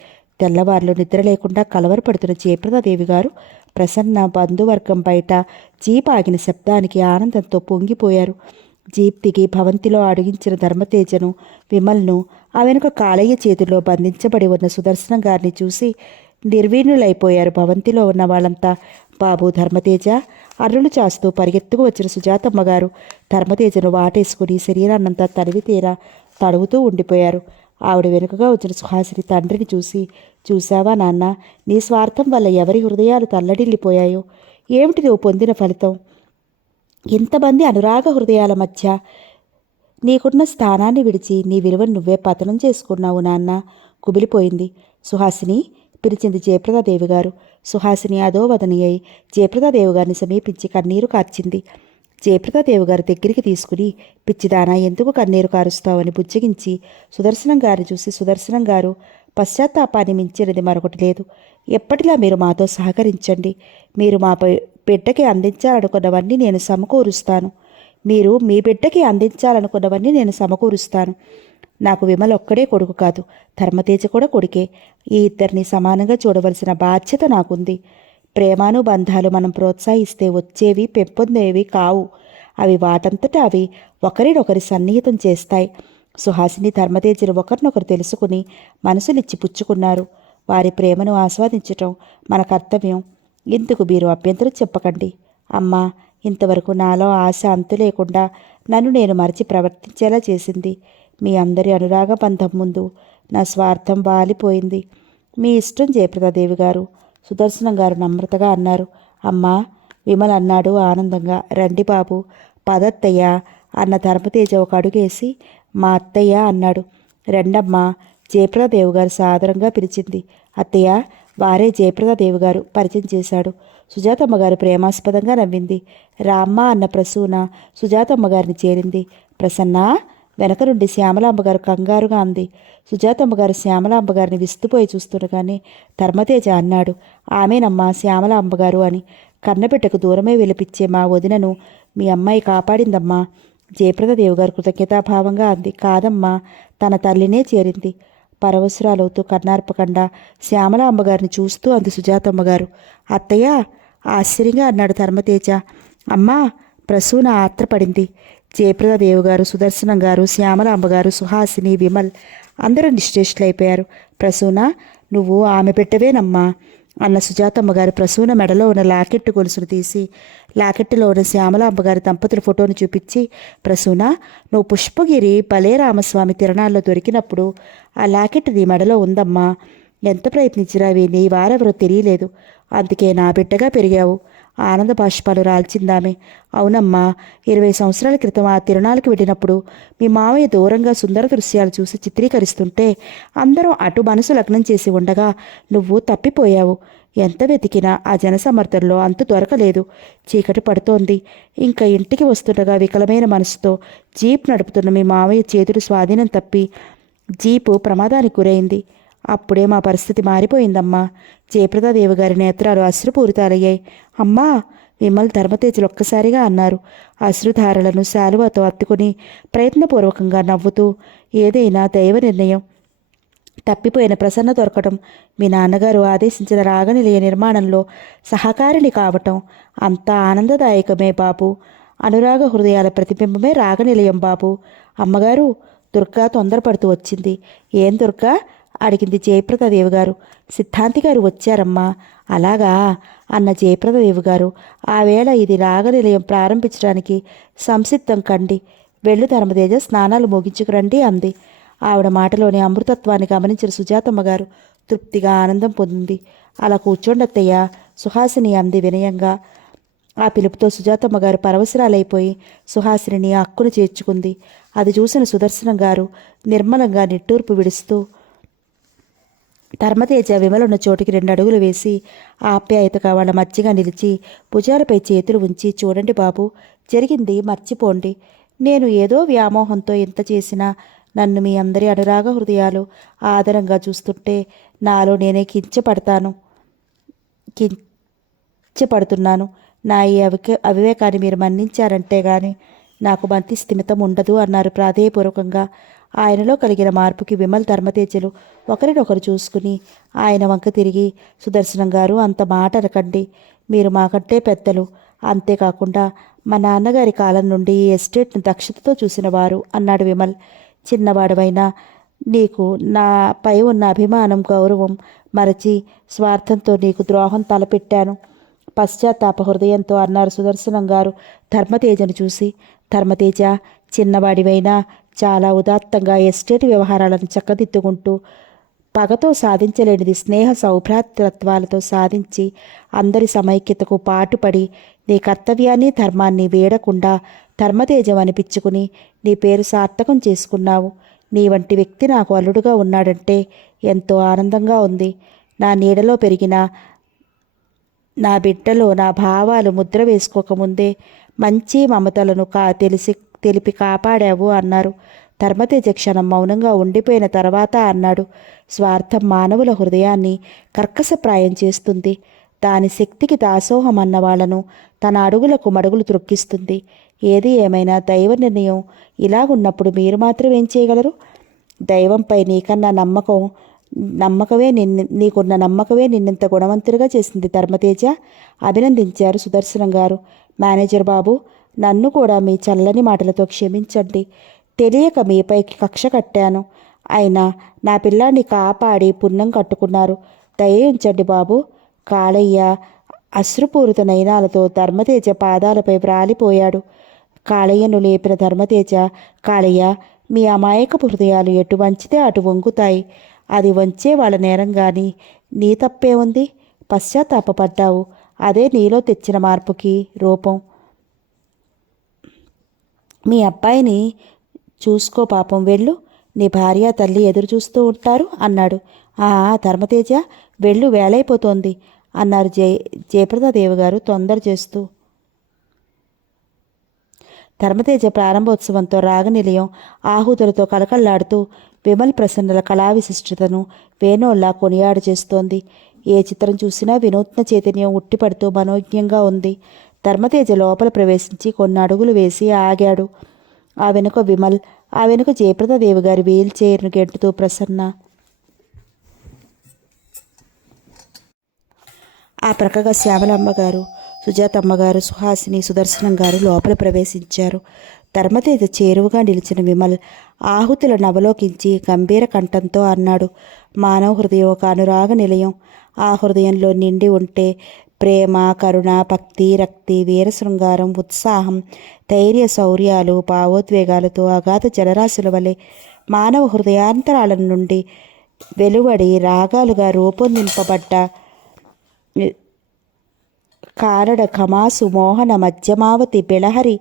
తెల్లవారులు నిద్ర లేకుండా కలవరపడుతున్న జయప్రదాదేవి గారు, ప్రసన్న బంధువర్గం బయట జీప్ ఆగిన శబ్దానికి ఆనందంతో పొంగిపోయారు. జీప్ దిగి భవంతిలో అడిగించిన ధర్మతేజను, విమల్ను, ఆ వెనుక కాళయ్య చేతిలో బంధించబడి ఉన్న సుదర్శనం గారిని చూసి నిర్వీణులైపోయారు భవంతిలో ఉన్న వాళ్ళంతా. బాబు ధర్మతేజ, అర్రులు చాస్తూ పరిగెత్తుకు వచ్చిన సుజాతమ్మ గారు ధర్మతేజను వాటేసుకుని శరీరాన్నంతా తడివితీరా తడుగుతూ ఉండిపోయారు. ఆవిడ వెనుకగా వచ్చిన సుహాసిని తండ్రిని చూసి, చూశావా నాన్న, నీ స్వార్థం వల్ల ఎవరి హృదయాలు తల్లడిల్లిపోయాయో. ఏమిటి నువ్వు పొందిన ఫలితం? ఇంతమంది అనురాగ హృదయాల మధ్య నీకున్న స్థానాన్ని విడిచి నీ విలువను నువ్వే పతనం చేసుకున్నావు నాన్న. కుమిలిపోయింది. సుహాసిని పిలిచింది జయప్రదాదేవి గారు. సుహాసిని అధోవదని అయి జయప్రదాదేవి గారిని సమీపించి కన్నీరు కార్చింది. జయప్రదాదేవి గారి దగ్గరికి తీసుకుని, పిచ్చిదానా, ఎందుకు కన్నీరు కారుస్తావని బుజ్జగించి సుదర్శనం గారిని చూసి, సుదర్శనం గారు, పశ్చాత్తాపాన్ని మించినది మరొకటి లేదు. ఎప్పటిలా మీరు మాతో సహకరించండి. మీరు మా బిడ్డకి అందించాలనుకున్నవన్నీ నేను సమకూరుస్తాను. మీరు మీ బిడ్డకి అందించాలనుకున్నవన్నీ నేను సమకూరుస్తాను. నాకు విమల్ ఒక్కడే కొడుకు కాదు, ధర్మతేజ కూడా కొడుకే. ఈ ఇద్దరిని సమానంగా చూడవలసిన బాధ్యత నాకుంది. ప్రేమానుబంధాలు మనం ప్రోత్సహిస్తే వచ్చేవి పెంపొందేవి కావు. అవి వాటంతటా అవి ఒకరినొకరి సన్నిహితం చేస్తాయి. సుహాసిని, ధర్మతేజలు ఒకరినొకరు తెలుసుకుని మనసులిచ్చి పుచ్చుకున్నారు. వారి ప్రేమను ఆస్వాదించటం మన కర్తవ్యం. ఇందుకు మీరు అభ్యంతరం చెప్పకండి. అమ్మా, ఇంతవరకు నాలో ఆశ అంతు లేకుండా నన్ను నేను మరచి ప్రవర్తించేలా చేసింది. మీ అందరి అనురాగ బంధం ముందు నా స్వార్థం వాలిపోయింది. మీ ఇష్టం జయప్రదాదేవి గారు, సుదర్శనం గారు నమ్రతగా అన్నారు. అమ్మా, విమల్ అన్నాడు ఆనందంగా. రండి బాబు, పదత్తయ్య అన్న ధర్మతేజ ఒక అడుగేసి మా అత్తయ్య అన్నాడు. రెండమ్మా, జయప్రదాదేవి గారు సాదరంగా పిలిచింది. అత్తయ్య, వారే జయప్రదాదేవి గారు పరిచయం చేశాడు. సుజాతమ్మ గారు ప్రేమాస్పదంగా నవ్వింది. రామ్మ అన్న ప్రసూన సుజాతమ్మ గారిని చేరింది. ప్రసన్న, వెనక నుండి శ్యామలాంబ గారు కంగారుగా అంది. సుజాతమ్మ గారు శ్యామలాంబ గారిని విస్తుపోయి చూస్తుండగానే ధర్మతేజ అన్నాడు, ఆమెనమ్మా శ్యామలాంబ గారు అని. కన్నబిడ్డకు దూరమే వెలిపించే మా వదినను మీ అమ్మాయి కాపాడిందమ్మా. జయప్రదాదేవి గారు కృతజ్ఞతాభావంగా అంది. కాదమ్మా, తన తల్లినే చేరింది. పరవశురాలవుతూ కన్నార్పకుండా శ్యామలాంబ గారిని చూస్తూ అంది సుజాతమ్మ గారు. అత్తయ్య, ఆశ్చర్యంగా అన్నాడు ధర్మతేజ. అమ్మా, ప్రసూన ఆత్రపడింది. జయప్రదాదేవి గారు, సుదర్శనం గారు, శ్యామలాంబ గారు, సుహాసిని, విమల్ అందరూ నిశ్చేష్లైపోయారు. ప్రసూన, నువ్వు ఆమె బిడ్డవేనమ్మా అన్న సుజాతమ్మ గారు ప్రసూన మెడలో ఉన్న లాకెట్టు గొలుసును తీసి లాకెట్టులో ఉన్న శ్యామలాంబ గారి దంపతుల ఫోటోను చూపించి, ప్రసూన, నువ్వు పుష్పగిరి భలే రామస్వామి తిరణాల్లో దొరికినప్పుడు ఆ లాకెట్ నీ మెడలో ఉందమ్మా. ఎంత ప్రయత్నించినా నీ వారెవరో తెలియలేదు. అందుకే నా బిడ్డగా పెరిగావు. ఆనంద బాష్పాలు రాల్చిందామె. అవునమ్మా, 20 సంవత్సరాల క్రితం ఆ తిరునాళ్ళకి వెళ్ళినప్పుడు మీ మావయ్య దూరంగా సుందర దృశ్యాలు చూసి చిత్రీకరిస్తుంటే అందరం అటు మనసు లగ్నం చేసి ఉండగా నువ్వు తప్పిపోయావు. ఎంత వెతికినా ఆ జనసమర్థంలో అంతు దొరకలేదు. చీకటి పడుతోంది. ఇంకా ఇంటికి వస్తుండగా వికలమైన మనసుతో జీప్ నడుపుతున్న మీ మావయ్య చేతులు స్వాధీనం తప్పి జీపు ప్రమాదానికి గురైంది. అప్పుడే మా పరిస్థితి మారిపోయిందమ్మా. జయప్రదాదేవి గారి నేత్రాలు అశ్రుపూరితాలయ్యాయి. అమ్మా! విమల్ ధర్మతేజులు ఒక్కసారిగా అన్నారు. అశ్రుధారలను శాలువాతో అత్తుకుని ప్రయత్నపూర్వకంగా నవ్వుతూ, ఏదైనా దైవ నిర్ణయం. తప్పిపోయిన ప్రసన్న దొరకటం, మీ నాన్నగారు ఆదేశించిన రాగనిలయ నిర్మాణంలో సహకారిణి కావటం అంతా ఆనందదాయకమే బాబు. అనురాగ హృదయాల ప్రతిబింబమే రాగనిలయం బాబు. అమ్మగారు, దుర్గా తొందరపడుతూ వచ్చింది. ఏం దుర్గా? అడిగింది జయప్రదాదేవి గారు. సిద్ధాంతి గారు వచ్చారమ్మా. అలాగా అన్న జయప్రదాదేవి గారు, ఆ వేళ ఇది రాగనిలయం ప్రారంభించడానికి సంసిద్ధం కండి. వెళ్ళు ధర్మతేజ, స్నానాలు ముగించుకురండి అంది. ఆవిడ మాటలోని అమృతత్వాన్ని గమనించిన సుజాతమ్మ గారు తృప్తిగా ఆనందం పొందింది. అలా కూర్చోండత్తయ్య, సుహాసిని అంది వినయంగా. ఆ పిలుపుతో సుజాతమ్మ గారు పరవశరాలైపోయి సుహాసిని అక్కును చేర్చుకుంది. అది చూసిన సుదర్శనం గారు నిర్మలంగా నిట్టూర్పు విడుస్తూ ధర్మతేజ విమలున్న చోటికి 2 అడుగులు వేసి ఆప్యాయతగా వాళ్ళ మధ్యగా నిలిచి భుజాలపై చేతులు ఉంచి, చూడండి బాబు, జరిగింది మర్చిపోండి. నేను ఏదో వ్యామోహంతో ఇంత చేసినా నన్ను మీ అందరి అనురాగ హృదయాలు ఆదరంగా చూస్తుంటే నాలో నేనే కించపడుతున్నాను. నా ఈ అవివేకాన్ని మీరు మన్నించారంటే గాని నాకు మంచి స్థిమితం ఉండదు అన్నారు ప్రాధేయపూర్వకంగా. ఆయనలో కలిగిన మార్పుకి విమల్ ధర్మతేజలు ఒకరినొకరు చూసుకుని ఆయన వంక తిరిగి, సుదర్శనం గారు, అంత మాట అనకండి. మీరు మాకంటే పెద్దలు. అంతేకాకుండా మా నాన్నగారి కాలం నుండి ఈ ఎస్టేట్ను దక్షతతో చూసినవారు అన్నాడు విమల్. చిన్నవాడవైనా నీకు నాపై ఉన్న అభిమానం, గౌరవం మరచి స్వార్థంతో నీకు ద్రోహం తలపెట్టాను. పశ్చాత్తాప హృదయంతో అన్నారు సుదర్శనం గారు ధర్మతేజను చూసి. ధర్మతేజ, చిన్నవాడివైనా చాలా ఉదాత్తంగా ఎస్టేట్ వ్యవహారాలను చక్కదిద్దుకుంటూ పగతో సాధించలేనిది స్నేహ సౌభ్రాతృత్వాలతో సాధించి అందరి సమైక్యతకు పాటుపడి నీ కర్తవ్యాన్ని ధర్మాన్ని వేడకుండా ధర్మతేజం అనిపించుకుని నీ పేరు సార్థకం చేసుకున్నావు. నీ వంటి వ్యక్తి నాకు అల్లుడుగా ఉన్నాడంటే ఎంతో ఆనందంగా ఉంది. నా నీడలో పెరిగిన నా బిడ్డలో నా భావాలు ముద్ర వేసుకోకముందే మంచి మమతలను తెలిపి కాపాడావు అన్నారు. ధర్మతేజ క్షణం మౌనంగా ఉండిపోయిన తర్వాత అన్నాడు, స్వార్థం మానవుల హృదయాన్ని కర్కశప్రాయం చేస్తుంది. దాని శక్తికి దాసోహం అన్న వాళ్లను తన అడుగులకు మడుగులు త్రొక్కిస్తుంది. ఏది ఏమైనా దైవ నిర్ణయం ఇలాగున్నప్పుడు మీరు మాత్రం ఏం చేయగలరు? దైవంపై నీకున్న నమ్మకమే నిన్నింత గుణవంతుడిగా చేసింది ధర్మతేజ. అభినందించారు సుదర్శనం గారు. మేనేజర్ బాబు, నన్ను కూడా మీ చల్లని మాటలతో క్షమించండి. తెలియక మీపైకి కక్ష కట్టాను. అయినా నా పిల్లాన్ని కాపాడి పుణ్యం కట్టుకున్నారు. దయ ఉంచండి బాబు. కాళయ్య అశ్రుపూరిత నయనాలతో ధర్మతేజ పాదాలపై వ్రాలిపోయాడు. కాళయ్యను లేపిన ధర్మతేజ, కాళయ్య, మీ అమాయకపు హృదయాలు ఎటు వంచితే అటు వంగుతాయి. అది వంచే వాళ్ళ నేరం కానీ నీ తప్పే ఉంది. పశ్చాత్తాపడ్డావు. అదే నీలో తెచ్చిన మార్పుకి రూపం. మీ అబ్బాయిని చూసుకో పాపం, వెళ్ళు. నీ భార్య తల్లి ఎదురు చూస్తూ ఉంటారు అన్నాడు. ధర్మతేజ, వెళ్ళు, వేలైపోతోంది అన్నారు జయప్రదాదేవి గారు తొందర చేస్తూ. ధర్మతేజ ప్రారంభోత్సవంతో రాగనిలయం ఆహుతులతో కలకల్లాడుతూ విమల్ ప్రసన్నల కళా విశిష్టతను వేణోళ్లా కొనియాడు చేస్తోంది. ఏ చిత్రం చూసినా వినూత్న చైతన్యం ఉట్టిపడుతూ మనోజ్ఞంగా ఉంది. ధర్మతేజ లోపల ప్రవేశించి కొన్ని అడుగులు వేసి ఆగాడు. ఆ వెనుక విమల్, ఆ వెనుక జయప్రదాదేవి గారి వీల్ చైర్ను గెంటుతూ ప్రసన్న. ఆ ప్రక్కగా శ్యామలమ్మ గారు, సుజాతమ్మ గారు, సుహాసిని, సుదర్శనం గారు లోపల ప్రవేశించారు. ధర్మతేజ చేరువుగా నిలిచిన విమల్ ఆహుతులను అవలోకించి గంభీర కంఠంతో అన్నాడు, మానవ హృదయం ఒక అనురాగ నిలయం. ఆ హృదయంలో నిండి ఉంటే ప్రేమ, కరుణ, భక్తి, రక్తి, వీర శృంగారం, ఉత్సాహం, ధైర్య, శౌర్యాలు, భావోద్వేగాలతో అగాధ జలరాశుల వలె మానవ హృదయాంతరాల నుండి వెలువడి రాగాలుగా రూపొందింపబడ్డ కారడ, ఖమాసు, మోహన, మధ్యమావతి, బెళహరి,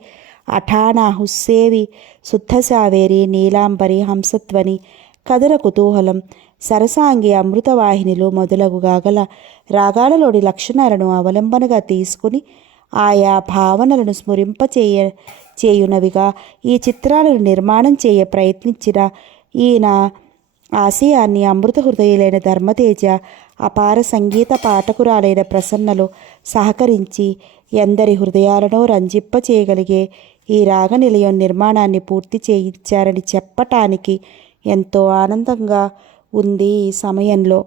అఠాణా, హుస్సేవి, శుద్ధసావేరి, నీలాంబరి, హంసధ్వని, కదల కుతూహలం, సరసాంగి, అమృతవాహినిలు మొదలగుగా గల రాగాలలోని లక్షణాలను అవలంబనగా తీసుకుని ఆయా భావనలను చేయునవిగా ఈ చిత్రాలను నిర్మాణం ప్రయత్నించిన ఈయన ఆశయాన్ని అమృత హృదయులైన ధర్మతేజ, అపార సంగీత పాఠకురాలైన ప్రసన్నలు సహకరించి ఎందరి హృదయాలను రంజింపచేయగలిగే ఈ రాగనిలయం నిర్మాణాన్ని పూర్తి చేయించారని చెప్పటానికి ఎంతో ఆనందంగా ఉంది. ఈ సమయంలో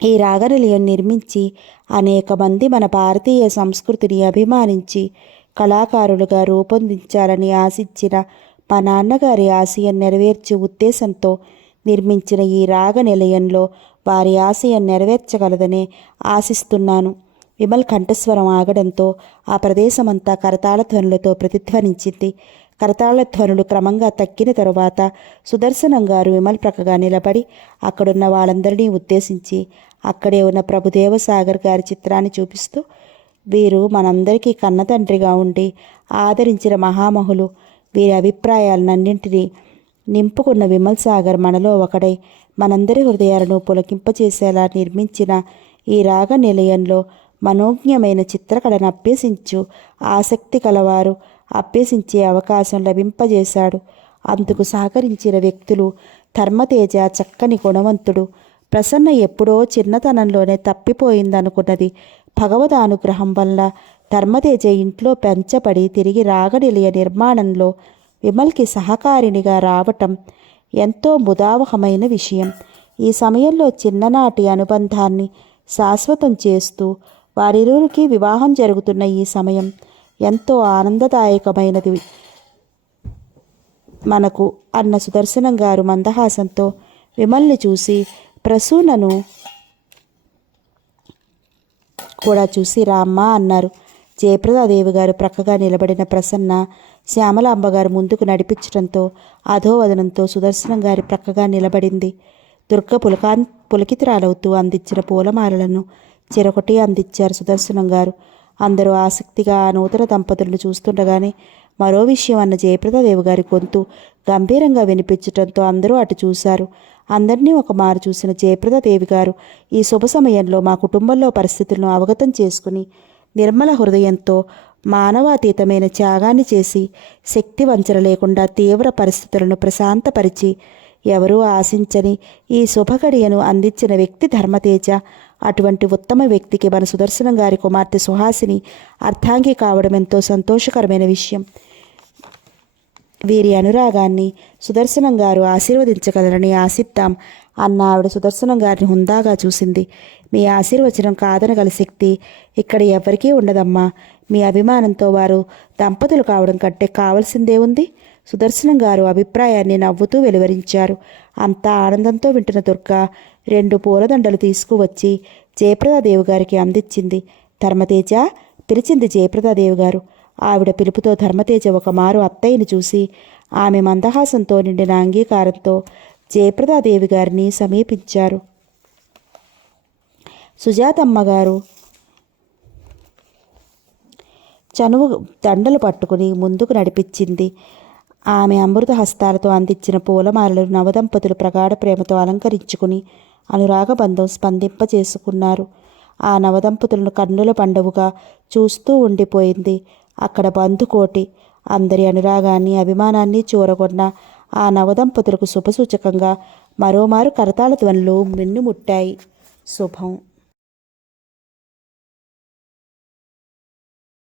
ఈ రాగనిలయం నిర్మించి అనేక మంది మన భారతీయ సంస్కృతిని అభిమానించి కళాకారులుగా రూపొందించాలని ఆశించిన మా నాన్నగారి ఆశయం నెరవేర్చే ఉద్దేశంతో నిర్మించిన ఈ రాగ నిలయంలో వారి ఆశయం నెరవేర్చగలదనే ఆశిస్తున్నాను. విమల్ కంఠస్వరం ఆగడంతో ఆ ప్రదేశమంతా కరతాళ ధ్వనులతో ప్రతిధ్వనించింది. కరతాళ ధ్వనులు క్రమంగా తగ్గిన తరువాత సుదర్శనం గారు విమల్ ప్రక్కగా నిలబడి అక్కడున్న వాళ్ళందరినీ ఉద్దేశించి అక్కడే ఉన్న ప్రభుదేవసాగర్ గారి చిత్రాన్ని చూపిస్తూ, వీరు మనందరికీ కన్నతండ్రిగా ఉండి ఆదరించిన మహామహులు. వీరి అభిప్రాయాలన్నింటినీ నింపుకున్న విమల్ సాగర్ మనలో ఒకడై మనందరి హృదయాలను పులకింపచేసేలా నిర్మించిన ఈ రాగ నిలయంలో మనోజ్ఞమైన చిత్రకళను అభ్యసించు ఆసక్తి కలవారు అభ్యసించే అవకాశం లభింపజేశాడు. అందుకు సహకరించిన వ్యక్తులు ధర్మతేజ చక్కని గుణవంతుడు. ప్రసన్న ఎప్పుడో చిన్నతనంలోనే తప్పిపోయిందనుకున్నది భగవద్ అనుగ్రహం వల్ల ధర్మతేజ ఇంట్లో పెంచబడి తిరిగి రాగనిలయ నిర్మాణంలో విమల్కి సహకారినిగా రావటం ఎంతో ముదావహమైన విషయం. ఈ సమయంలో చిన్ననాటి అనుబంధాన్ని శాశ్వతం చేస్తూ వారిరువురికి వివాహం జరుగుతున్న ఈ సమయం ఎంతో ఆనందదాయకమైనది మనకు అన్న సుదర్శనం గారు మందహాసంతో విమల్ని చూసి ప్రసూనను కూడా చూసి రామ్మ అన్నారు. జయప్రదాదేవి గారు ప్రక్కగా నిలబడిన ప్రసన్న శ్యామలాంబ గారు ముందుకు నడిపించడంతో అధోవదనంతో సుదర్శనం గారి ప్రక్కగా నిలబడింది. దుర్గ పులకితురాలవుతూ అందించిన పూలమాలలను చెరొకటి అందించారు సుదర్శనం గారు. అందరూ ఆసక్తిగా ఆ నూతన దంపతులను చూస్తుండగానే మరో విషయం అన్న జయప్రదాదేవి గారి గొంతు గంభీరంగా వినిపించడంతో అందరూ అటు చూశారు. అందరినీ ఒక మారు చూసిన జయప్రదాదేవి గారు, ఈ శుభ సమయంలో మా కుటుంబంలో పరిస్థితులను అవగతం చేసుకుని నిర్మల హృదయంతో మానవాతీతమైన త్యాగాన్ని చేసి శక్తి వంచన లేకుండా తీవ్ర పరిస్థితులను ప్రశాంతపరిచి ఎవరూ ఆశించని ఈ శుభగడియను అందించిన వ్యక్తి ధర్మతేజ. అటువంటి ఉత్తమ వ్యక్తికి మన సుదర్శనం గారి కుమార్తె సుహాసిని అర్ధాంగి కావడం ఎంతో సంతోషకరమైన విషయం. వీరి అనురాగాన్ని సుదర్శనం గారు ఆశీర్వదించగలరని ఆశిద్దాం అన్న ఆవిడ సుదర్శనం గారిని హుందాగా చూసింది. మీ ఆశీర్వచనం కాదనగల శక్తి ఇక్కడ ఎవరికీ ఉండదమ్మా. మీ అభిమానంతో వారు దంపతులు కావడం కంటే కావలసిందే ఉంది. సుదర్శనం గారు అభిప్రాయాన్ని నవ్వుతూ వెలువరించారు. అంతా ఆనందంతో వింటున్న దుర్గ 2 పూలదండలు తీసుకువచ్చి జయప్రదాదేవి గారికి అందించింది. ధర్మతేజ పిలిచింది జయప్రదాదేవి గారు. ఆవిడ పిలుపుతో ధర్మతేజ ఒక మారు అత్తయ్యని చూసి ఆమె మందహాసంతో నిండిన అంగీకారంతో జయప్రదాదేవి గారిని సమీపించారు. సుజాతమ్మ గారు చనువు దండలు పట్టుకుని ముందుకు నడిపించింది. ఆమె అమృత హస్తాలతో అందించిన పూలమాలలు నవదంపతులు ప్రగాఢ ప్రేమతో అలంకరించుకుని అనురాగబంధం స్పందింపచేసుకున్నారు. ఆ నవదంపతులను కన్నుల పండువుగా చూస్తూ ఉండిపోయింది అక్కడ బంధుకోటి. అందరి అనురాగాన్ని అభిమానాన్ని చూరగొన్న ఆ నవదంపతులకు శుభసూచకంగా మరోమారు కరతాళ ధ్వనులు మిన్నుముట్టాయి. శుభం.